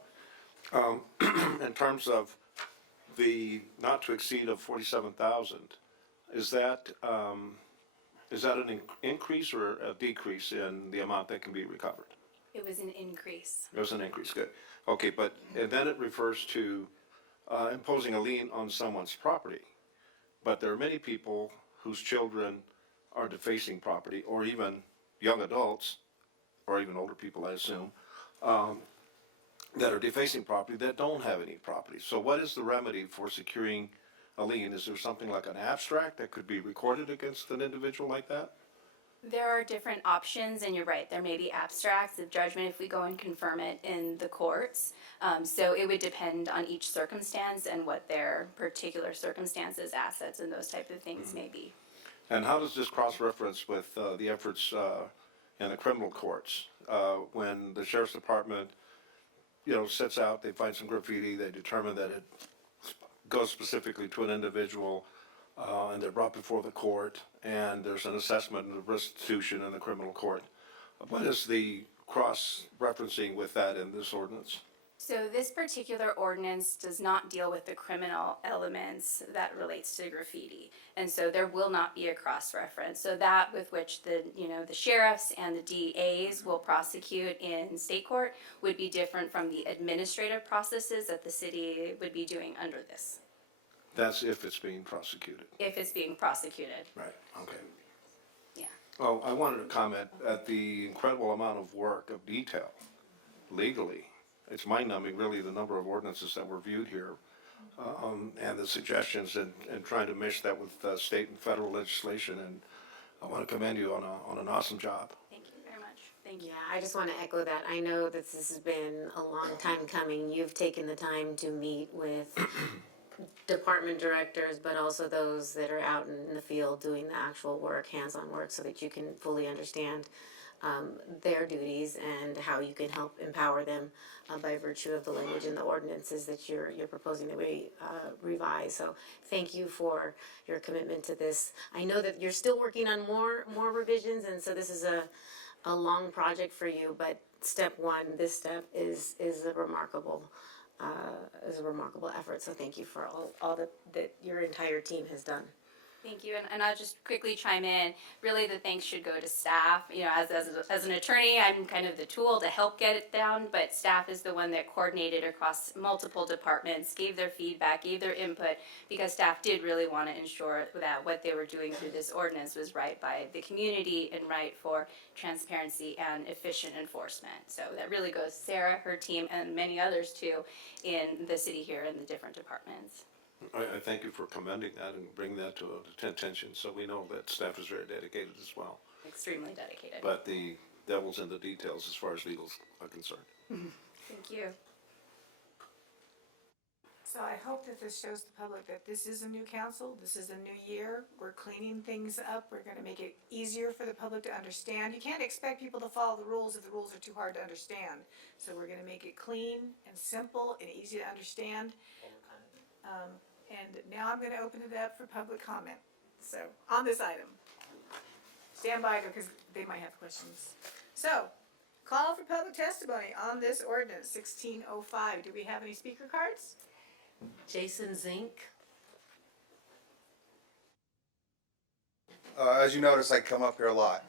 in terms of the not to exceed of 47,000, is that an increase or a decrease in the amount that can be recovered? It was an increase. It was an increase, good. Okay, and then it refers to imposing a lien on someone's property. But there are many people whose children are defacing property, or even young adults, or even older people, I assume, that are defacing property that don't have any property. So what is the remedy for securing a lien? Is there something like an abstract that could be recorded against an individual like that? There are different options, and you're right, there may be abstracts of judgment if we go and confirm it in the courts. So it would depend on each circumstance and what their particular circumstances, assets, and those type of things may be. And how does this cross-reference with the efforts in the criminal courts? When the sheriff's department, sets out, they find some graffiti, they determine that it goes specifically to an individual, and they're brought before the court, and there's an assessment and a restitution in the criminal court. What is the cross-referencing with that in this ordinance? So this particular ordinance does not deal with the criminal elements that relates to graffiti. And so there will not be a cross-reference. So that with which the sheriffs and the DAs will prosecute in state court would be different from the administrative processes that the city would be doing under this. That's if it's being prosecuted. If it's being prosecuted. Right, okay. Yeah. Well, I wanted to comment at the incredible amount of work, of detail, legally. It's mind-numbing, really, the number of ordinances that were viewed here, and the suggestions, and trying to mesh that with state and federal legislation. And I want to commend you on an awesome job. Thank you very much. Thank you. Yeah, I just want to echo that. I know that this has been a long time coming. You've taken the time to meet with department directors, but also those that are out in the field doing the actual work, hands-on work, so that you can fully understand their duties and how you can help empower them by virtue of the language and the ordinances that you're proposing that we revise. So thank you for your commitment to this. I know that you're still working on more revisions, and so this is a long project for you, but step one, this step is a remarkable effort. So thank you for all that your entire team has done. Thank you, and I'll just quickly chime in. Really, the thanks should go to staff. As an attorney, I'm kind of the tool to help get it down, but staff is the one that coordinated across multiple departments, gave their feedback, gave their input, because staff did really want to ensure that what they were doing through this ordinance was right by the community and right for transparency and efficient enforcement. So that really goes to Sarah, her team, and many others too in the city here in the different departments. I thank you for commending that and bringing that to attention, so we know that staff is very dedicated as well. Extremely dedicated. But the devil's in the details as far as legals are concerned. Thank you. So I hope that this shows the public that this is a new council, this is a new year, we're cleaning things up, we're gonna make it easier for the public to understand. You can't expect people to follow the rules if the rules are too hard to understand. So we're gonna make it clean and simple and easy to understand. And now I'm gonna open it up for public comment, so, on this item. Stand by, because they might have questions. So, call for public testimony on this ordinance 1605. Do we have any speaker cards? Jason Zink. As you notice, I come up here a lot.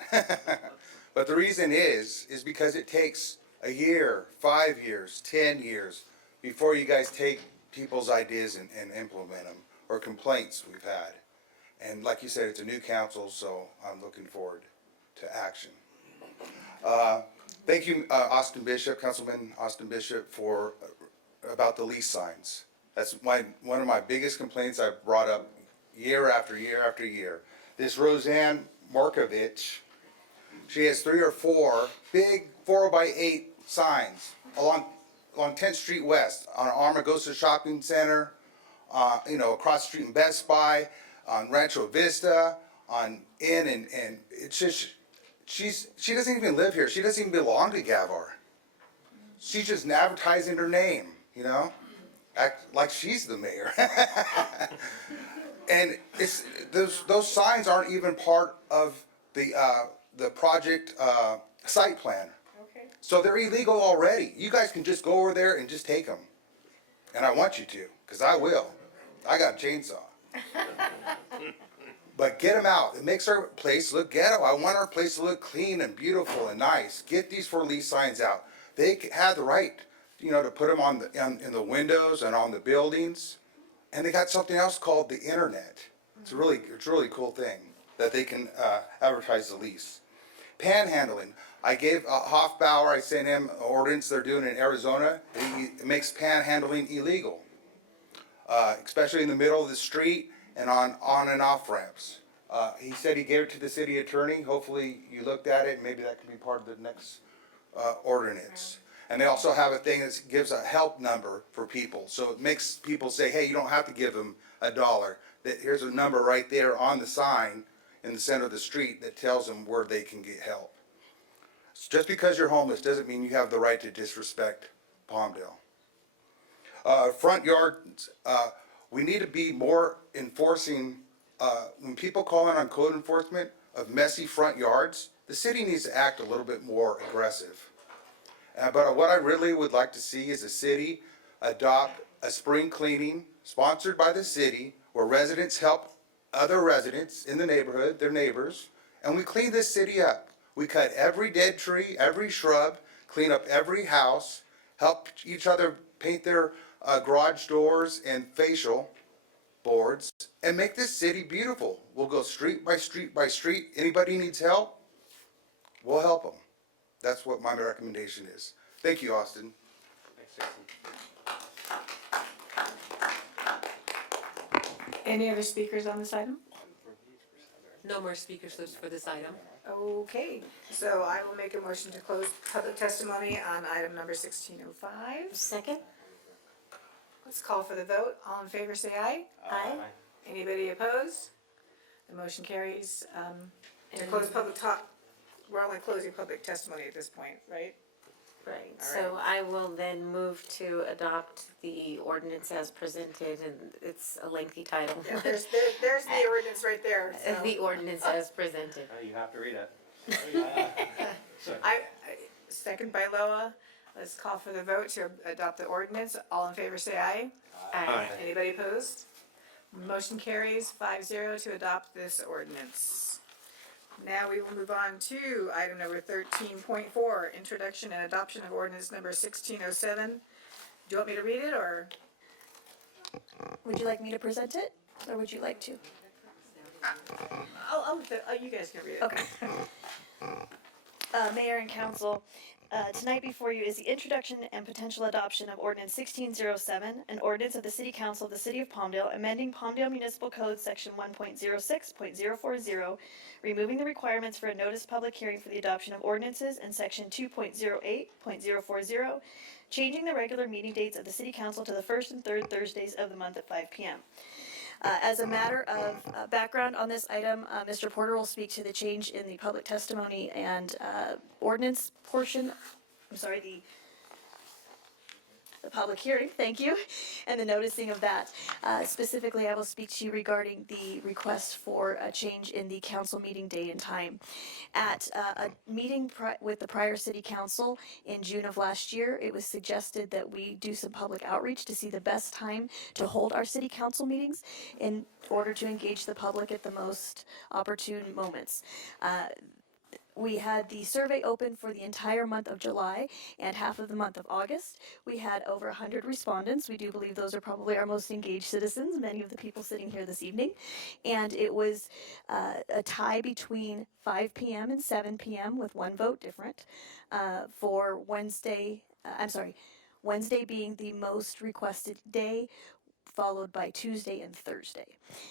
But the reason is because it takes a year, 5 years, 10 years before you guys take people's ideas and implement them, or complaints we've had. And like you said, it's a new council, so I'm looking forward to action. Thank you, Austin Bishop, Councilman Austin Bishop, for, about the lease signs. That's one of my biggest complaints I've brought up year after year after year. This Roseanne Markovich, she has 3 or 4 big 4x8 signs along 10th Street West, on Armagosa Shopping Center, across the street in Best Buy, on Rancho Vista, and it's just, she doesn't even live here. She doesn't even belong to Gavar. She's just advertising her name, act like she's the mayor. And it's those signs aren't even part of the project site plan. Okay. So they're illegal already. You guys can just go over there and just take them. And I want you to, because I will. I got a chainsaw. But get them out. It makes our place look ghetto. I want our place to look clean and beautiful and nice. Get these for lease signs out. They have the right, to put them in the windows and on the buildings. And they got something else called the internet. It's a really cool thing that they can advertise the lease. Panhandling. I gave Hoffbauer, I sent him an ordinance they're doing in Arizona. It makes panhandling illegal, especially in the middle of the street and on and off ramps. He said he gave it to the city attorney. Hopefully you looked at it, and maybe that can be part of the next ordinance. And they also have a thing that gives a help number for people. So it makes people say, hey, you don't have to give them $1. Here's a number right there on the sign in the center of the street that tells them where they can get help. Just because you're homeless doesn't mean you have the right to disrespect Palmdale. Front yards, we need to be more enforcing, when people call in on code enforcement of messy front yards, the city needs to act a little bit more aggressive. But what I really would like to see is the city adopt a spring cleaning sponsored by the city where residents help other residents in the neighborhood, their neighbors, and we clean this city up. We cut every dead tree, every shrub, clean up every house, help each other paint their garage doors and facial boards, and make this city beautiful. We'll go street by street by street. Anybody needs help, we'll help them. That's what my recommendation is. Thank you, Austin. Thanks, Jason. Any other speakers on this item? No more speakers lists for this item. Okay, so I will make a motion to close public testimony on item number 1605. Second? Let's call for the vote. All in favor, say aye. Aye. Anybody opposed? The motion carries. To close public talk, we're only closing public testimony at this point, right? Right, All so I will then move to adopt the ordinance as presented, and it's a lengthy title. Yeah, there's the ordinance right there. So. The ordinance as presented. You have to read it. Second by Loa. Let's call for the vote to adopt the ordinance. All in favor, say aye. Aye. Anybody opposed? Motion carries 5-0 to adopt this ordinance. Now we will move on to item number 13.4, introduction and adoption of ordinance number 1607. Do you want me to read it, or? Would you like me to present it, or would you like to? You guys can read it. Okay. Mayor and Council, tonight before you is the introduction and potential adoption of Ordinance 1607, an ordinance of the City Council of the City of Palmdale, amending Palmdale Municipal Code Section 1.06.040, removing the requirements for a notice public hearing for the adoption of ordinances, and Section 2.08.040, changing the regular meeting dates of the City Council to the first and third Thursdays of the month at 5 p.m. As a matter of background on this item, Mr. Porter will speak to the change in the public testimony and ordinance portion. I'm sorry, the public hearing, thank you, and the noticing of that. Specifically, I will speak to you regarding the request for a change in the council meeting day and time. At a meeting with the prior city council in June of last year, it was suggested that we do some public outreach to see the best time to hold our city council meetings in order to engage the public at the most opportune moments. We had the survey open for the entire month of July and half of the month of August. We had over 100 respondents. We do believe those are probably our most engaged citizens, many of the people sitting here this evening. And it was a tie between 5 p.m. and 7 p.m. with one vote different for Wednesday. Wednesday being the most requested day, followed by Tuesday and Thursday.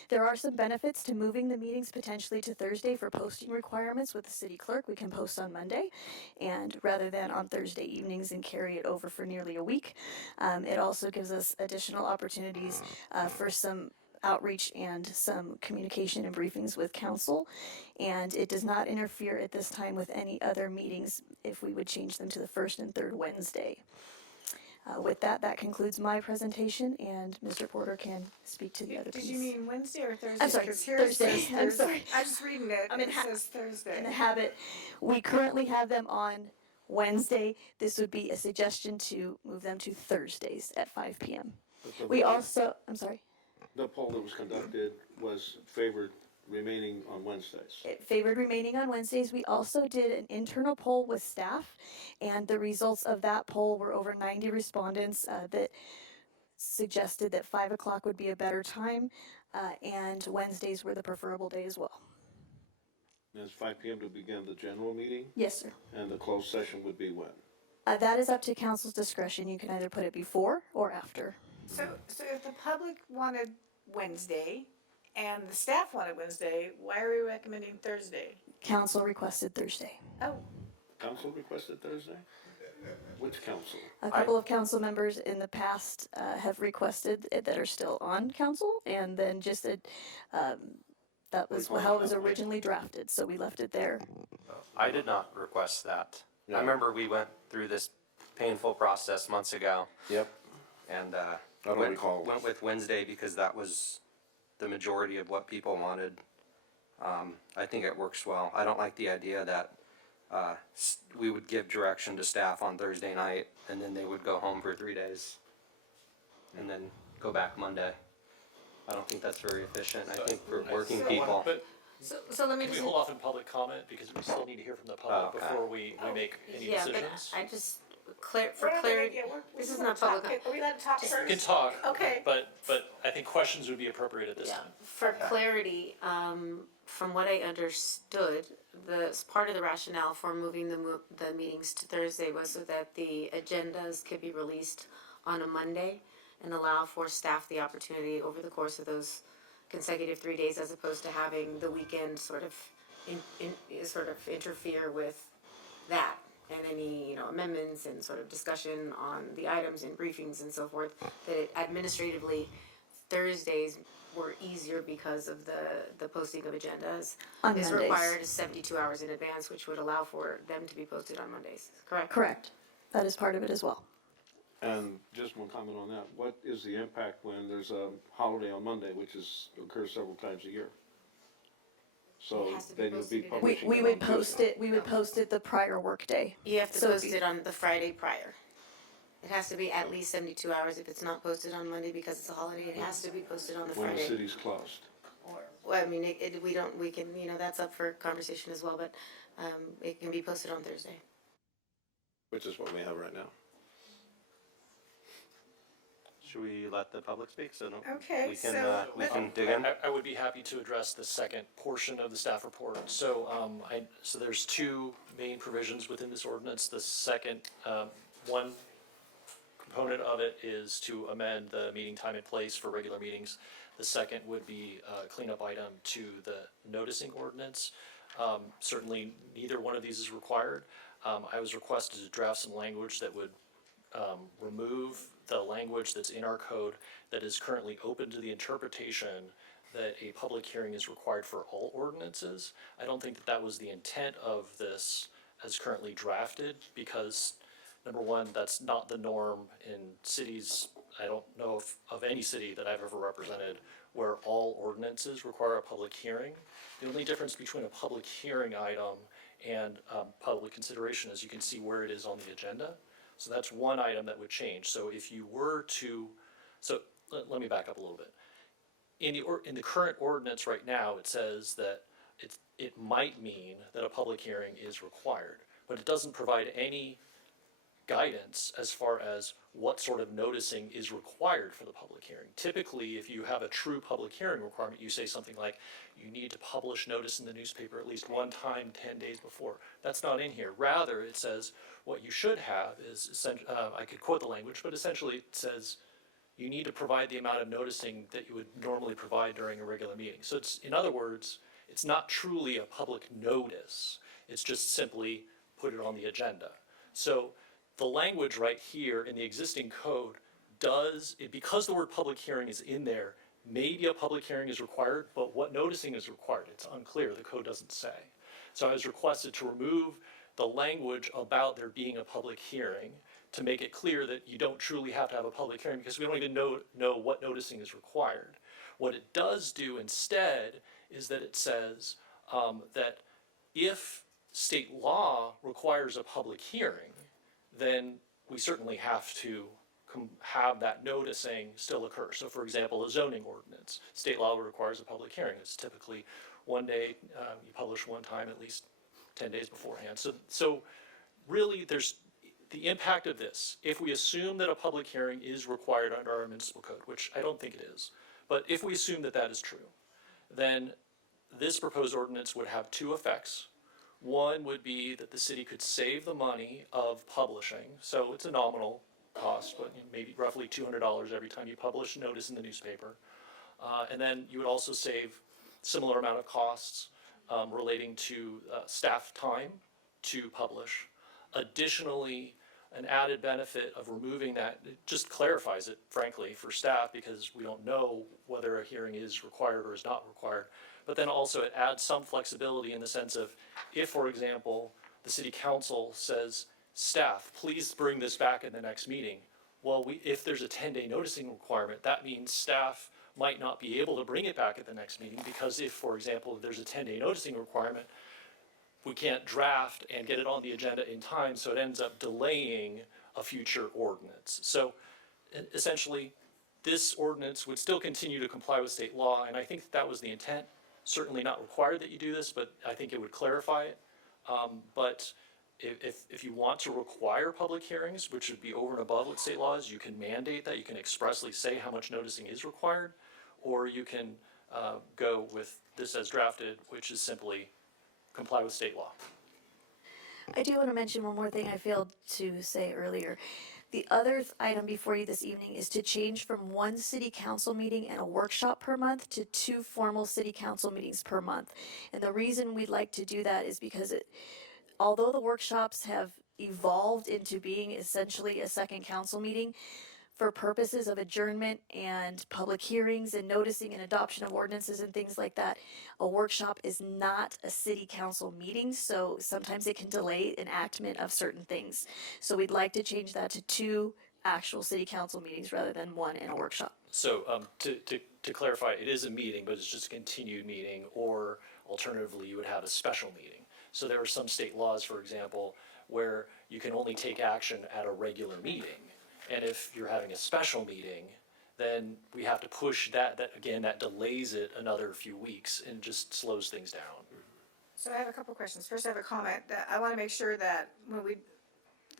There are some benefits to moving the meetings potentially to Thursday for posting requirements with the city clerk. We can post on Monday, and rather than on Thursday evenings and carry it over for nearly a week. It also gives us additional opportunities for some outreach and some communication and briefings with council, and it does not interfere at this time with any other meetings if we would change them to the first and third Wednesday. With that, that concludes my presentation, and Mr. Porter can speak to the other piece. Did you mean Wednesday or Thursday? I'm sorry, Because here it Thursday. says I'm sorry. I was just reading it, I'm and in it says Thursday. In the habit, we currently have them on Wednesday. This would be a suggestion to move them to Thursdays at 5 p.m. We also, I'm sorry, The poll that was conducted was favored remaining on Wednesdays. it favored remaining on Wednesdays. We also did an internal poll with staff, and the results of that poll were over 90 respondents that suggested that 5 o'clock would be a better time, and Wednesdays were the preferable day as well. And it's 5 p.m. to begin the general meeting, Yes, sir. and the closed session would be when? That is up to council's discretion. You can either put it before or after. So if the public wanted Wednesday and the staff wanted Wednesday, why are we recommending Thursday? Council requested Thursday. Oh. Council requested Thursday? Which council? A couple of council members in the past have requested that are still on council, and then just that was how it was originally drafted, so we left it there. I did not request that. No. I remember we went through this painful process months ago. Yep. And I don't recall. went with Wednesday because that was the majority of what people wanted. I think it works well. I don't like the idea that we would give direction to staff on Thursday night and then they would go home for 3 days and then go back Monday. I don't think that's very efficient. I think for working people. But So let me can we just. hold off in public comment, because we still need to hear from the public Okay. before we make any Yeah, decisions? but I just, for clarity, this is not public. Are we allowed to talk You first? can talk. Okay. But I think questions would be appropriate at this Yeah, time. for clarity, from what I understood, part of the rationale for moving the meetings to Thursday was so that the agendas could be released on a Monday and allow for staff the opportunity over the course of those consecutive 3 days, as opposed to having the weekend sort of interfere with that and any amendments and sort of discussion on the items and briefings and so forth. That administratively, Thursdays were easier because of the posting of agendas. On Is Mondays. required 72 hours in advance, which would allow for them to be posted on Mondays, correct? Correct. That is part of it as well. And just one comment on that. What is the impact when there's a holiday on Monday, which occurs several times a year? So It has to be then you'll be posted in publishing We it would on post Tuesday. it. We would post it the prior workday. You have to So post if you- it on the Friday prior. It has to be at least 72 hours. If it's not posted on Monday because it's a holiday, it has to be posted on the When the Friday. city's closed. Well, I mean, we can, that's up for conversation as well, but, it can be posted on Thursday. Which is what we have right now. Should we let the public speak so Okay, we can so we can dig in? I would be happy to address the second portion of the staff report. So, so there's two main provisions within this ordinance. The second, one component of it is to amend the meeting time and place for regular meetings. The second would be a cleanup item to the noticing ordinance. Certainly, neither one of these is required. I was requested to draft some language that would remove the language that's in our code that is currently open to the interpretation that a public hearing is required for all ordinances. I don't think that that was the intent of this as currently drafted, because Number one, that's not the norm in cities. I don't know of any city that I've ever represented where all ordinances require a public hearing. The only difference between a public hearing item and public consideration is you can see where it is on the agenda. So that's one item that would change. So if you were to, let me back up a little bit. In the current ordinance right now, it says that it might mean that a public hearing is required, but it doesn't provide any guidance as far as what sort of noticing is required for the public hearing. Typically, if you have a true public hearing requirement, you say something like, you need to publish notice in the newspaper at least one time 10 days before. That's not in here. Rather, it says what you should have is, I could quote the language, but essentially it says, you need to provide the amount of noticing that you would normally provide during a regular meeting. So it's, in other words, it's not truly a public notice. It's just simply put it on the agenda. So the language right here in the existing code because the word public hearing is in there, maybe a public hearing is required, but what noticing is required? It's unclear. The code doesn't say. So I was requested to remove the language about there being a public hearing to make it clear that you don't truly have to have a public hearing because we don't even know what noticing is required. What it does do instead is that it says that if state law requires a public hearing, then we certainly have to have that noticing still occur. So for example, a zoning ordinance, state law requires a public hearing. It's typically one day, you publish one time at least 10 days beforehand. So really there's the impact of this. If we assume that a public hearing is required under our municipal code, which I don't think it is, but if we assume that that is true, then this proposed ordinance would have two effects. One would be that the city could save the money of publishing, so it's a nominal cost, but maybe roughly $200 every time you publish a notice in the newspaper. And then you would also save similar amount of costs relating to staff time to publish. Additionally, an added benefit of removing that, it just clarifies it, frankly, for staff because we don't know whether a hearing is required or is not required. But then also it adds some flexibility in the sense of if, for example, the city council says, staff, please bring this back in the next meeting. Well, if there's a 10-day noticing requirement, that means staff might not be able to bring it back at the next meeting because if, for example, there's a 10-day noticing requirement, we can't draft and get it on the agenda in time, so it ends up delaying a future ordinance. So essentially, this ordinance would still continue to comply with state law, and I think that was the intent. Certainly not required that you do this, but I think it would clarify it. But if you want to require public hearings, which would be over and above what state law is, you can mandate that. You can expressly say how much noticing is required, or you can go with this as drafted, which is simply comply with state law. I do want to mention one more thing I failed to say earlier. The other item before you this evening is to change from one city council meeting and a workshop per month to 2 formal city council meetings per month. And the reason we'd like to do that is because although the workshops have evolved into being essentially a second council meeting, for purposes of adjournment and public hearings and noticing and adoption of ordinances and things like that, a workshop is not a city council meeting, so sometimes it can delay enactment of certain things. So we'd like to change that to 2 actual city council meetings rather than 1 in a workshop. So to clarify, it is a meeting, but it's just a continued meeting, or alternatively, you would have a special meeting. So there are some state laws, for example, where you can only take action at a regular meeting. And if you're having a special meeting, then we have to push that again, that delays it another few weeks and just slows things down. So I have a couple questions. First, I have a comment that I want to make sure that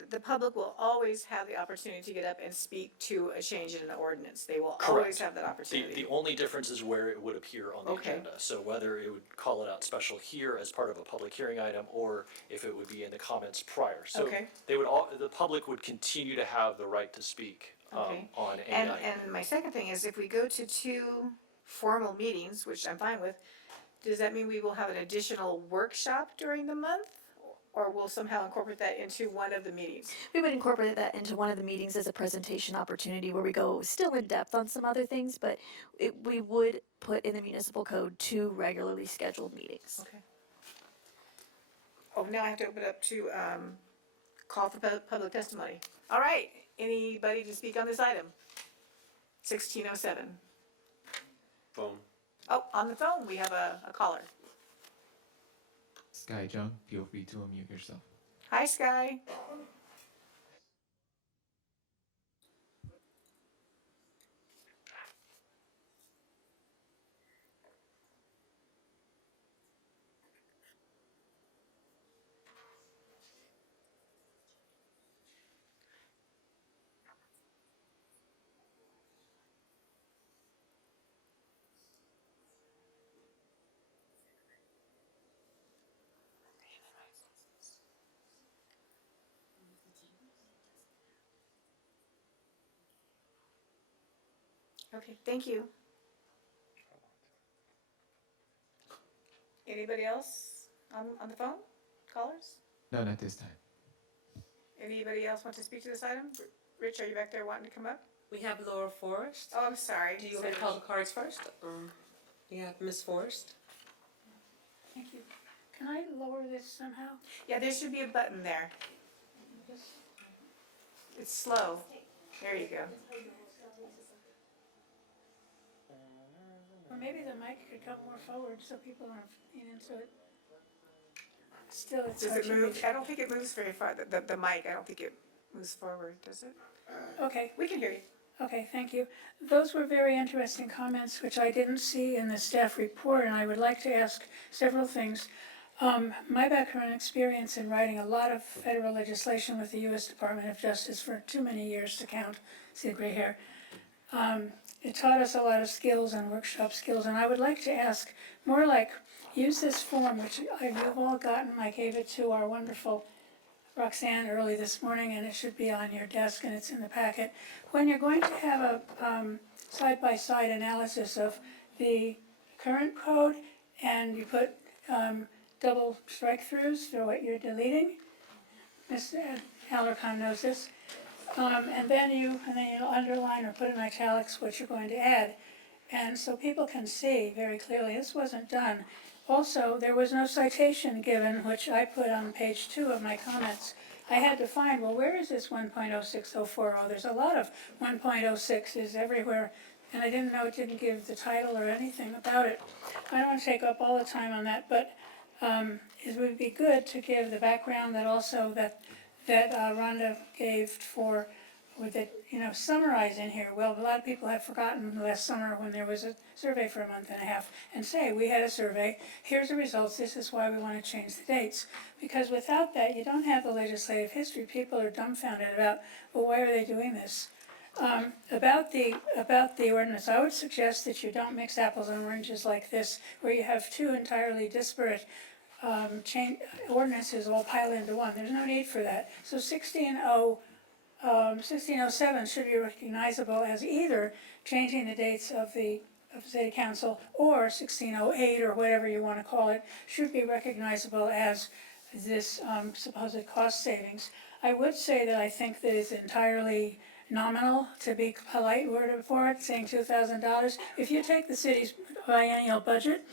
the public will always have the opportunity to get up and speak to a change in the ordinance. They will always have that opportunity. The only difference is where it would appear on the agenda. So whether it would call it out special here as part of a public hearing item, or if it would be in the comments prior. So the public would continue to have the right to speak on any item. And my second thing is, if we go to 2 formal meetings, which I'm fine with, does that mean we will have an additional workshop during the month? Or we'll somehow incorporate that into one of the meetings? We would incorporate that into one of the meetings as a presentation opportunity where we go still in depth on some other things, but we would put in the municipal code 2 regularly scheduled meetings. Okay. Oh, now I have to open it up to call for public testimony. All right, anybody to speak on this item? 1607. Phone. Oh, on the phone, we have a caller. Sky Jung, feel free to unmute yourself. Hi, Sky. Okay, thank you. Anybody else on the phone? Callers? None at this time. Anybody else want to speak to this item? Rich, are you back there wanting to come up? We have Laura Forrest. Oh, I'm sorry. Do you want me to call the cards first? You have Ms. Forrest. Thank you. Can I lower this somehow? Yeah, there should be a button there. It's slow. There you go. Or maybe the mic could come more forward so people aren't feeding into it. Still, it's Does hard it to move? reach. I don't think it moves very far. The mic, I don't think it moves forward, does it? Okay. We can hear you. Okay, thank you. Those were very interesting comments, which I didn't see in the staff report, and I would like to ask several things. My background and experience in writing a lot of federal legislation with the U.S. Department of Justice for too many years to count, see the gray hair. It taught us a lot of skills and workshop skills, and I would like to ask more like, use this form, which you've all gotten. I gave it to our wonderful Roxanne early this morning, and it should be on your desk, and it's in the packet. When you're going to have a side-by-side analysis of the current code, and you put double strike-throughs for what you're deleting, Mr. Alarcon knows this, and then you underline or put in italics what you're going to add. And so people can see very clearly this wasn't done. Also, there was no citation given, which I put on page 2 of my comments. I had to find, well, where is this 1.06040? There's a lot of 1.06s everywhere, and I didn't know it didn't give the title or anything about it. I don't want to take up all the time on that, but it would be good to give the background that also that Rhonda gave for, with it, summarize in here. Well, a lot of people have forgotten last summer when there was a survey for a month and a half, and say, we had a survey, here's the results, this is why we want to change the dates. Because without that, you don't have the legislative history. People are dumbfounded about, well, why are they doing this? About the ordinance, I would suggest that you don't mix apples and oranges like this, where you have two entirely disparate ordinances all piled into one. There's no need for that. So 1607 should be recognizable as either changing the dates of the city council, or 1608, or whatever you want to call it, should be recognizable as this supposed cost savings. I would say that I think that it's entirely nominal, to be polite word for it, saying $2,000. If you take the city's biennial budget,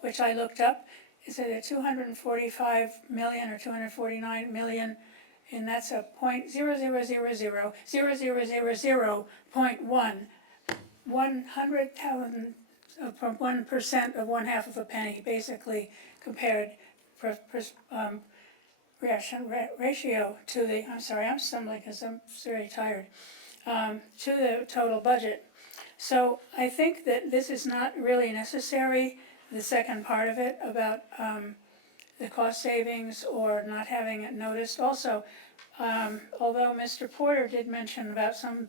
which I looked up, is it at 245 million or 249 million? And that's a 0.00000000.1, 100,000 from 1% of 1/2 of a penny, basically compared ratio to the, I'm sorry, I'm stumbling because I'm very tired, to the total budget. So I think that this is not really necessary, the second part of it about the cost savings or not having it noticed. Also, although Mr. Porter did mention about some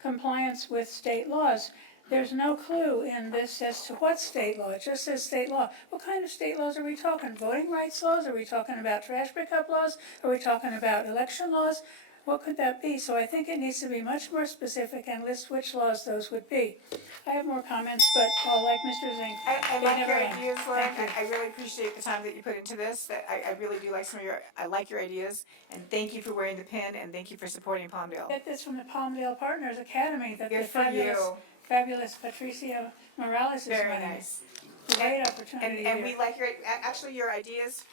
compliance with state laws, there's no clue in this as to what state law. It just says state law. What kind of state laws are we talking? Voting rights laws? Are we talking about trash pickup laws? Are we talking about election laws? What could that be? So I think it needs to be much more specific and list which laws those would be. I have more comments, but I'll like Mr. Zink. I They like never your end. ideas, Lauren. Thank you. I really appreciate the time that you put into this. I really do like I like your ideas. And thank you for wearing the pin, and thank you for supporting Palmdale. Get this from the Palmdale Partners Academy that the Good for you. fabulous Patricia Morales is Very running. nice. Great opportunity And here. we like your, actually your ideas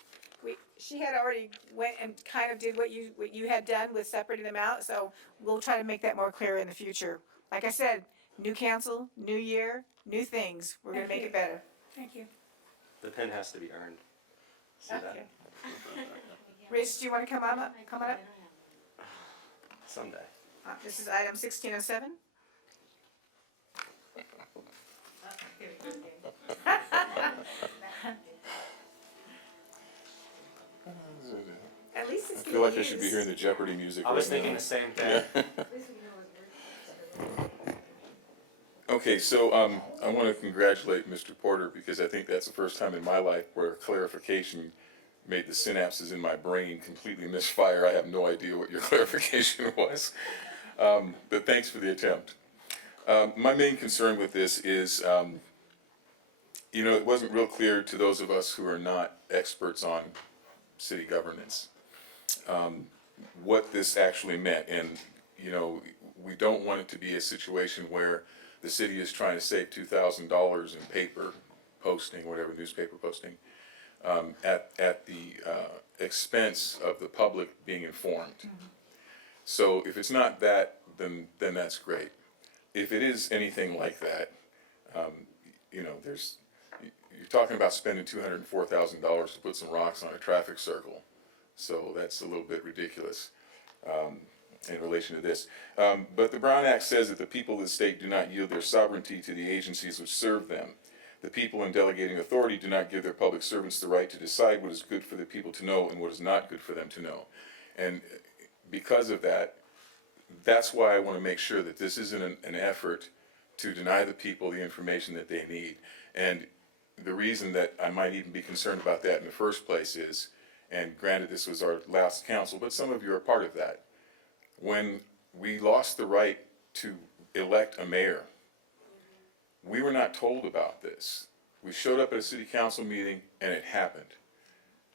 she had already went and kind of did what you had done with separating them out, so we'll try to make that more clear in the future. Like I said, new council, new year, new things. We're gonna make it better. Thank you. The pin has to be earned. See that? Okay. Rich, do you wanna come up? Someday. This is item 1607. At least it's I feel like I should be hearing the Jeopardy music. I was right thinking now. the same thing. Yeah. Okay, so I want to congratulate Mr. Porter because I think that's the first time in my life where clarification made the synapses in my brain completely misfire. I have no idea what your clarification was, but thanks for the attempt. My main concern with this is, it wasn't real clear to those of us who are not experts on city governance what this actually meant. And, we don't want it to be a situation where the city is trying to save $2,000 in paper posting, whatever, newspaper posting, at the expense of the public being informed. So if it's not that, then that's great. If it is anything like that, you're talking about spending $204,000 to put some rocks on a traffic circle. So that's a little bit ridiculous in relation to this. But the Brown Act says that the people of the state do not yield their sovereignty to the agencies which serve them. The people in delegating authority do not give their public servants the right to decide what is good for the people to know and what is not good for them to know. And because of that, that's why I want to make sure that this isn't an effort to deny the people the information that they need. And the reason that I might even be concerned about that in the first place is, and granted this was our last council, but some of you are part of that. When we lost the right to elect a mayor, we were not told about this. We showed up at a city council meeting and it happened.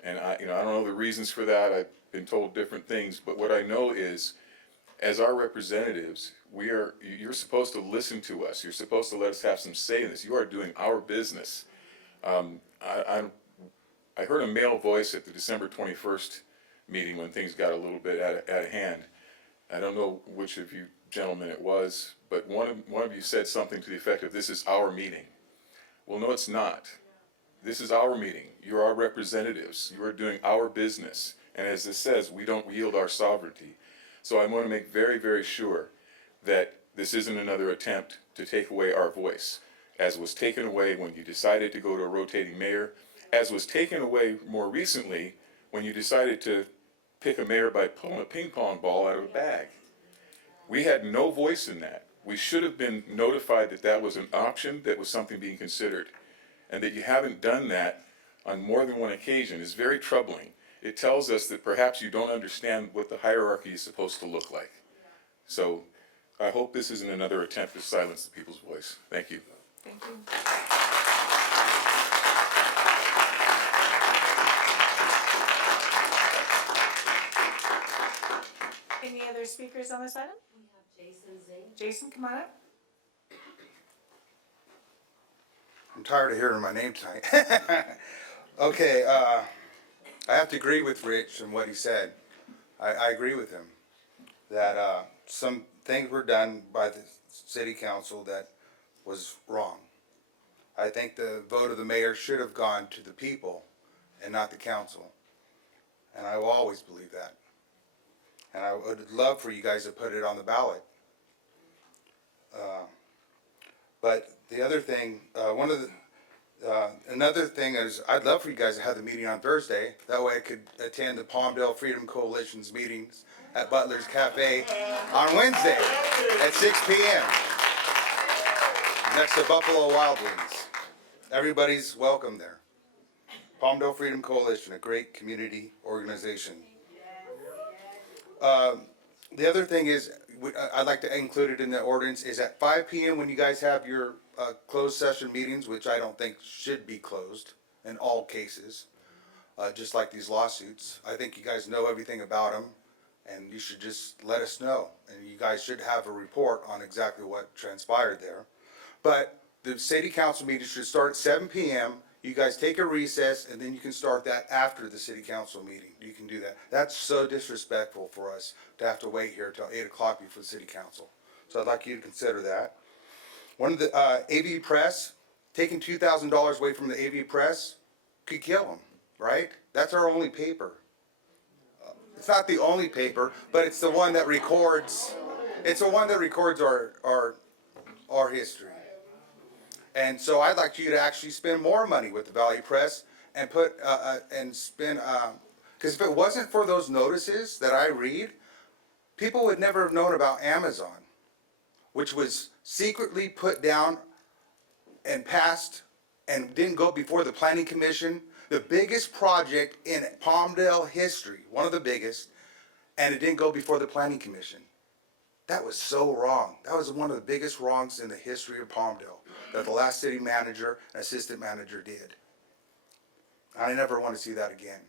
And I don't know the reasons for that. I've been told different things, but what I know is, as our representatives, you're supposed to listen to us. You're supposed to let us have some say in this. You are doing our business. I heard a male voice at the December 21st meeting when things got a little bit out of hand. I don't know which of you gentlemen it was, but one of you said something to the effect of, "This is our meeting." Well, no, it's not. This is our meeting. You're our representatives. You are doing our business. And as this says, we don't yield our sovereignty. So I want to make very, very sure that this isn't another attempt to take away our voice, as was taken away when you decided to go to a rotating mayor, as was taken away more recently when you decided to pick a mayor by pulling a ping pong ball out of a bag. We had no voice in that. We should have been notified that that was an option, that was something being considered. And that you haven't done that on more than one occasion is very troubling. It tells us that perhaps you don't understand what the hierarchy is supposed to look like. So I hope this isn't another attempt to silence the people's voice. Thank you. Thank you. Any other speakers on this item? We have Jason Zing. Jason, come on up. I'm tired of hearing my name tonight. Okay, I have to agree with Rich and what he said. I agree with him that some things were done by the city council that was wrong. I think the vote of the mayor should have gone to the people and not the council. And I will always believe that. And I would love for you guys to put it on the ballot. But the other thing, another thing is, I'd love for you guys to have the meeting on Thursday. That way I could attend the Palmdale Freedom Coalition's meetings at Butler's Cafe on Wednesday at 6 p.m. next to Buffalo Wild Wings. Everybody's welcome there. Palmdale Freedom Coalition, a great community organization. The other thing is, I'd like to include it in the ordinance, is at 5 p.m. when you guys have your closed session meetings, which I don't think should be closed in all cases, just like these lawsuits. I think you guys know everything about them, and you should just let us know. And you guys should have a report on exactly what transpired there. But the city council meeting should start at 7 p.m. You guys take a recess, and then you can start that after the city council meeting. You can do that. That's so disrespectful for us to have to wait here till 8 o'clock before the city council. So I'd like you to consider that. One of the, AV Press, taking $2,000 away from the AV Press could kill them, right? That's our only paper. It's not the only paper, but it's the one that records, our history. And so I'd like you to actually spend more money with the Valley Press and because if it wasn't for those notices that I read, people would never have known about Amazon, which was secretly put down and passed and didn't go before the Planning Commission. The biggest project in Palmdale history, one of the biggest, and it didn't go before the Planning Commission. That was so wrong. That was one of the biggest wrongs in the history of Palmdale that the last city manager and assistant manager did. I never want to see that again.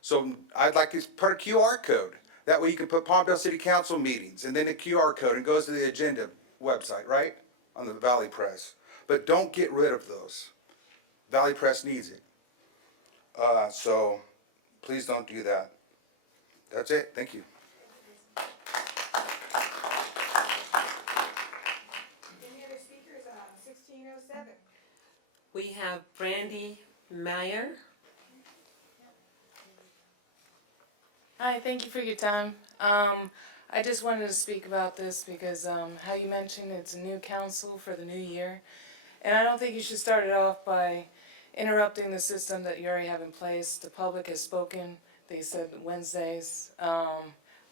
So I'd like to put a QR code. That way you can put Palmdale City Council meetings and then a QR code and goes to the agenda website, right? On the Valley Press. But don't get rid of those. Valley Press needs it. So please don't do that. That's it. Thank you. Any other speakers on 1607? We have Brandy Meyer. Hi, thank you for your time. I just wanted to speak about this because how you mentioned it's a new council for the new year. And I don't think you should start it off by interrupting the system that you already have in place. The public has spoken. They said Wednesdays.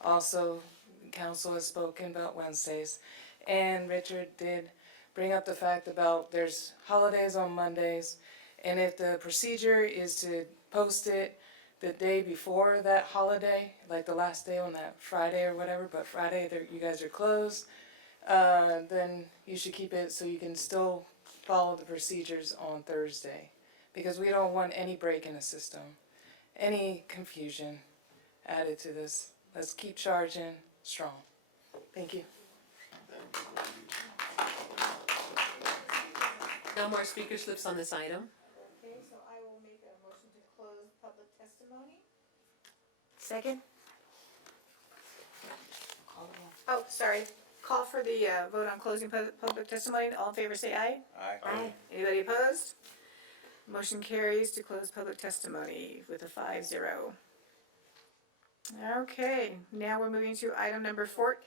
Also, council has spoken about Wednesdays. And Richard did bring up the fact about there's holidays on Mondays. And if the procedure is to post it the day before that holiday, like the last day on that Friday or whatever, but Friday you guys are closed, then you should keep it so you can still follow the procedures on Thursday. Because we don't want any break in the system, any confusion added to this. Let's keep charging strong. Thank you. No more speaker slips on this item. Okay, so I will make a motion to close public testimony. Second? Oh, sorry. Call for the vote on closing public testimony. All in favor say aye. Aye. Anybody opposed? Motion carries to close public testimony with a 5-0. Okay, now we're moving to item number 4.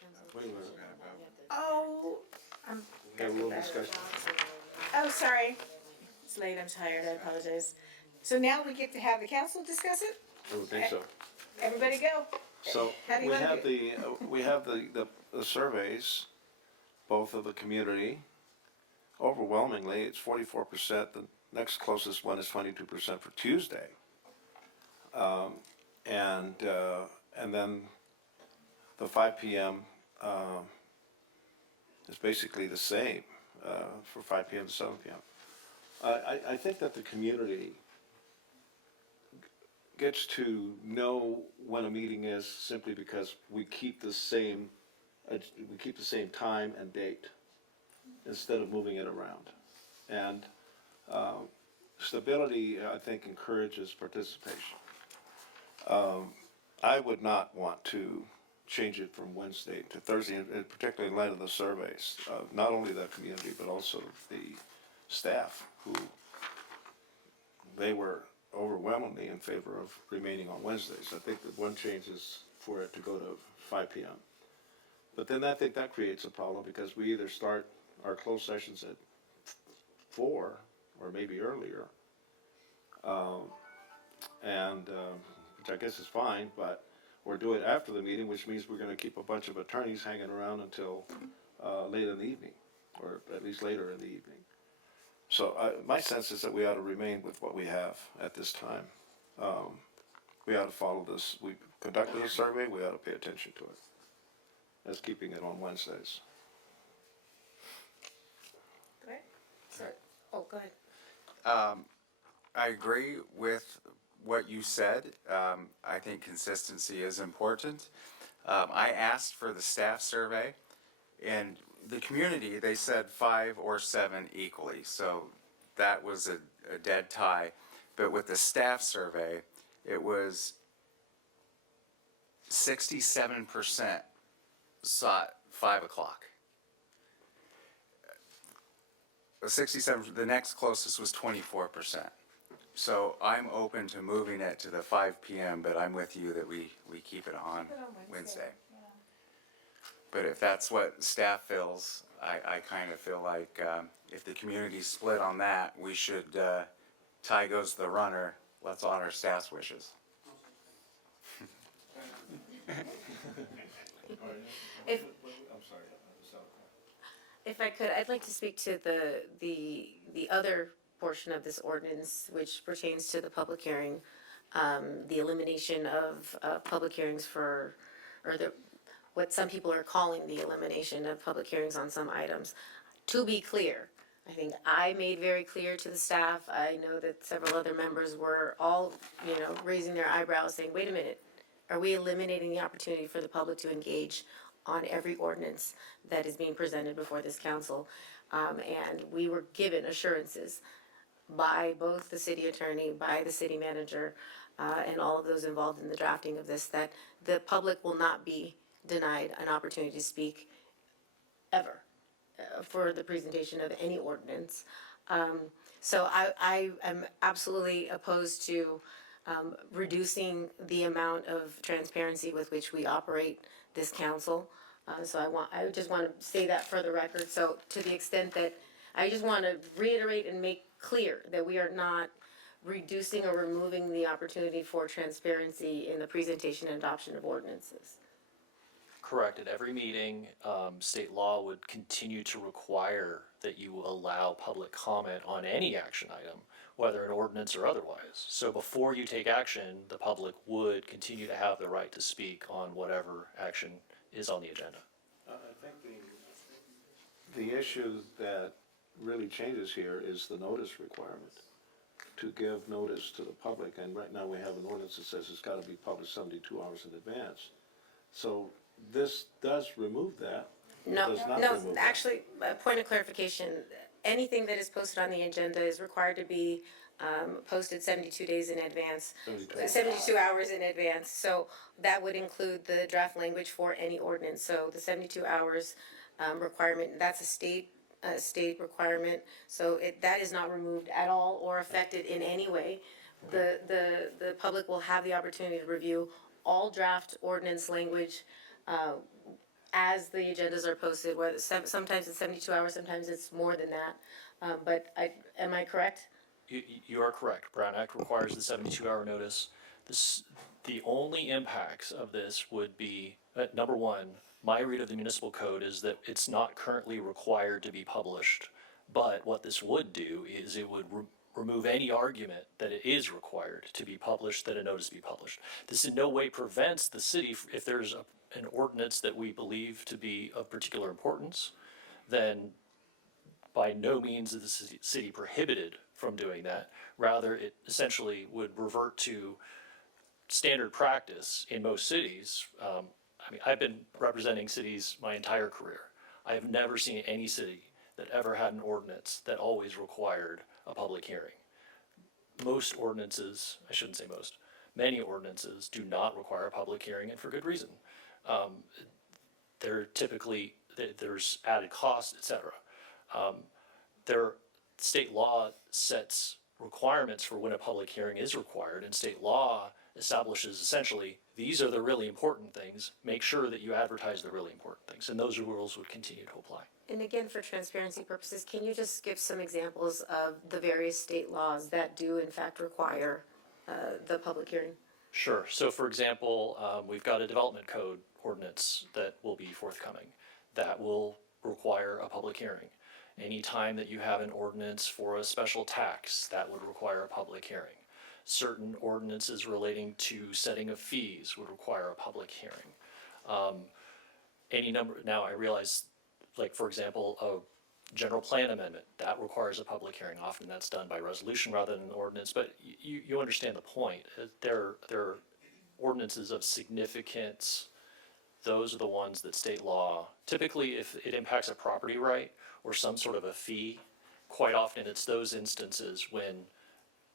Oh, I'm. Have a little discussion. Oh, sorry. It's late, I'm tired, I apologize. So now we get to have the council discuss it? I would think so. Everybody go. So How do you we wanna have do we have the surveys, both of the community. Overwhelmingly, it's 44%. The next closest one is 22% for Tuesday. And then the 5 p.m. Is basically the same for 5 p.m. to 7 p.m. I think that the community gets to know when a meeting is simply because we keep the same time and date instead of moving it around. And stability, I think, encourages participation. I would not want to change it from Wednesday to Thursday, and particularly in light of the surveys, not only the community, but also the staff, who they were overwhelmingly in favor of remaining on Wednesdays. I think that one change is for it to go to 5 p.m. But then I think that creates a problem because we either start our closed sessions at 4 or maybe earlier, which I guess is fine, but or do it after the meeting, which means we're going to keep a bunch of attorneys hanging around until late in the evening, or at least later in the evening. So my sense is that we ought to remain with what we have at this time. We ought to follow this. We conducted a survey, we ought to pay attention to it, as keeping it on Wednesdays. Go ahead. Sorry. Oh, go ahead. I agree with what you said. I think consistency is important. I asked for the staff survey, and the community, they said 5 or 7 equally. So that was a dead tie. But with the staff survey, it was 67% sought 5 o'clock. 67, the next closest was 24%. So I'm open to moving it to the 5 p.m., but I'm with you that we keep it on Wednesday. But if that's what staff feels, I kind of feel like if the community's split on that, we should, tie goes to the runner, let's honor staff's wishes. If, if I could, I'd like to speak to the other portion of this ordinance, which pertains to the public hearing, the elimination of public hearings for, or the, what some people are calling the elimination of public hearings on some items. To be clear, I think I made very clear to the staff, I know that several other members were all, raising their eyebrows saying, wait a minute, are we eliminating the opportunity for the public to engage on every ordinance that is being presented before this council? And we were given assurances by both the city attorney, by the city manager, and all of those involved in the drafting of this, that the public will not be denied an opportunity to speak ever for the presentation of any ordinance. So I am absolutely opposed to reducing the amount of transparency with which we operate this council. So I just want to say that for the record. So to the extent that I just want to reiterate and make clear that we are not reducing or removing the opportunity for transparency in the presentation and adoption of ordinances. Correct. At every meeting, state law would continue to require that you allow public comment on any action item, whether an ordinance or otherwise. So before you take action, the public would continue to have the right to speak on whatever action is on the agenda. I think the issue that really changes here is the notice requirement, to give notice to the public. And right now we have an ordinance that says it's got to be published 72 hours in advance. So this does remove that. No, Does not no, remove that. actually, a point of clarification, anything that is posted on the agenda is required to be posted 72 days in advance, 72 hours in advance. So that would include the draft language for any ordinance. So the 72 hours requirement, that's a state requirement. So that is not removed at all or affected in any way. The public will have the opportunity to review all draft ordinance language as the agendas are posted, whether sometimes it's 72 hours, sometimes it's more than that. But am I correct? You are correct. Brown Act requires the 72-hour notice. The only impacts of this would be, number one, my read of the municipal code is that it's not currently required to be published. But what this would do is it would remove any argument that it is required to be published, that a notice be published. This in no way prevents the city, if there's an ordinance that we believe to be of particular importance, then by no means is the city prohibited from doing that. Rather, it essentially would revert to standard practice in most cities. I've been representing cities my entire career. I have never seen any city that ever had an ordinance that always required a public hearing. Most ordinances, I shouldn't say most, many ordinances do not require a public hearing, and for good reason. They're typically, there's added costs, etc. State law sets requirements for when a public hearing is required, and state law establishes essentially, these are the really important things, make sure that you advertise the really important things, and those rules would continue to apply. And again, for transparency purposes, can you just give some examples of the various state laws that do in fact require the public hearing? Sure. So for example, we've got a development code ordinance that will be forthcoming that will require a public hearing. Anytime that you have an ordinance for a special tax, that would require a public hearing. Certain ordinances relating to setting of fees would require a public hearing. Now I realize, like for example, a general plan amendment, that requires a public hearing. Often that's done by resolution rather than an ordinance, but you understand the point. There are ordinances of significance. Those are the ones that state law, typically if it impacts a property right or some sort of a fee, quite often it's those instances when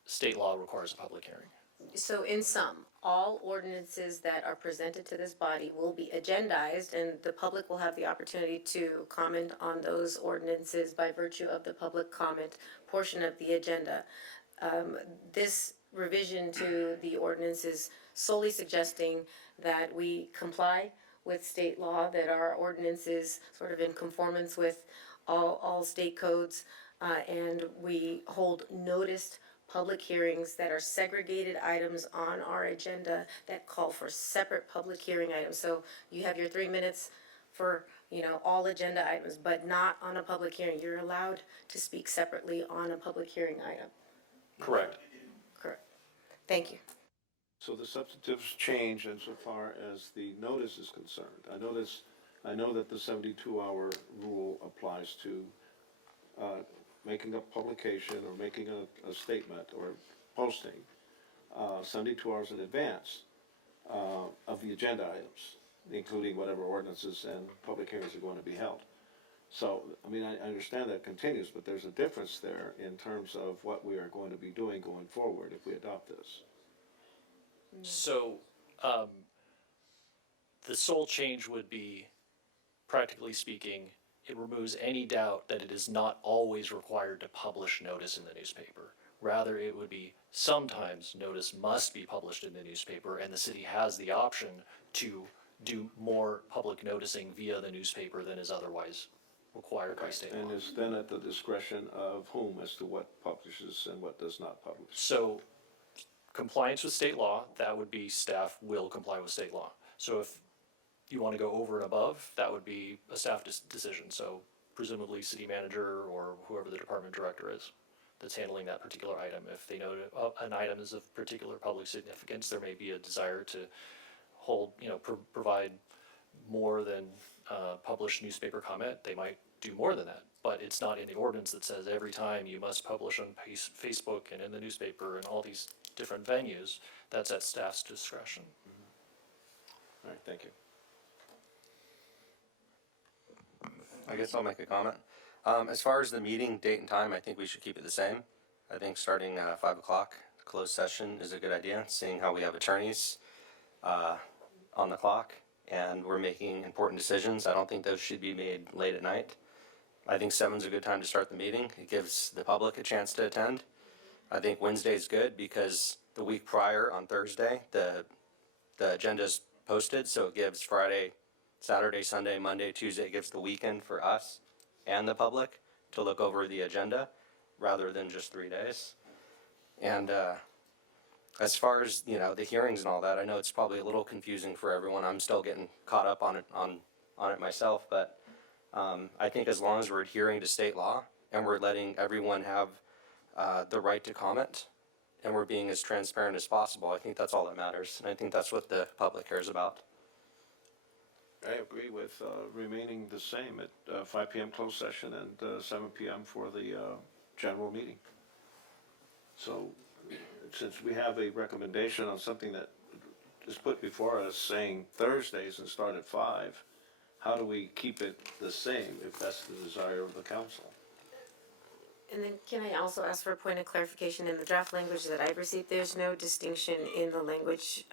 state law requires a public hearing. So in sum, all ordinances that are presented to this body will be agendized, and the public will have the opportunity to comment on those ordinances by virtue of the public comment portion of the agenda. This revision to the ordinance is solely suggesting that we comply with state law, that our ordinance is sort of in conformance with all state codes, and we hold noticed public hearings that are segregated items on our agenda that call for separate public hearing items. So you have your 3 minutes for, all agenda items, but not on a public hearing. You're allowed to speak separately on a public hearing item. Correct. Correct. Thank you. So the substantives change insofar as the notice is concerned. I know that the 72-hour rule applies to making a publication or making a statement or posting 72 hours in advance of the agenda items, including whatever ordinances and public hearings are going to be held. So, I understand that continues, but there's a difference there in terms of what we are going to be doing going forward if we adopt this. So, the sole change would be, practically speaking, it removes any doubt that it is not always required to publish notice in the newspaper. Rather, it would be sometimes notice must be published in the newspaper, and the city has the option to do more public noticing via the newspaper than is otherwise required by state law. And is then at the discretion of whom as to what publishes and what does not publish? So, compliance with state law, that would be staff will comply with state law. So if you want to go over and above, that would be a staff decision. So presumably city manager or whoever the department director is that's handling that particular item. If they know an item is of particular public significance, there may be a desire to hold, provide more than published newspaper comment. They might do more than that, but it's not in the ordinance that says every time you must publish on Facebook and in the newspaper and all these different venues. That's at staff's discretion. All right, thank you. I guess I'll make a comment. As far as the meeting date and time, I think we should keep it the same. I think starting 5 o'clock, closed session is a good idea, seeing how we have attorneys on the clock and we're making important decisions. I don't think those should be made late at night. I think 7's a good time to start the meeting. It gives the public a chance to attend. I think Wednesday's good because the week prior on Thursday, the agenda's posted, so it gives Friday, Saturday, Sunday, Monday, Tuesday, it gives the weekend for us and the public to look over the agenda rather than just 3 days. And as far as, the hearings and all that, I know it's probably a little confusing for everyone. I'm still getting caught up on it myself, but I think as long as we're adhering to state law and we're letting everyone have the right to comment and we're being as transparent as possible, I think that's all that matters. And I think that's what the public cares about. I agree with remaining the same at 5 p.m. closed session and 7 p.m. for the general meeting. So since we have a recommendation on something that is put before us saying Thursdays and start at 5, how do we keep it the same if that's the desire of the council? And then can I also ask for a point of clarification? In the draft language that I've received, there's no distinction in the language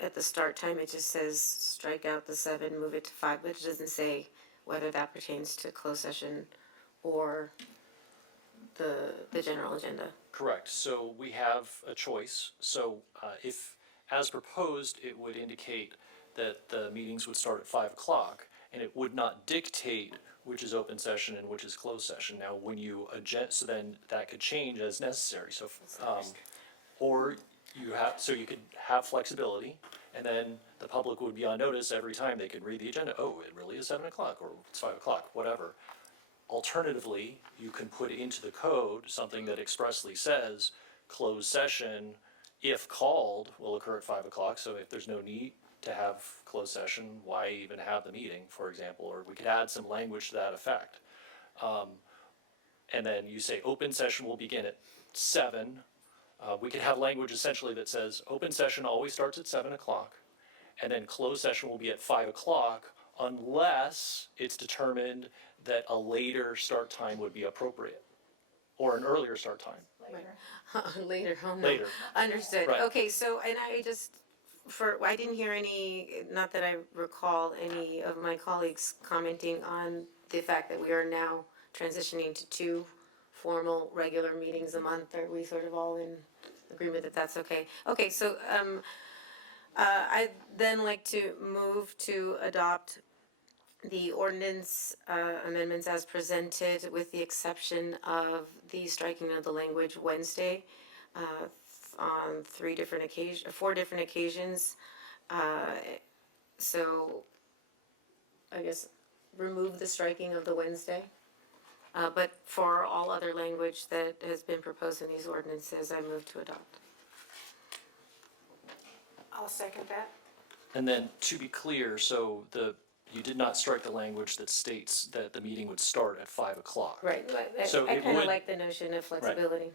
at the start time. It just says strike out the 7, move it to 5, but it doesn't say whether that pertains to closed session or the general agenda. Correct. So we have a choice. So if, as proposed, it would indicate that the meetings would start at 5 o'clock, and it would not dictate which is open session and which is closed session. Now, when you adjust, so then that could change as necessary. So, or you could have flexibility, and then the public would be on notice every time they could read the agenda. Oh, it really is 7 o'clock, or it's 5 o'clock, whatever. Alternatively, you can put into the code something that expressly says closed session, if called, will occur at 5 o'clock. So if there's no need to have closed session, why even have the meeting, for example? Or we could add some language to that effect. And then you say open session will begin at 7. We could have language essentially that says open session always starts at 7 o'clock, and then closed session will be at 5 o'clock unless it's determined that a later start time would be appropriate. or an earlier start time. Later, oh no. Later. Understood. Right. Okay, so, and I just, I didn't hear any, not that I recall any of my colleagues commenting on the fact that we are now transitioning to 2 formal, regular meetings a month. Are we sort of all in agreement that that's okay? Okay, so, I'd then like to move to adopt the ordinance amendments as presented, with the exception of the striking of the language Wednesday on 4 different occasions. So I guess remove the striking of the Wednesday. But for all other language that has been proposed in these ordinances, I move to adopt. I'll second that. And then, to be clear, so you did not strike the language that states that the meeting would start at 5 o'clock. Right, So I it kind of would- like the notion of flexibility.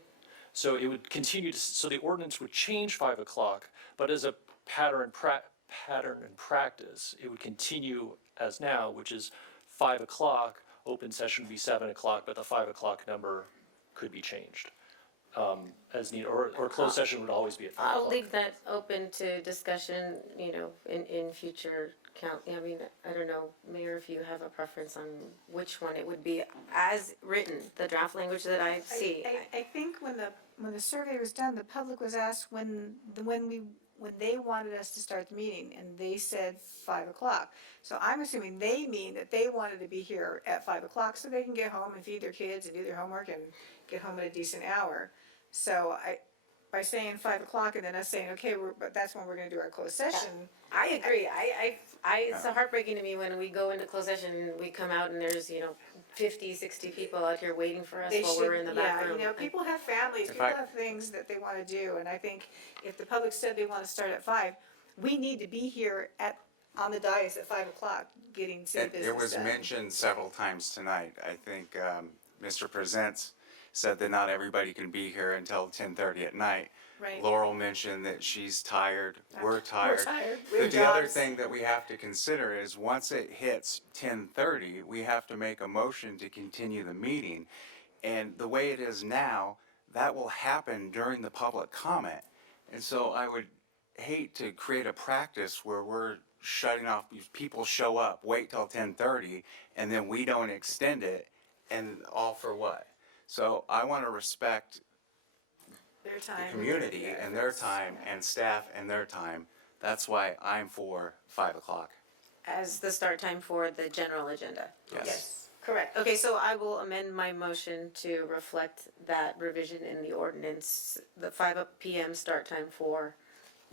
So it would continue so the ordinance would change 5 o'clock, but as a pattern and practice, it would continue as now, which is 5 o'clock, open session would be 7 o'clock, but the 5 o'clock number could be changed as needed, or closed session would always be at 5 o'clock. I'll leave that open to discussion, in future count. I mean, I don't know, Mayor, if you have a preference on which one it would be as written, the draft language that I see. I think when the survey was done, the public was asked when they wanted us to start the meeting, and they said 5 o'clock. So I'm assuming they mean that they wanted to be here at 5 o'clock so they can get home and feed their kids and do their homework and get home at a decent hour. So by saying 5 o'clock and then us saying, okay, but that's when we're gonna do our closed session. I agree. It's heartbreaking to me when we go into closed session and we come out and there's, 50, 60 people out here waiting for us while we're in the back room. Yeah, people have families, people have things that they wanna do, and I think if the public said they wanna start at 5, we need to be here on the dais at 5 o'clock, getting city business done. It was mentioned several times tonight. I think Mr. Presents said that not everybody can be here until 10:30 at night. Right. Laurel mentioned that she's tired, we're tired. We But have the other jobs. thing that we have to consider is once it hits 10:30, we have to make a motion to continue the meeting. And the way it is now, that will happen during the public comment. And so I would hate to create a practice where we're shutting off, people show up, wait till 10:30, and then we don't extend it, and all for what? So I want to respect Their the time. community and their time, and staff and their time. That's why I'm for 5 o'clock. As the start time for the general agenda. Yes. Correct. Okay, so I will amend my motion to reflect that revision in the ordinance, the 5 p.m. start time for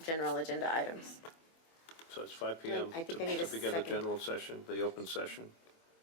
general agenda items. So it's 5 PM I think I need to a begin the second. general session, the open session?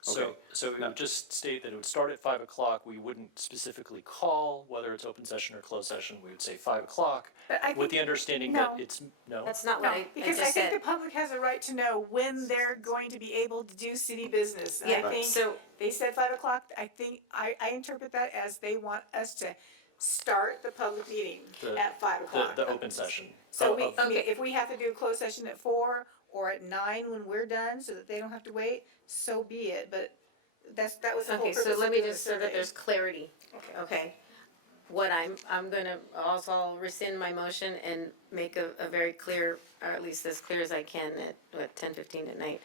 So Okay. it would just state that it would start at 5 o'clock. We wouldn't specifically call whether it's open session or closed session. We would say 5 o'clock But I with think- the understanding no. that it's, no? That's not No, what I because I just think said. the public has a right to know when they're going to be able to do city business. And Yeah, I think so- they said 5 o'clock, I think, I interpret that as they want us to start the public meeting at 5 o'clock. The open session. So Of- if we have to do a closed session at 4 or at 9 when we're done, so that they don't have to wait, so be it, but that was the whole Okay, purpose so of let me doing the just, so that survey. there's clarity, okay? What I'm gonna, also I'll rescind my motion and make a very clear, or at least as clear as I can at 10:15 at night.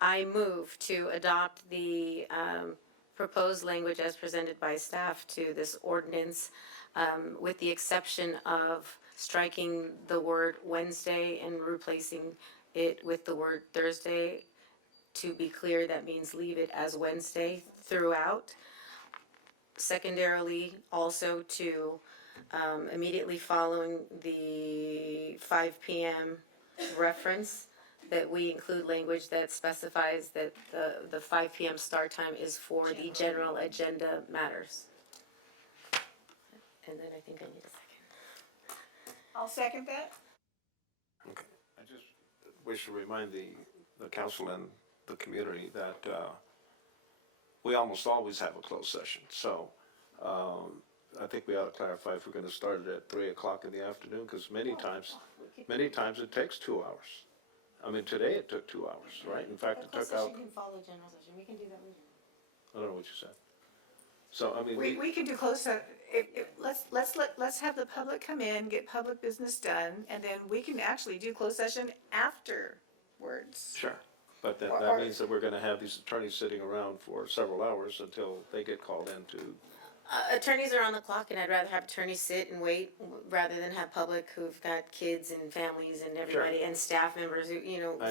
I move to adopt the, proposed language as presented by staff to this ordinance, with the exception of striking the word Wednesday and replacing it with the word Thursday. To be clear, that means leave it as Wednesday throughout. Secondarily, also to, immediately following the 5 PM reference, that we include language that specifies that the 5 PM start time is for the general agenda matters. And then I think I need a second. I'll second that. Okay. I just wish to remind the council and the community that we almost always have a closed session. So I think we ought to clarify if we're going to start it at 3 o'clock in the afternoon, because many times it takes 2 hours. I mean, today it took 2 hours, right? In fact, it took out, can follow general session, we can do that later. I don't know what you said. So, I mean, We can do let's have the public come in, get public business done, and then we can actually do closed session afterwards. Sure, but Or- that means that we're gonna have these attorneys sitting around for several hours until they get called in to, Attorneys are on the clock, and I'd rather have attorneys sit and wait rather than have public who've got kids and families and everybody, and staff members who, I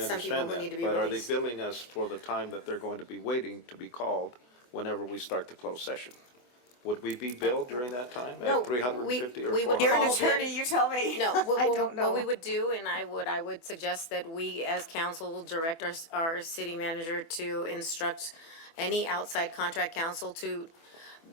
some people understand who need to that, be but are they released. billing us for the time that they're going to be waiting to be called whenever we start the closed session? Would we be billed during that time No, at 350 or we would 400? You're an call them. attorney, you tell me. No, I don't know. what we would do, and I would suggest that we as council will direct our city manager to instruct any outside contract counsel to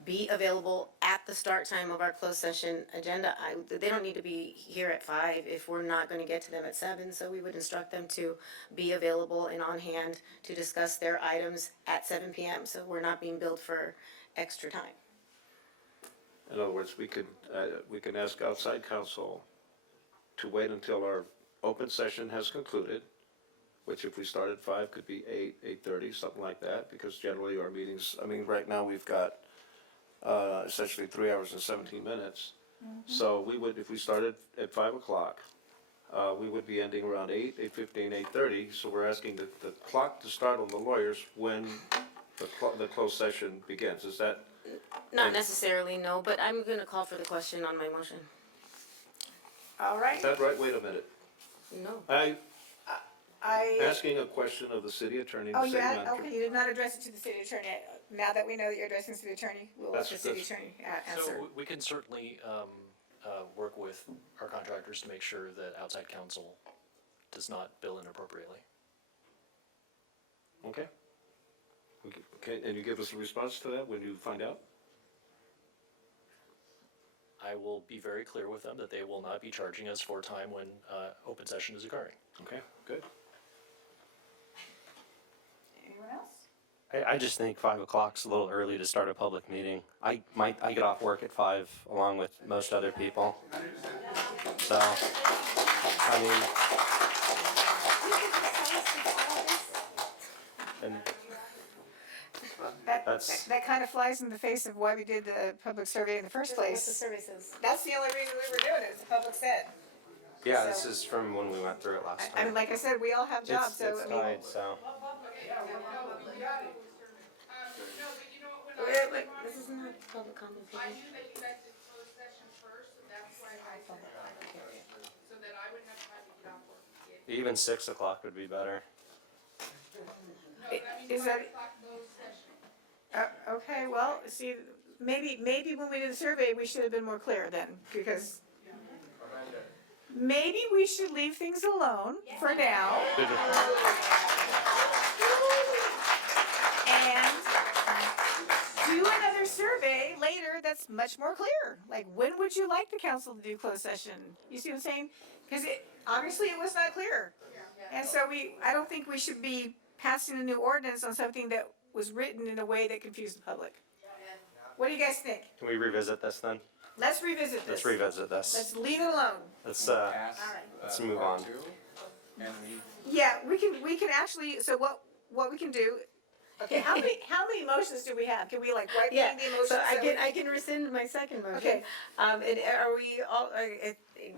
be available at the start time of our closed session agenda. They don't need to be here at 5 if we're not gonna get to them at 7, so we would instruct them to be available and on hand to discuss their items at 7 PM, so we're not being billed for extra time. In other words, we can ask outside counsel to wait until our open session has concluded, which if we start at 5 could be 8, 8:30, something like that, because generally our meetings, I mean, right now we've got essentially 3 hours and 17 minutes. So we would, if we started at 5 o'clock, we would be ending around 8, 8:15, 8:30. So we're asking the clock to start on the lawyers when the closed session begins. Is that? Not necessarily, no, but I'm gonna call for the question on my motion. All right. Is that right? Wait a minute. No. Asking a question of the city attorney. Oh, the you city had, manager. okay, you did not address it to the city attorney. Now that we know that you're addressing the city attorney, we'll let the city attorney answer. So we can certainly work with our contractors to make sure that outside counsel does not bill inappropriately. Okay. Okay, and you give us a response to that when you find out? I will be very clear with them that they will not be charging us for time when open session is occurring. Okay, good. Anyone else? I just think 5 o'clock's a little early to start a public meeting. I get off work at 5 along with most other people. So, I mean, and that's, That kind of flies in the face of why we did the public survey in the first place. What the survey says. That's the only reason we were doing it, is the public said. yeah, this is from when we went through it last I mean, time. like I said, we all have jobs, so It's I mean. tied, so. Wait, this is not public comment. I knew that you guys did closed session first, so that's why I said that, so that I wouldn't have time to get off work. Even 6 o'clock would be better. No, that means Is 5 that- o'clock closed session. Okay, well, see, maybe when we did the survey, we should have been more clear then, because maybe we should leave things alone for now. And do another survey later that's much more clear. Like, when would you like the council to do closed session? You see what I'm saying? Because obviously it was not clear. And so I don't think we should be passing a new ordinance on something that was written in a way that confused the public. What do you guys think? Can we revisit this then? Let's revisit this. Let's revisit this. Let's leave it alone. Let's move on. Yeah, we can actually, so what we can do, okay, how many motions do we have? Can we like write Yeah, down the emotions? so that we- I can rescind my second motion. Okay. And are we all,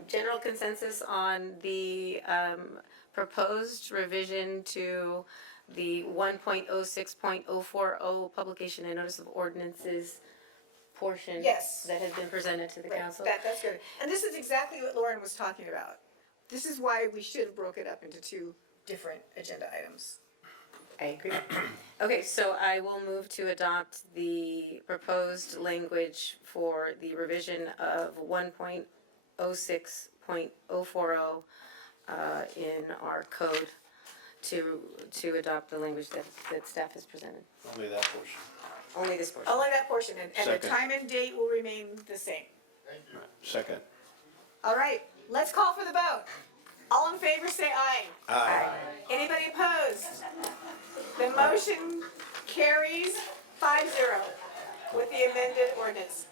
general consensus on the, proposed revision to the 1.06.040 publication and notice of ordinances portion? Yes. That has been presented to the Right, council? that's good. And this is exactly what Lauren was talking about. This is why we should have broke it up into two different agenda items. I agree. Okay, so I will move to adopt the proposed language for the revision of 1.06.040 in our code to adopt the language that staff has presented. Only that portion. Only this portion. Only that portion, and the Second. time and date will remain the same. Second. All right, let's call for the vote. All in favor, say aye. Aye. Anybody opposed? The motion carries 5-0 with the amended ordinance.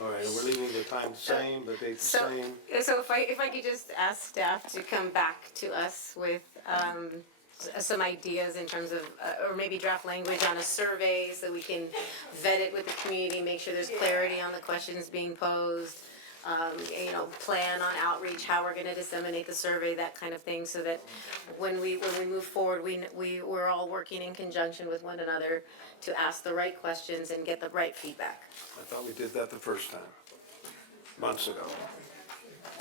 All right, and we're leaving the time the same, the date the So, same. so if I could just ask staff to come back to us with, some ideas in terms of, or maybe draft language on a survey so we can vet it with the community, make sure there's clarity on the questions being posed. Plan on outreach, how we're gonna disseminate the survey, that kind of thing, so that when we move forward, we're all working in conjunction with one another to ask the right questions and get the right feedback. I thought we did that the first time, months ago.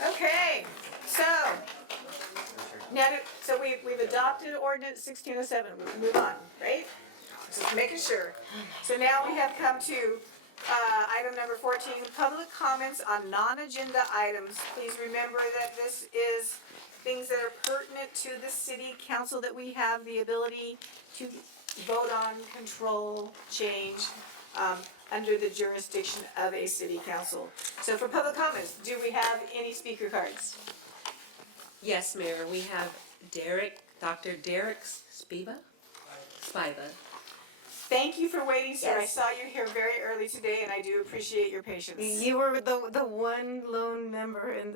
Okay, so, now, so we've adopted ordinance 1607, we can move on, right? Just making sure. So now we have come to item number 14, public comments on non-agenda items. Please remember that this is things that are pertinent to the city council that we have the ability to vote on, control, change, under the jurisdiction of a city council. So for public comments, do we have any speaker cards? Yes, Mayor, we have Dr. Derek Spiva. Thank you for waiting, sir. I Yes. saw you here very early today, and I do appreciate your patience. You were the one lone member, and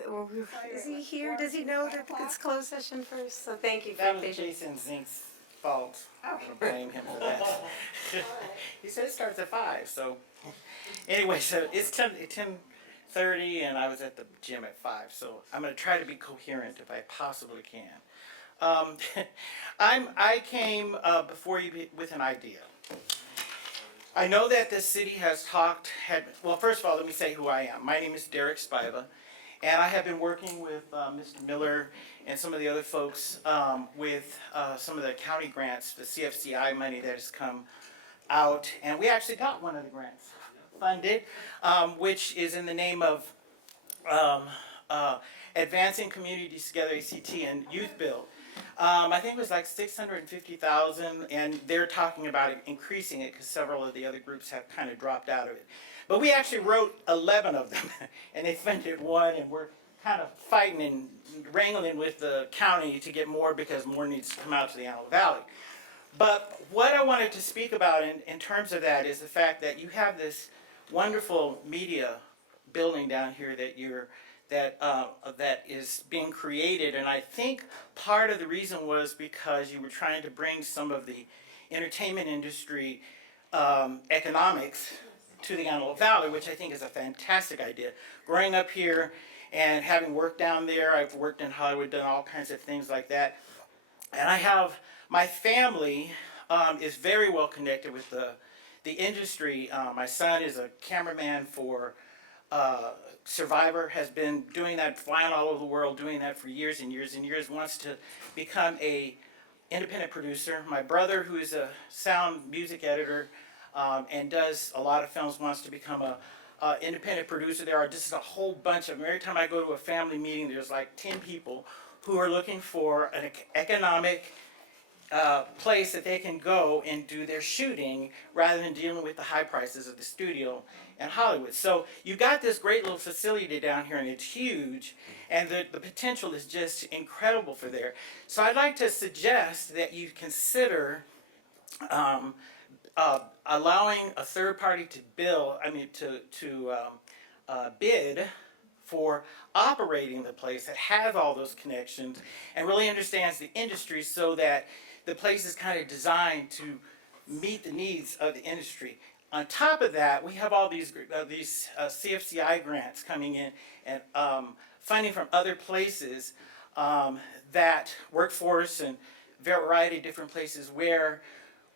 is he here? Does he know that it's closed session first? So thank you for your patience. Jason Zink's fault. I'm gonna blame him for that. He said it starts at 5, so. Anyway, so it's 10:30 and I was at the gym at 5, so I'm gonna try to be coherent if I possibly can. I came before you with an idea. I know that the city has well, first of all, let me say who I am. My name is Derek Spiva, and I have been working with Mr. Miller and some of the other folks with some of the county grants, the CFCI money that has come out, and we actually got one of the grants funded, which is in the name of Advancing Communities Together, ACT, and Youth Build. I think it was like 650,000, and they're talking about increasing it because several of the other groups have kind of dropped out of it. But we actually wrote 11 of them, and they funded one, and we're kind of fighting and wrangling with the county to get more because more needs to come out to the Antelope Valley. But what I wanted to speak about in terms of that is the fact that you have this wonderful media building down here that is being created, and I think part of the reason was because you were trying to bring some of the entertainment industry economics to the Antelope Valley, which I think is a fantastic idea. Growing up here and having worked down there, I've worked in Hollywood, done all kinds of things like that, and I have my family is very well connected with the industry. My son is a cameraman for Survivor, has been doing that, flying all over the world, doing that for years and years and years, wants to become a independent producer. My brother, who is a sound music editor and does a lot of films, wants to become a independent producer. There are just a whole bunch of them. Every time I go to a family meeting, there's like 10 people who are looking for an economic place that they can go and do their shooting rather than dealing with the high prices of the studio in Hollywood. So you got this great little facility down here, and it's huge, and the potential is just incredible for there. So I'd like to suggest that you consider allowing a third party to bid for operating the place that has all those connections and really understands the industry, so that the place is kind of designed to meet the needs of the industry. On top of that, we have all these CFCI grants coming in and funding from other places, that workforce and variety of different places where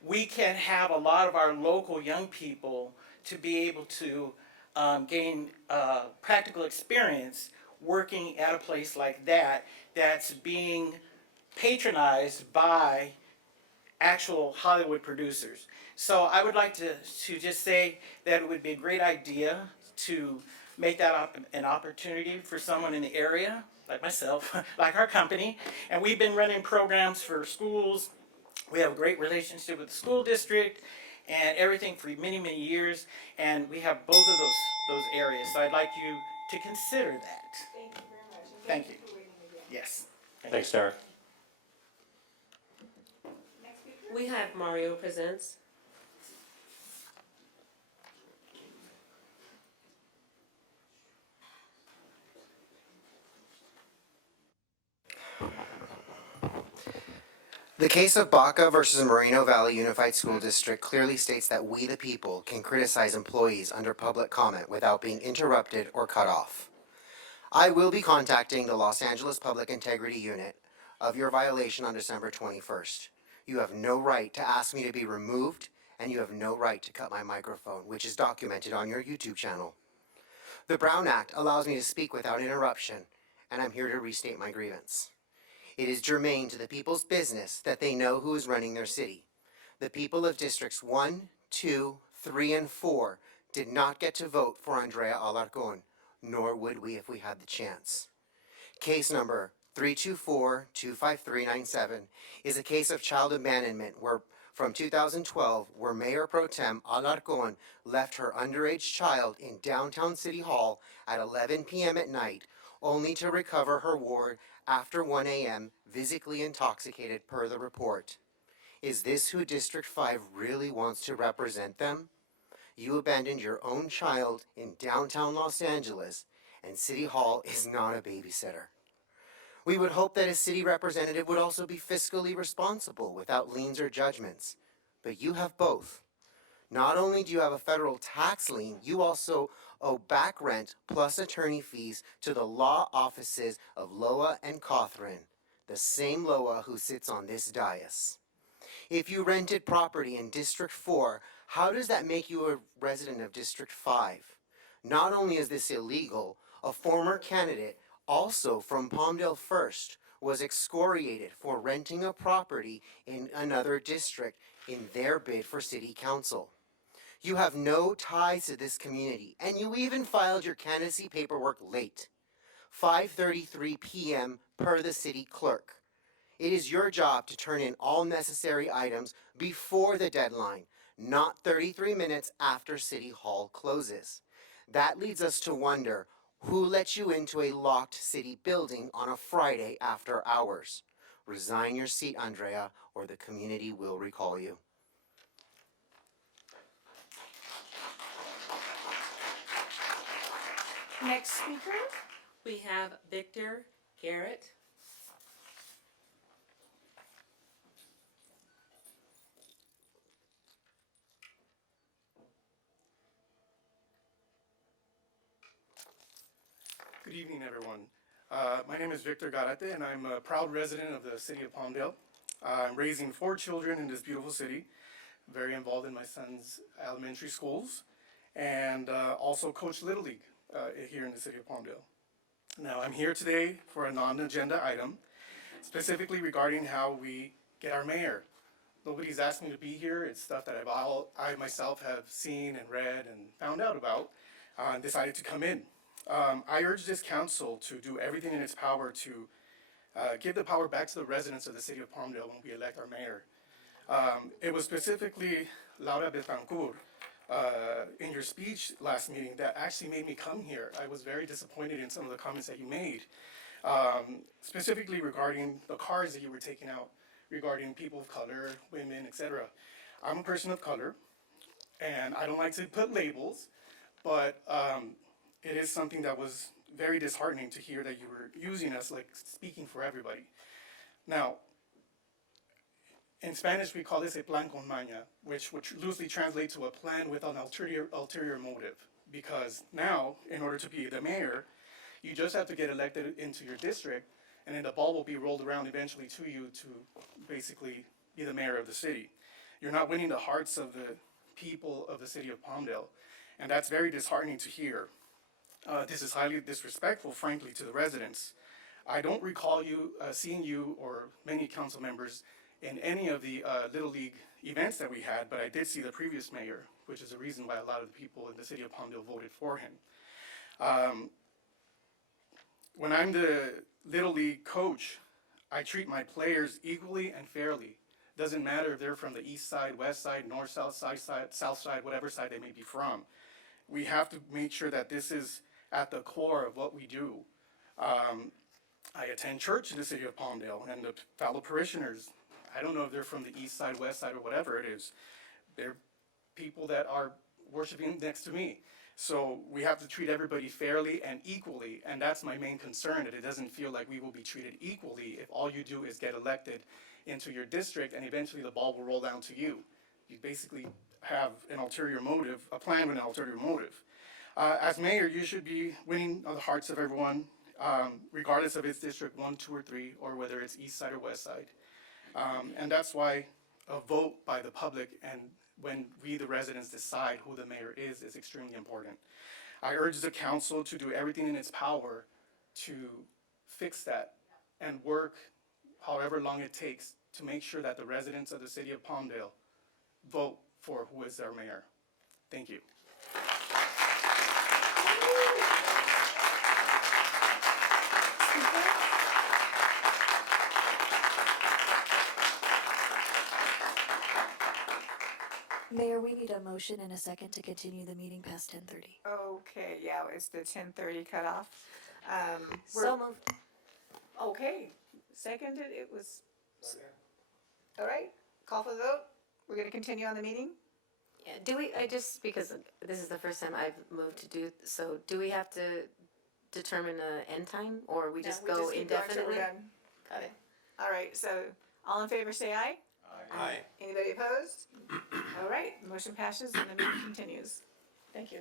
we can have a lot of our local young people to be able to gain practical experience working at a place like that that's being patronized by actual Hollywood producers. So I would like to just say that it would be a great idea to make that an opportunity for someone in the area, like myself, like our company. And we've been running programs for schools. We have a great relationship with the school district and everything for many, many years. And we have both of those areas. So I'd like you to consider that. Thank you very much. And Thank you. for waiting again. Yes. Thanks, Derek. Next speaker? We have Mario Presents. The case of Baca versus Moreno Valley Unified School District clearly states that we, the people, can criticize employees under public comment without being interrupted or cut off. I will be contacting the Los Angeles Public Integrity Unit of your violation on December 21st. You have no right to ask me to be removed, and you have no right to cut my microphone, which is documented on your YouTube channel. The Brown Act allows me to speak without interruption, and I'm here to restate my grievance. It is germane to the people's business that they know who is running their city. The people of Districts 1, 2, 3, and 4 did not get to vote for Andrea Alarcon, nor would we if we had the chance. Case number 324-25397 is a case of child abandonment from 2012 where Mayor Pro Tem Alarcon left her underage child in downtown City Hall at 11 p.m. at night, only to recover her ward after 1 a.m. physically intoxicated per the report. Is this who District 5 really wants to represent them? You abandoned your own child in downtown Los Angeles, and City Hall is not a babysitter. We would hope that a city representative would also be fiscally responsible without liens or judgments. But you have both. Not only do you have a federal tax lien, you also owe back rent plus attorney fees to the law offices of Loa and Cothran, the same Loa who sits on this dais. If you rented property in District 4, how does that make you a resident of District 5? Not only is this illegal, a former candidate, also from Palmdale First, was excoriated for renting a property in another district in their bid for city council. You have no ties to this community, and you even filed your candidacy paperwork late, 5:33 p.m. per the city clerk. It is your job to turn in all necessary items before the deadline, not 33 minutes after City Hall closes. That leads us to wonder, who let you into a locked city building on a Friday after hours? Resign your seat, Andrea, or the community will recall you. Next speaker, we have Victor Garrett. Good evening, everyone. My name is Victor Garate, and I'm a proud resident of the city of Palmdale. I'm raising 4 children in this beautiful city, very involved in my son's elementary schools, and also coach Little League here in the city of Palmdale. Now, I'm here today for a non-agenda item, specifically regarding how we get our mayor. Nobody's asked me to be here. It's stuff that I myself have seen and read and found out about, and decided to come in. I urge this council to do everything in its power to give the power back to the residents of the city of Palmdale when we elect our mayor. It was specifically Laura Betancourt in your speech last meeting that actually made me come here. I was very disappointed in some of the comments that you made, specifically regarding the cars that you were taking out, regarding people of color, women, etc. I'm a person of color, and I don't like to put labels, but it is something that was very disheartening to hear that you were using us like speaking for everybody. Now, in Spanish, we call this a plan con maña, which would loosely translate to a plan with an ulterior motive. Because now, in order to be the mayor, you just have to get elected into your district, and then the ball will be rolled around eventually to you to basically be the mayor of the city. You're not winning the hearts of the people of the city of Palmdale, and that's very disheartening to hear. This is highly disrespectful, frankly, to the residents. I don't recall seeing you or many council members in any of the Little League events that we had, but I did see the previous mayor, which is the reason why a lot of the people in the city of Palmdale voted for him. When I'm the Little League coach, I treat my players equally and fairly. Doesn't matter if they're from the east side, west side, north, south side, whatever side they may be from. We have to make sure that this is at the core of what we do. I attend church in the city of Palmdale, and the fellow parishioners, I don't know if they're from the east side, west side, or whatever it is. They're people that are worshiping next to me. So we have to treat everybody fairly and equally, and that's my main concern, that it doesn't feel like we will be treated equally if all you do is get elected into your district, and eventually the ball will roll down to you. You basically have an ulterior motive, a plan with an ulterior motive. As mayor, you should be winning the hearts of everyone, regardless of it's District 1, 2, or 3, or whether it's East Side or West Side. And that's why a vote by the public and when we, the residents, decide who the mayor is extremely important. I urge the council to do everything in its power to fix that and work however long it takes to make sure that the residents of the city of Palmdale vote for who is their mayor. Thank you. Mayor, we need a motion and a second to continue the meeting past 10:30. Okay, yeah, it's the 10:30 cutoff. So moved. Okay, seconded, it was. All right, call for the vote. We're gonna continue on the meeting? Yeah, do we, I just, because this is the first time I've moved to do, so do we have to determine a end time, or we just go keep going till we're indefinitely? done. Got it. All right, so all in favor say aye. Aye. Anybody opposed? All right, motion passes and the meeting continues. Thank you.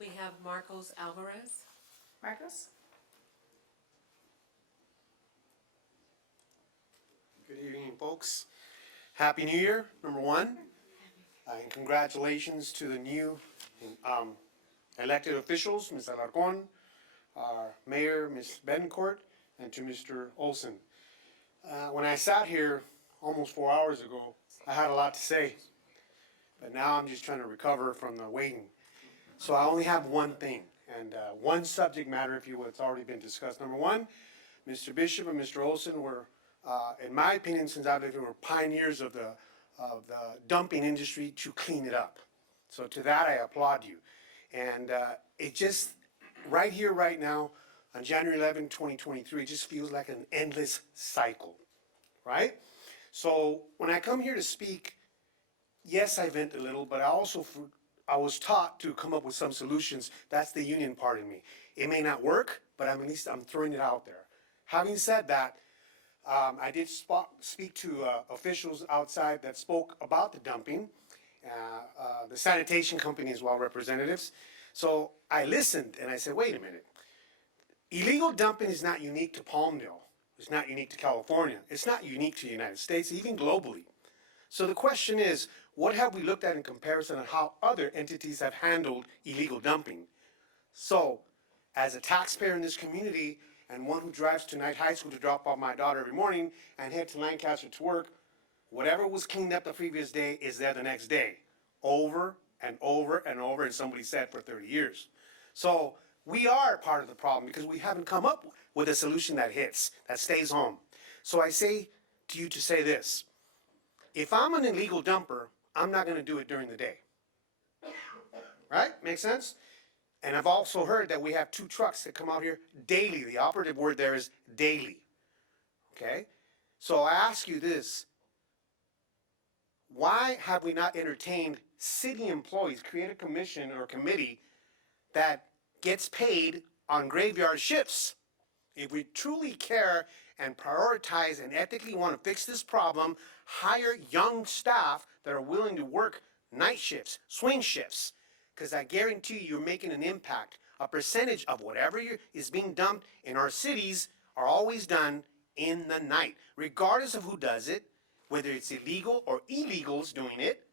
We have Marcos Alvarez. Marcos? Good evening, folks. Happy New Year, number one. And congratulations to the new elected officials, Ms. Alarcon, our mayor, Ms. Betancourt, and to Mr. Olson. When I sat here almost 4 hours ago, I had a lot to say, but now I'm just trying to recover from the waiting. So I only have one thing, and one subject matter, if you will, it's already been discussed. Number one, Mr. Bishop and Mr. Olson were, in my opinion, since I've lived here, were pioneers of the dumping industry to clean it up. So to that, I applaud you. And it just, right here, right now, on January 11, 2023, it just feels like an endless cycle, right? So when I come here to speak, yes, I vent a little, but I was taught to come up with some solutions. That's the union part of me. It may not work, but at least I'm throwing it out there. Having said that, I did speak to officials outside that spoke about the dumping, the sanitation company as well, representatives. So I listened and I said, wait a minute. Illegal dumping is not unique to Palmdale. It's not unique to California. It's not unique to the United States, even globally. So the question is, what have we looked at in comparison on how other entities have handled illegal dumping? So, as a taxpayer in this community and one who drives to Knight High School to drop off my daughter every morning and head to Lancaster to work, whatever was cleaned up the previous day is there the next day, over and over and over, and somebody said for 30 years. So we are part of the problem because we haven't come up with a solution that hits, that stays home. So I say to you to say this. If I'm an illegal dumper, I'm not going to do it during the day. Right? Make sense? And I've also heard that we have 2 trucks that come out here daily. The operative word there is daily. Okay? So I ask you this. Why have we not entertained city employees, create a commission or committee that gets paid on graveyard shifts? If we truly care and prioritize and ethically want to fix this problem, hire young staff that are willing to work night shifts, swing shifts, because I guarantee you, you're making an impact. A percentage of whatever is being dumped in our cities are always done in the night. Regardless of who does it, whether it's illegal or illegals doing it,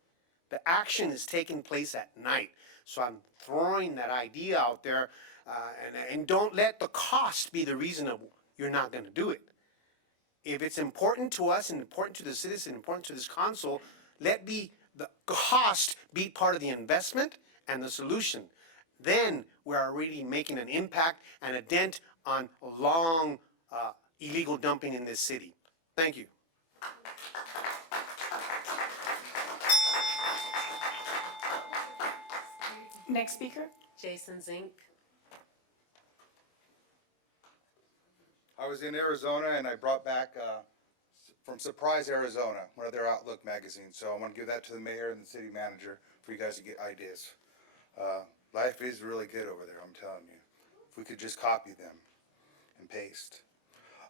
the action is taking place at night. So I'm throwing that idea out there, and don't let the cost be the reason of you're not going to do it. If it's important to us and important to the citizen, important to this council, let the cost be part of the investment and the solution. Then we're already making an impact and a dent on long illegal dumping in this city. Thank you. Next speaker? Jason Zink. I was in Arizona and I brought back from Surprise, Arizona, one of their Outlook magazines. So I want to give that to the mayor and the city manager for you guys to get ideas. Life is really good over there, I'm telling you. If we could just copy them and paste.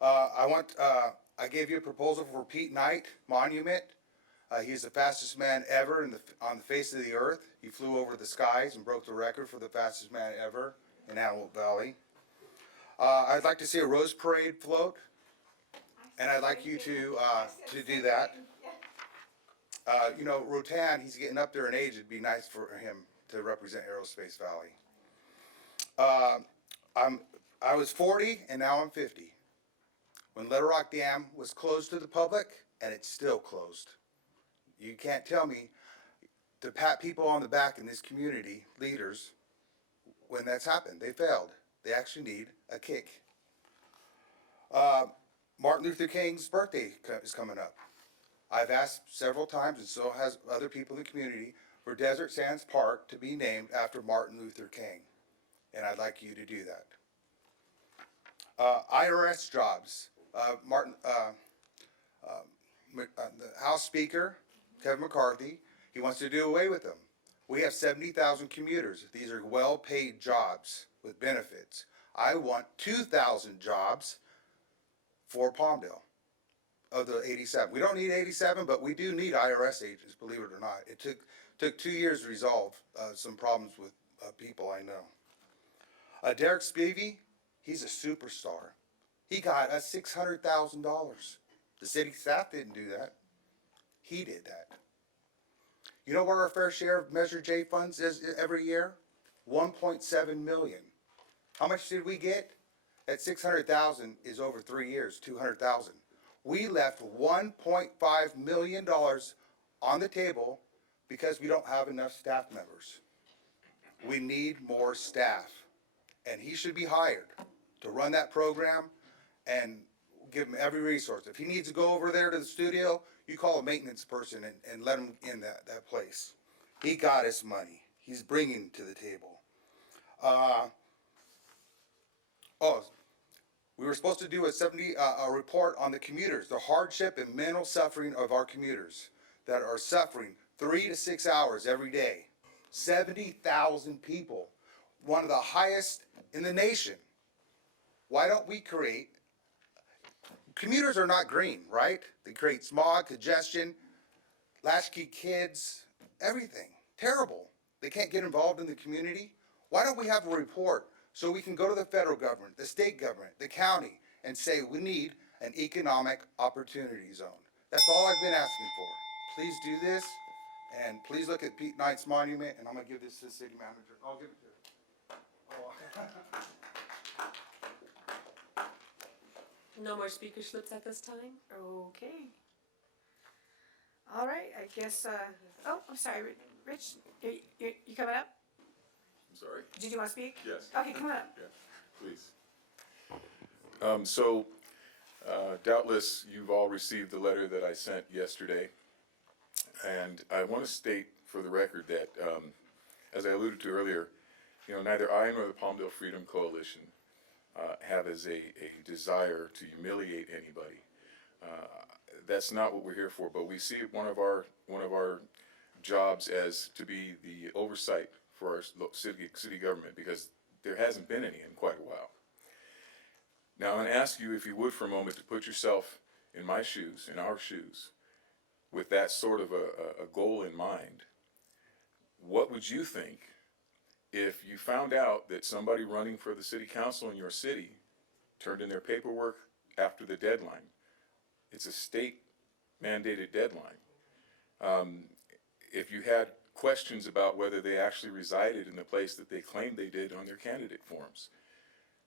I I gave you a proposal for Pete Knight Monument. He's the fastest man ever on the face of the earth. He flew over the skies and broke the record for the fastest man ever in Antelope Valley. I'd like to see a rose parade float, and I'd like you to do that. You know, Rotan, he's getting up there in age. It'd be nice for him to represent Aerospace Valley. I was 40 and now I'm 50. When Little Rock Dam was closed to the public, and it's still closed. You can't tell me to pat people on the back in this community, leaders, when that's happened. They failed. They actually need a kick. Martin Luther King's birthday is coming up. I've asked several times, and so has other people in the community, for Desert Sands Park to be named after Martin Luther King. And I'd like you to do that. IRS jobs. The House Speaker, Kevin McCarthy, he wants to do away with them. We have 70,000 commuters. These are well-paid jobs with benefits. I want 2,000 jobs for Palmdale of the 87. We don't need 87, but we do need IRS agents, believe it or not. It took 2 years to resolve some problems with people I know. Derek Spivey, he's a superstar. He got us $600,000. The city staff didn't do that. He did that. You know what our fair share of Measure J funds is every year? 1.7 million. How much did we get? At 600,000 is over 3 years, 200,000. We left $1.5 million on the table because we don't have enough staff members. We need more staff, and he should be hired to run that program and give him every resource. If he needs to go over there to the studio, you call a maintenance person and let him in that place. He got us money. He's bringing to the table. We were supposed to do a report on the commuters, the hardship and mental suffering of our commuters that are suffering 3 to 6 hours every day. 70,000 people, one of the highest in the nation. Why don't we create, commuters are not green, right? They create smog, congestion, latchkey kids, everything. Terrible. They can't get involved in the community. Why don't we have a report so we can go to the federal government, the state government, the county, and say we need an economic opportunity zone? That's all I've been asking for. Please do this, and please look at Pete Knight's monument, and I'm going to give this to the city manager. I'll give it to him. No more speaker slips at this time? Okay. All right, I guess, oh, I'm sorry, Rich, you coming up? I'm sorry? Did you want to speak? Yes. Okay, come on up. Yeah, please. Doubtless you've all received the letter that I sent yesterday. And I want to state for the record that, as I alluded to earlier, you know, neither I nor the Palmdale Freedom Coalition have as a desire to humiliate anybody. That's not what we're here for, but we see one of our jobs as to be the oversight for our city government, because there hasn't been any in quite a while. Now, I'm going to ask you, if you would, for a moment, to put yourself in my shoes, in our shoes, with that sort of a goal in mind. What would you think if you found out that somebody running for the city council in your city turned in their paperwork after the deadline? It's a state mandated deadline. If you had questions about whether they actually resided in the place that they claimed they did on their candidate forms.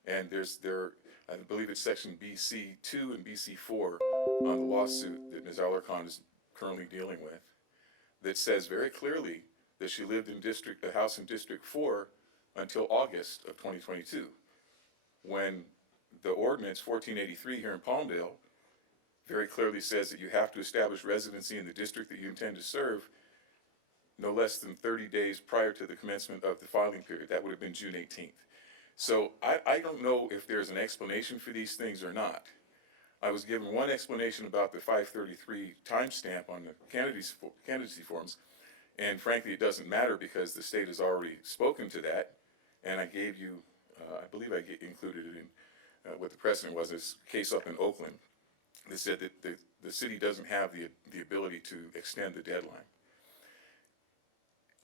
And I believe it's section BC2 and BC4 on the lawsuit that Ms. Alarcon is currently dealing with, that says very clearly that she lived in a house in District 4 until August of 2022, when the ordinance 1483 here in Palmdale very clearly says that you have to establish residency in the district that you intend to serve no less than 30 days prior to the commencement of the filing period. That would have been June 18th. So I don't know if there's an explanation for these things or not. I was given one explanation about the 533 timestamp on the candidacy forms, and frankly it doesn't matter because the state has already spoken to that, and I gave you, I believe I included it in what the precedent was, this case up in Oakland. that said that the city doesn't have the ability to extend the deadline.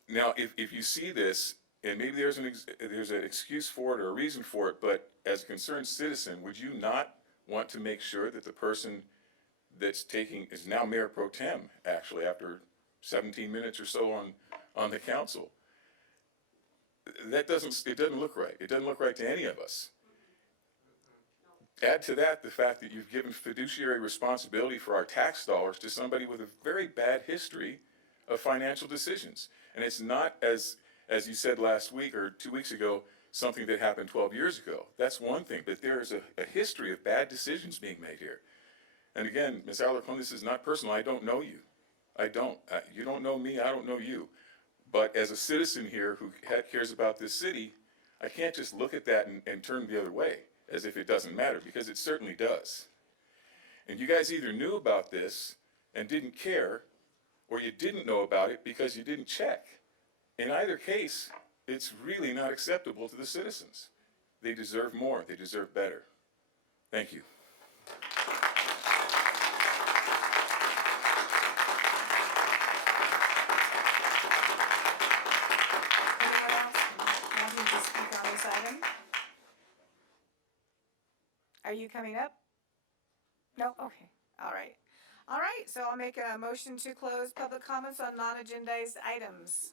Now, if you see this, and maybe there's an excuse for it or a reason for it, but as a concerned citizen, would you not want to make sure that the person that's taking is now Mayor Pro Tem, actually, after 17 minutes or so on the council? It doesn't look right. It doesn't look right to any of us. Add to that the fact that you've given fiduciary responsibility for our tax dollars to somebody with a very bad history of financial decisions. And it's not, as you said last week or 2 weeks ago, something that happened 12 years ago. That's one thing, but there is a history of bad decisions being made here. And again, Ms. Alarcon, this is not personal. I don't know you. I don't. You don't know me. I don't know you. But as a citizen here who cares about this city, I can't just look at that and turn the other way as if it doesn't matter, because it certainly does. And you guys either knew about this and didn't care, or you didn't know about it because you didn't check. In either case, it's really not acceptable to the citizens. They deserve more. They deserve better. Thank you. Are you coming up? No? Okay. All right. All right, so I'll make a motion to close public comments on non-agendized items.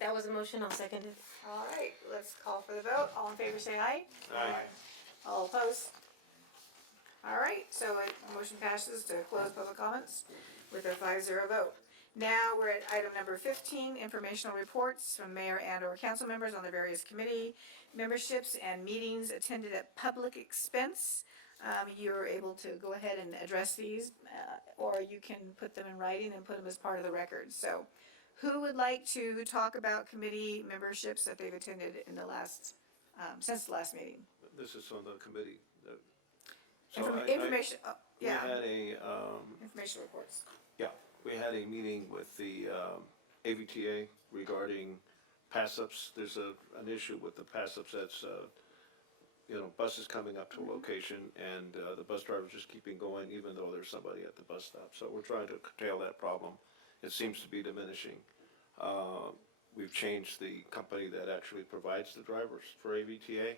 That was a motion, I'll second it. All right, let's call for the vote. All in favor say aye. Aye. All opposed? All right, so motion passes to close public comments with a 5-0 vote. Now we're at item number 15, informational reports from mayor and or council members on the various committee memberships and meetings attended at public expense. You're able to go ahead and address these, or you can put them in writing and put them as part of the record. So who would like to talk about committee memberships that they've attended in the last, since the last meeting? This is on the committee. Information, yeah. We had a, Information reports. yeah, we had a meeting with the AVTA regarding pass-ups. There's an issue with the pass-ups that's, buses coming up to a location and the bus drivers just keeping going even though there's somebody at the bus stop. So we're trying to curtail that problem. It seems to be diminishing. We've changed the company that actually provides the drivers for AVTA,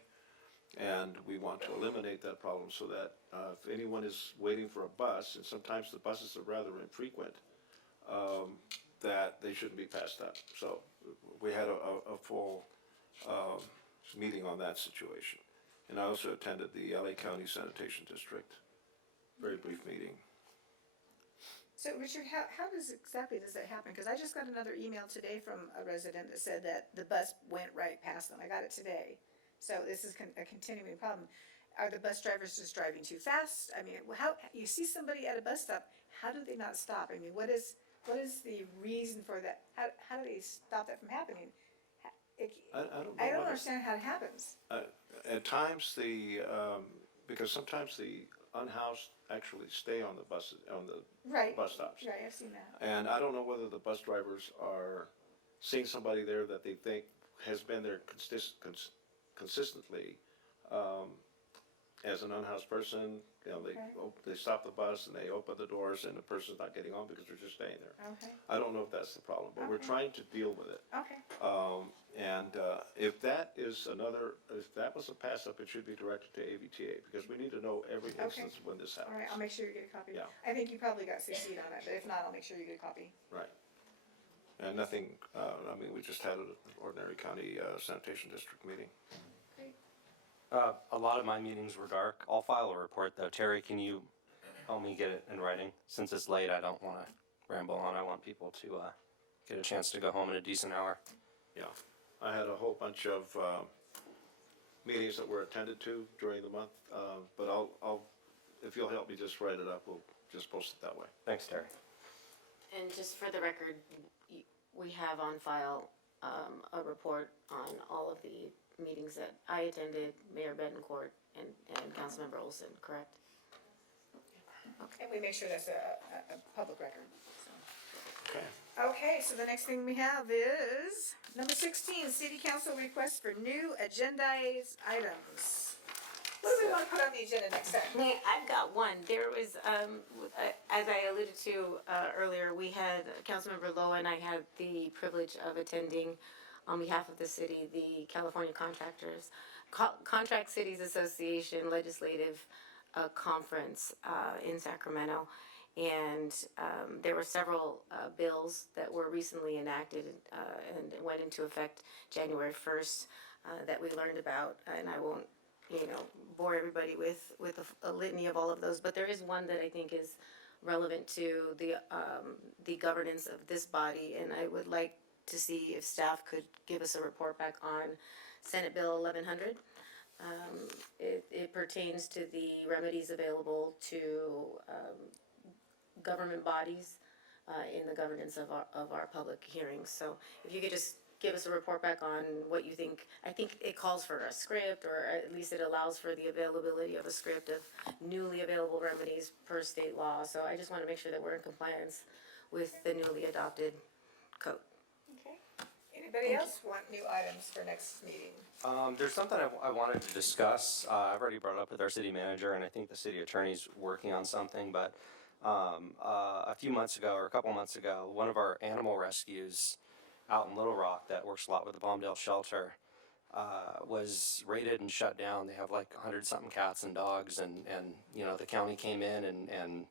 and we want to eliminate that problem so that if anyone is waiting for a bus, and sometimes the buses are rather infrequent, that they shouldn't be passed up. So we had a full meeting on that situation. And I also attended the LA County Sanitation District, very brief meeting. So Richard, how exactly does that happen? Because I just got another email today from a resident that said that the bus went right past them. I got it today. So this is a continuing problem. Are the bus drivers just driving too fast? I mean, how you see somebody at a bus stop, how do they not stop? I mean, what is the reason for that? How do they stop that from happening? I don't understand how it happens. At times because sometimes the unhoused actually stay on the buses, on the bus stops. Right, I've seen that. And I don't know whether the bus drivers are seeing somebody there that they think has been there consistently as an unhoused person. They stop the bus and they open the doors and the person's not getting on because they're just staying there. Okay. I don't know if that's the problem, but we're trying to deal with it. Okay. If that was a pass up, it should be directed to AVTA because we need to know every instance when this happens. All right, I'll make sure you get a copy. Yeah. I think you probably got CC'd on it, but if not, I'll make sure you get a copy. Right. And nothing, we just had an ordinary county sanitation district meeting. A lot of my meetings were dark. I'll file a report though. Terry, can you help me get it in writing? Since it's late, I don't want to ramble on. I want people to get a chance to go home in a decent hour. Yeah. I had a whole bunch of meetings that were attended to during the month, but I'll, if you'll help me just write it up, we'll just post it that way. Thanks, Terry. And just for the record, we have on file a report on all of the meetings that I attended, Mayor Betancourt and Councilmember Olson, correct? Okay, we make sure that's a public record. So. Okay. Okay, so the next thing we have is number 16, City Council request for new agendized items. What do we want to put on the agenda next time? I've got one. There was, as I alluded to earlier, we had, Councilmember Lowe and I had the privilege of attending on behalf of the city, the California Contractors, Contract Cities Association Legislative Conference in Sacramento. And there were several bills that were recently enacted and went into effect January 1st that we learned about, and I won't bore everybody with a litany of all of those, but there is one that I think is relevant to the governance of this body, and I would like to see if staff could give us a report back on Senate Bill 1100. It pertains to the remedies available to government bodies in the governance of our public hearings. So if you could just give us a report back on what you think. I think it calls for a script, or at least it allows for the availability of a script of newly available remedies per state law. So I just want to make sure that we're in compliance with the newly adopted code. Okay. Anybody else want new items for next meeting? There's something I wanted to discuss. I've already brought it up with our city manager, and I think the city attorney's working on something, but a few months ago, or a couple months ago, one of our animal rescues out in Little Rock that works a lot with the Palmdale shelter was raided and shut down. They have like 100-something cats and dogs, and the county came in and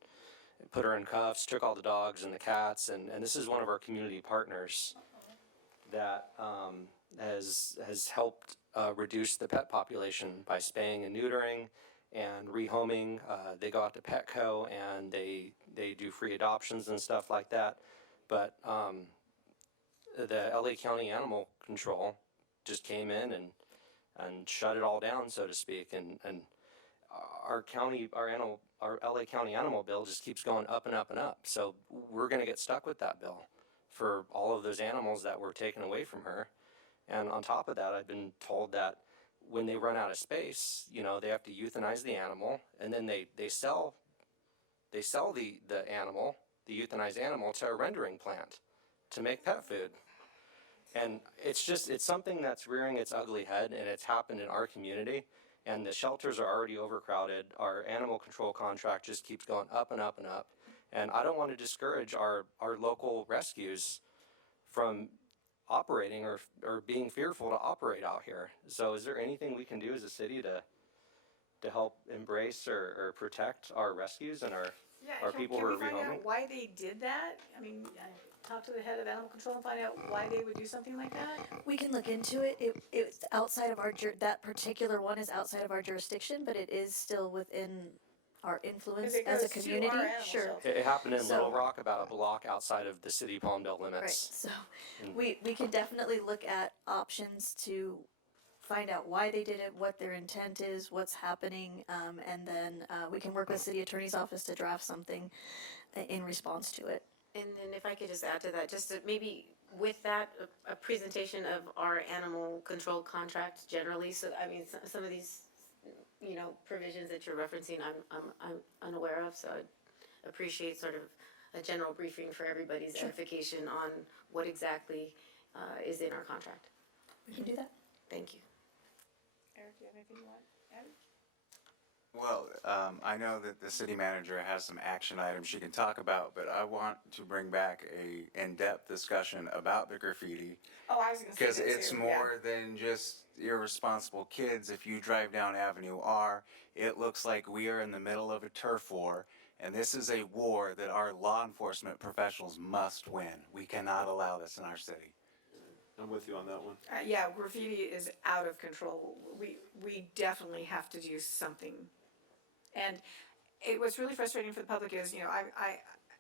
put her in cuffs, took all the dogs and the cats, and this is one of our community partners that has helped reduce the pet population by spaying and neutering and rehoming. They go out to Petco and they do free adoptions and stuff like that. But the LA County Animal Control just came in and shut it all down, so to speak. And our LA County animal bill just keeps going up and up and up. So we're going to get stuck with that bill for all of those animals that were taken away from her. And on top of that, I've been told that when they run out of space, they have to euthanize the animal, and then they sell the animal, the euthanized animal, to a rendering plant to make pet food. And it's something that's rearing its ugly head, and it's happened in our community, and the shelters are already overcrowded. Our animal control contract just keeps going up and up and up, and I don't want to discourage our local rescues from operating or being fearful to operate out here. So is there anything we can do as a city to help embrace or protect our rescues and our people who are Can we find rehoming? out why they did that? I mean, talk to the head of animal control and find out why they would do something like that? We can look into it. It's outside of our, that particular one is outside of our jurisdiction, but it is still within our influence it as a goes to our community. animal Sure. shelter. It happened in So- Little Rock, about a block outside of the city Palmdale Right, limits. so we can definitely look at options to find out why they did it, what their intent is, what's happening, and then we can work with city attorney's office to draft something in response to it. And then if I could just add to that, just to maybe with that, a presentation of our animal control contract generally. So, I mean, some of these, provisions that you're referencing, I'm unaware of, so I'd appreciate sort of a general briefing for everybody's edification on what exactly is in our contract. We can do that. Thank you. Eric, do you have anything you want to add? Well, I know that the city manager has some action items she can talk about, but I want to bring back a in-depth discussion about the graffiti. Oh, I was gonna say Because that it's too, more than just irresponsible kids. If you drive down Avenue R, it looks like we are in the middle of a turf war, and this is a war that our law enforcement professionals must win. We cannot allow this in our city. I'm with you on that one. Yeah, graffiti is out of control. We definitely have to do something. And what's really frustrating for the public is,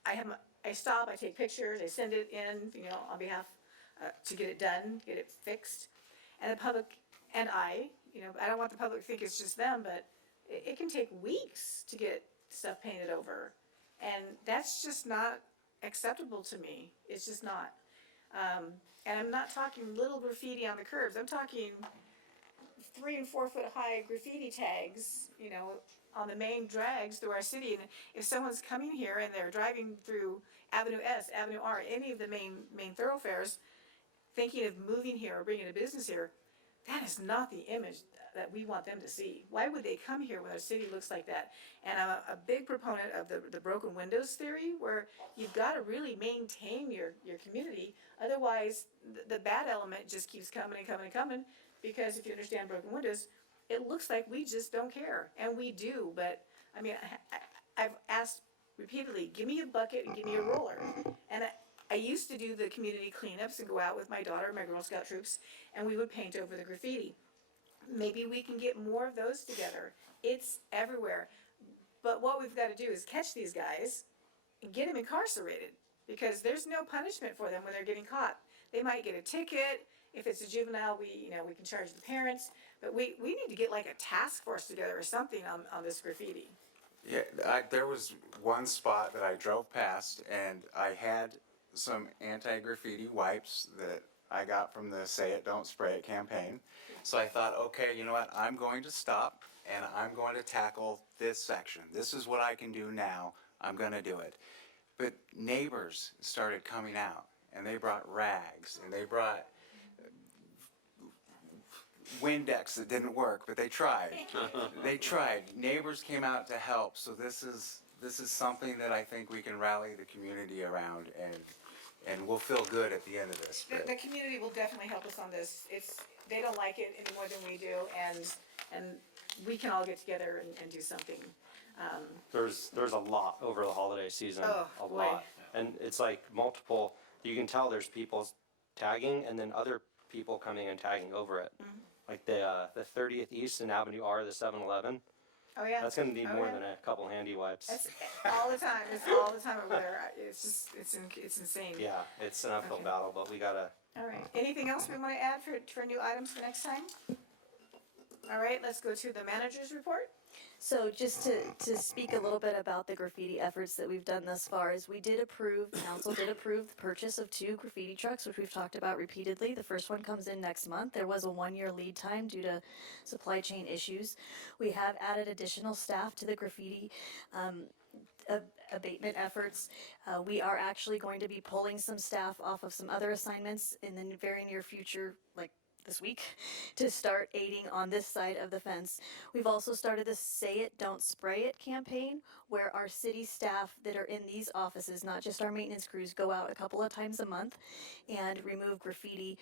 I stop, I take pictures, I send it in, on behalf, to get it done, get it fixed. And the public, and I don't want the public to think it's just them, but it can take weeks to get stuff painted over. And that's just not acceptable to me. It's just not. And I'm not talking little graffiti on the curbs. I'm talking 3 and 4 foot high graffiti tags, on the main drags through our city. And if someone's coming here and they're driving through Avenue S, Avenue R, any of the main thoroughfares, thinking of moving here or bringing a business here, that is not the image that we want them to see. Why would they come here when our city looks like that? And I'm a big proponent of the broken windows theory, where you've got to really maintain your community. Otherwise, the bad element just keeps coming and coming and coming, because if you understand broken windows, it looks like we just don't care, and we do. But I mean, I've asked repeatedly, give me a bucket and give me a roller. And I used to do the community cleanups and go out with my daughter, my Girl Scout troops, and we would paint over the graffiti. Maybe we can get more of those together. It's everywhere. But what we've got to do is catch these guys and get them incarcerated, because there's no punishment for them when they're getting caught. They might get a ticket. If it's a juvenile, we can charge the parents. But we need to get like a task force together or something on this graffiti. Yeah, there was one spot that I drove past, and I had some anti-graffiti wipes that I got from the Say It, Don't Spray It campaign. So I thought, okay, you know what, I'm going to stop, and I'm going to tackle this section. This is what I can do now. I'm going to do it. But neighbors started coming out, and they brought rags, and they brought Windex that didn't work, but they tried. They tried. Neighbors came out to help. So this is something that I think we can rally the community around, and we'll feel good at the end of this. The community will definitely help us on this. They don't like it any more than we do, and we can all get together and do something. There's a lot over the holiday season, Oh, a boy. lot. And it's like multiple, you can tell there's people tagging and then other people coming and tagging over it. Like the 30th East and Avenue R, the 7-Eleven. Oh yeah. That's gonna need Oh, more yeah. than a couple handy wipes. That's all the time. It's all the time over there. It's insane. Yeah, it's an uphill Okay. battle, but we gotta. All right. Anything else we want to add for new items for next time? All right. Let's go to the manager's report. So just to speak a little bit about the graffiti efforts that we've done thus far, is council did approve the purchase of 2 graffiti trucks, which we've talked about repeatedly. The first one comes in next month. There was a 1-year lead time due to supply chain issues. We have added additional staff to the graffiti abatement efforts. We are actually going to be pulling some staff off of some other assignments in the very near future, like this week, to start aiding on this side of the fence. We've also started the Say It, Don't Spray It campaign, where our city staff that are in these offices, not just our maintenance crews, go out a couple of times a month and remove graffiti,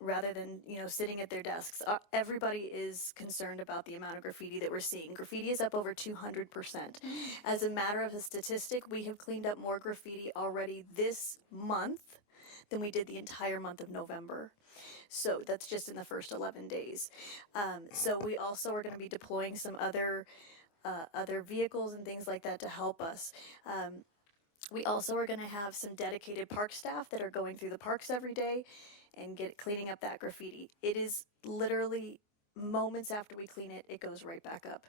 rather than, sitting at their desks. Everybody is concerned about the amount of graffiti that we're seeing. Graffiti is up over 200%. As a matter of a statistic, we have cleaned up more graffiti already this month than we did the entire month of November. So that's just in the first 11 days. So we also are going to be deploying some other vehicles and things like that to help us. We also are going to have some dedicated park staff that are going through the parks every day and cleaning up that graffiti. It is literally moments after we clean it, it goes right back up.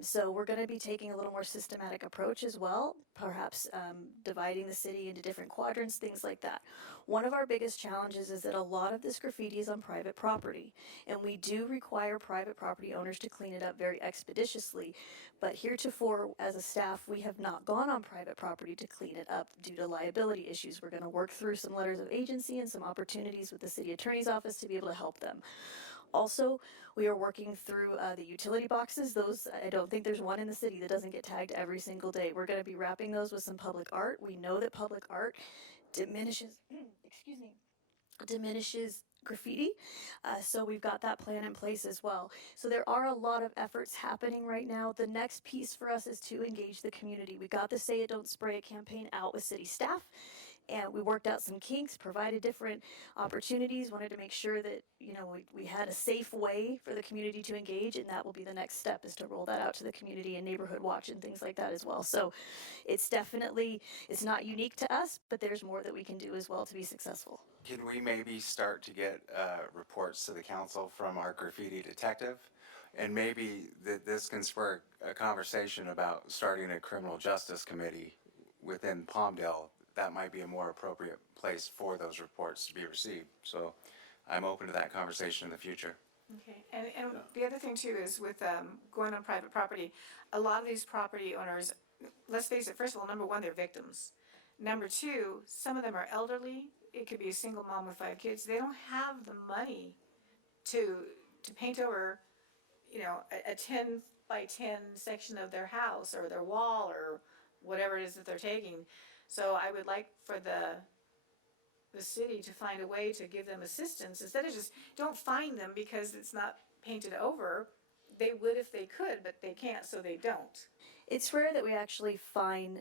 So we're going to be taking a little more systematic approach as well, perhaps dividing the city into different quadrants, things like that. One of our biggest challenges is that a lot of this graffiti is on private property, and we do require private property owners to clean it up very expeditiously, but heretofore, as a staff, we have not gone on private property to clean it up due to liability issues. We're going to work through some letters of agency and some opportunities with the city attorney's office to be able to help them. Also, we are working through the utility boxes. Those, I don't think there's one in the city that doesn't get tagged every single day. We're going to be wrapping those with some public art. We know that public art diminishes graffiti, so we've got that plan in place as well. So there are a lot of efforts happening right now. The next piece for us is to engage the community. We got the Say It, Don't Spray It campaign out with city staff, and we worked out some kinks, provided different opportunities, wanted to make sure that, we had a safe way for the community to engage, and that will be the next step, is to roll that out to the community and neighborhood watch and things like that as well. So it's not unique to us, but there's more that we can do as well to be successful. Can we maybe start to get reports to the council from our graffiti detective? And maybe this can spur a conversation about starting a criminal justice committee within Palmdale. That might be a more appropriate place for those reports to be received. So I'm open to that conversation in the future. Okay, and the other thing too is with going on private property, a lot of these property owners, let's face it, first of all, number one, they're victims. Number two, some of them are elderly. It could be a single mom with 5 kids. They don't have the money to paint over, you know, a 10 by 10 section of their house or their wall or whatever it is that they're taking. So I would like for the city to find a way to give them assistance instead of just, don't fine them because it's not painted over. They would if they could, but they can't, so they don't. It's rare that we actually fine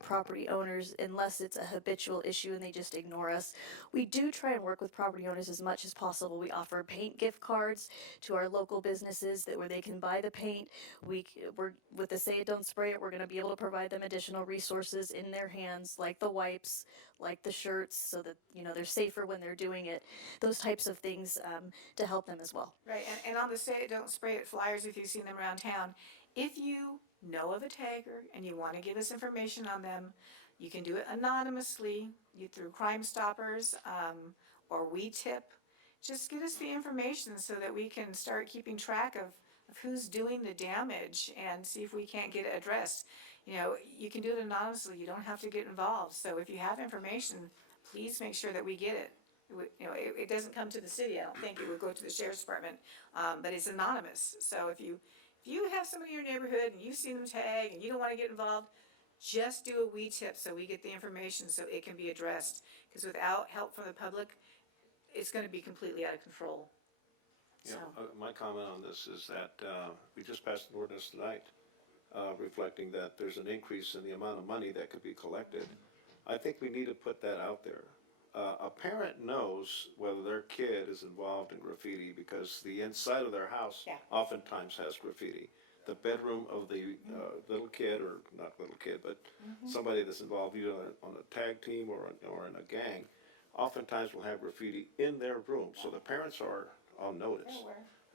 property owners unless it's a habitual issue and they just ignore us. We do try and work with property owners as much as possible. We offer paint gift cards to our local businesses where they can buy the paint. We're with the Say It Don't Spray It, we're going to be able to provide them additional resources in their hands, like the wipes, like the shirts, so that you know they're safer when they're doing it. Those types of things to help them as well. Right, and on the Say It Don't Spray It flyers, if you've seen them around town, if you know of a tagger and you want to give us information on them, you can do it anonymously, through Crime Stoppers, or We Tip. Just get us the information so that we can start keeping track of who's doing the damage and see if we can't get it addressed. You know, you can do it anonymously, you don't have to get involved. So if you have information, please make sure that we get it. You know, it doesn't come to the city, I don't think, it would go to the sheriff's department, but it's anonymous. So if you have somebody in your neighborhood and you see them tag and you don't want to get involved, just do a We Tip so we get the information so it can be addressed. Because without help from the public, it's going to be completely out of control. Yeah, my comment on this is that we just passed an ordinance tonight reflecting that there's an increase in the amount of money that could be collected. I think we need to put that out there. A parent knows whether their kid is involved in graffiti because the inside of their house oftentimes has graffiti. The bedroom of the little kid, or not little kid, but somebody that's involved either on a tag team or in a gang, oftentimes will have graffiti in their room. So the parents are on notice.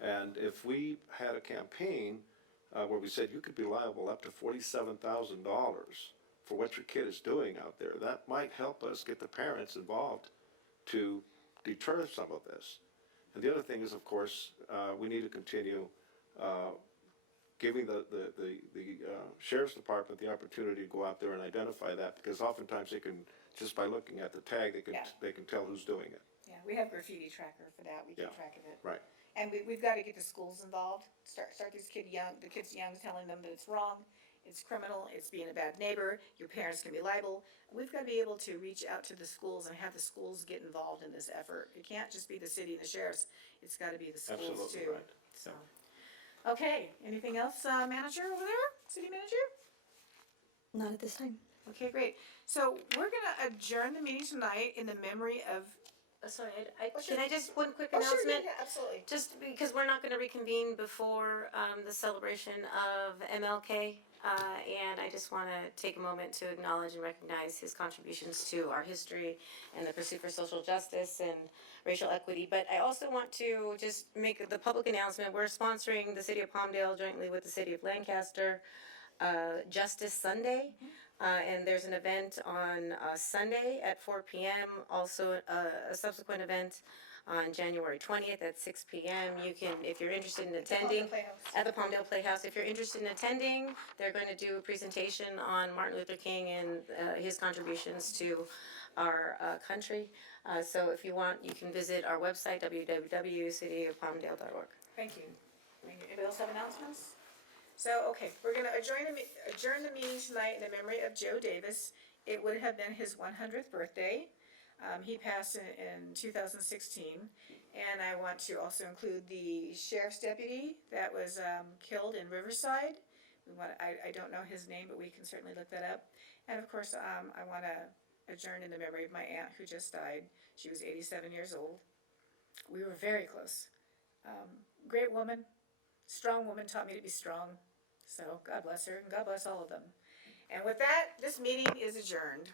And if we had a campaign where we said you could be liable up to $47,000 for what your kid is doing out there, that might help us get the parents involved to deter some of this. And the other thing is, of course, we need to continue giving the sheriff's department the opportunity to go out there and identify that, because oftentimes they can, just by looking at the tag, they can tell who's doing it. Yeah, we have graffiti tracker for that, we keep track of it. Right. And we've got to get the schools involved, start these kids young, telling them that it's wrong, it's criminal, it's being a bad neighbor, your parents can be liable. We've got to be able to reach out to the schools and have the schools get involved in this effort. It can't just be the city and the sheriffs, it's got to be the schools too. Absolutely right. So, okay, anything else, manager over there, city manager? Not at this time. Okay, great. So we're gonna adjourn the meeting tonight in the memory of. Sorry, sure. can I just, one quick Oh, sure, announcement? yeah, absolutely. Just because we're not gonna reconvene before, the celebration of MLK. And I just wanna take a moment to acknowledge and recognize his contributions to our history and the pursuit for social justice and racial equity. But I also want to just make the public announcement, we're sponsoring the city of Palmdale jointly with the city of Lancaster, Justice Sunday. And there's an event on Sunday at 4 p.m., also a subsequent event on January 20th at 6 p.m. You can, if you're interested in attending, at the Palmdale Playhouse, if you're interested in attending, they're going to do a presentation on Martin Luther King and his contributions to our country. So if you want, you can visit our website, www.cityofpalmdale.org. Thank you. Anybody else have announcements? So, okay, we're gonna adjourn the meeting tonight in the memory of Joe Davis. It would have been his 100th birthday. He passed in 2016. And I want to also include the sheriff's deputy that was killed in Riverside. I don't know his name, but we can certainly look that up. And of course, I want to adjourn in the memory of my aunt who just died. She was 87 years old. We were very close. Great woman, strong woman, taught me to be strong. So God bless her, and God bless all of them. And with that, this meeting is adjourned.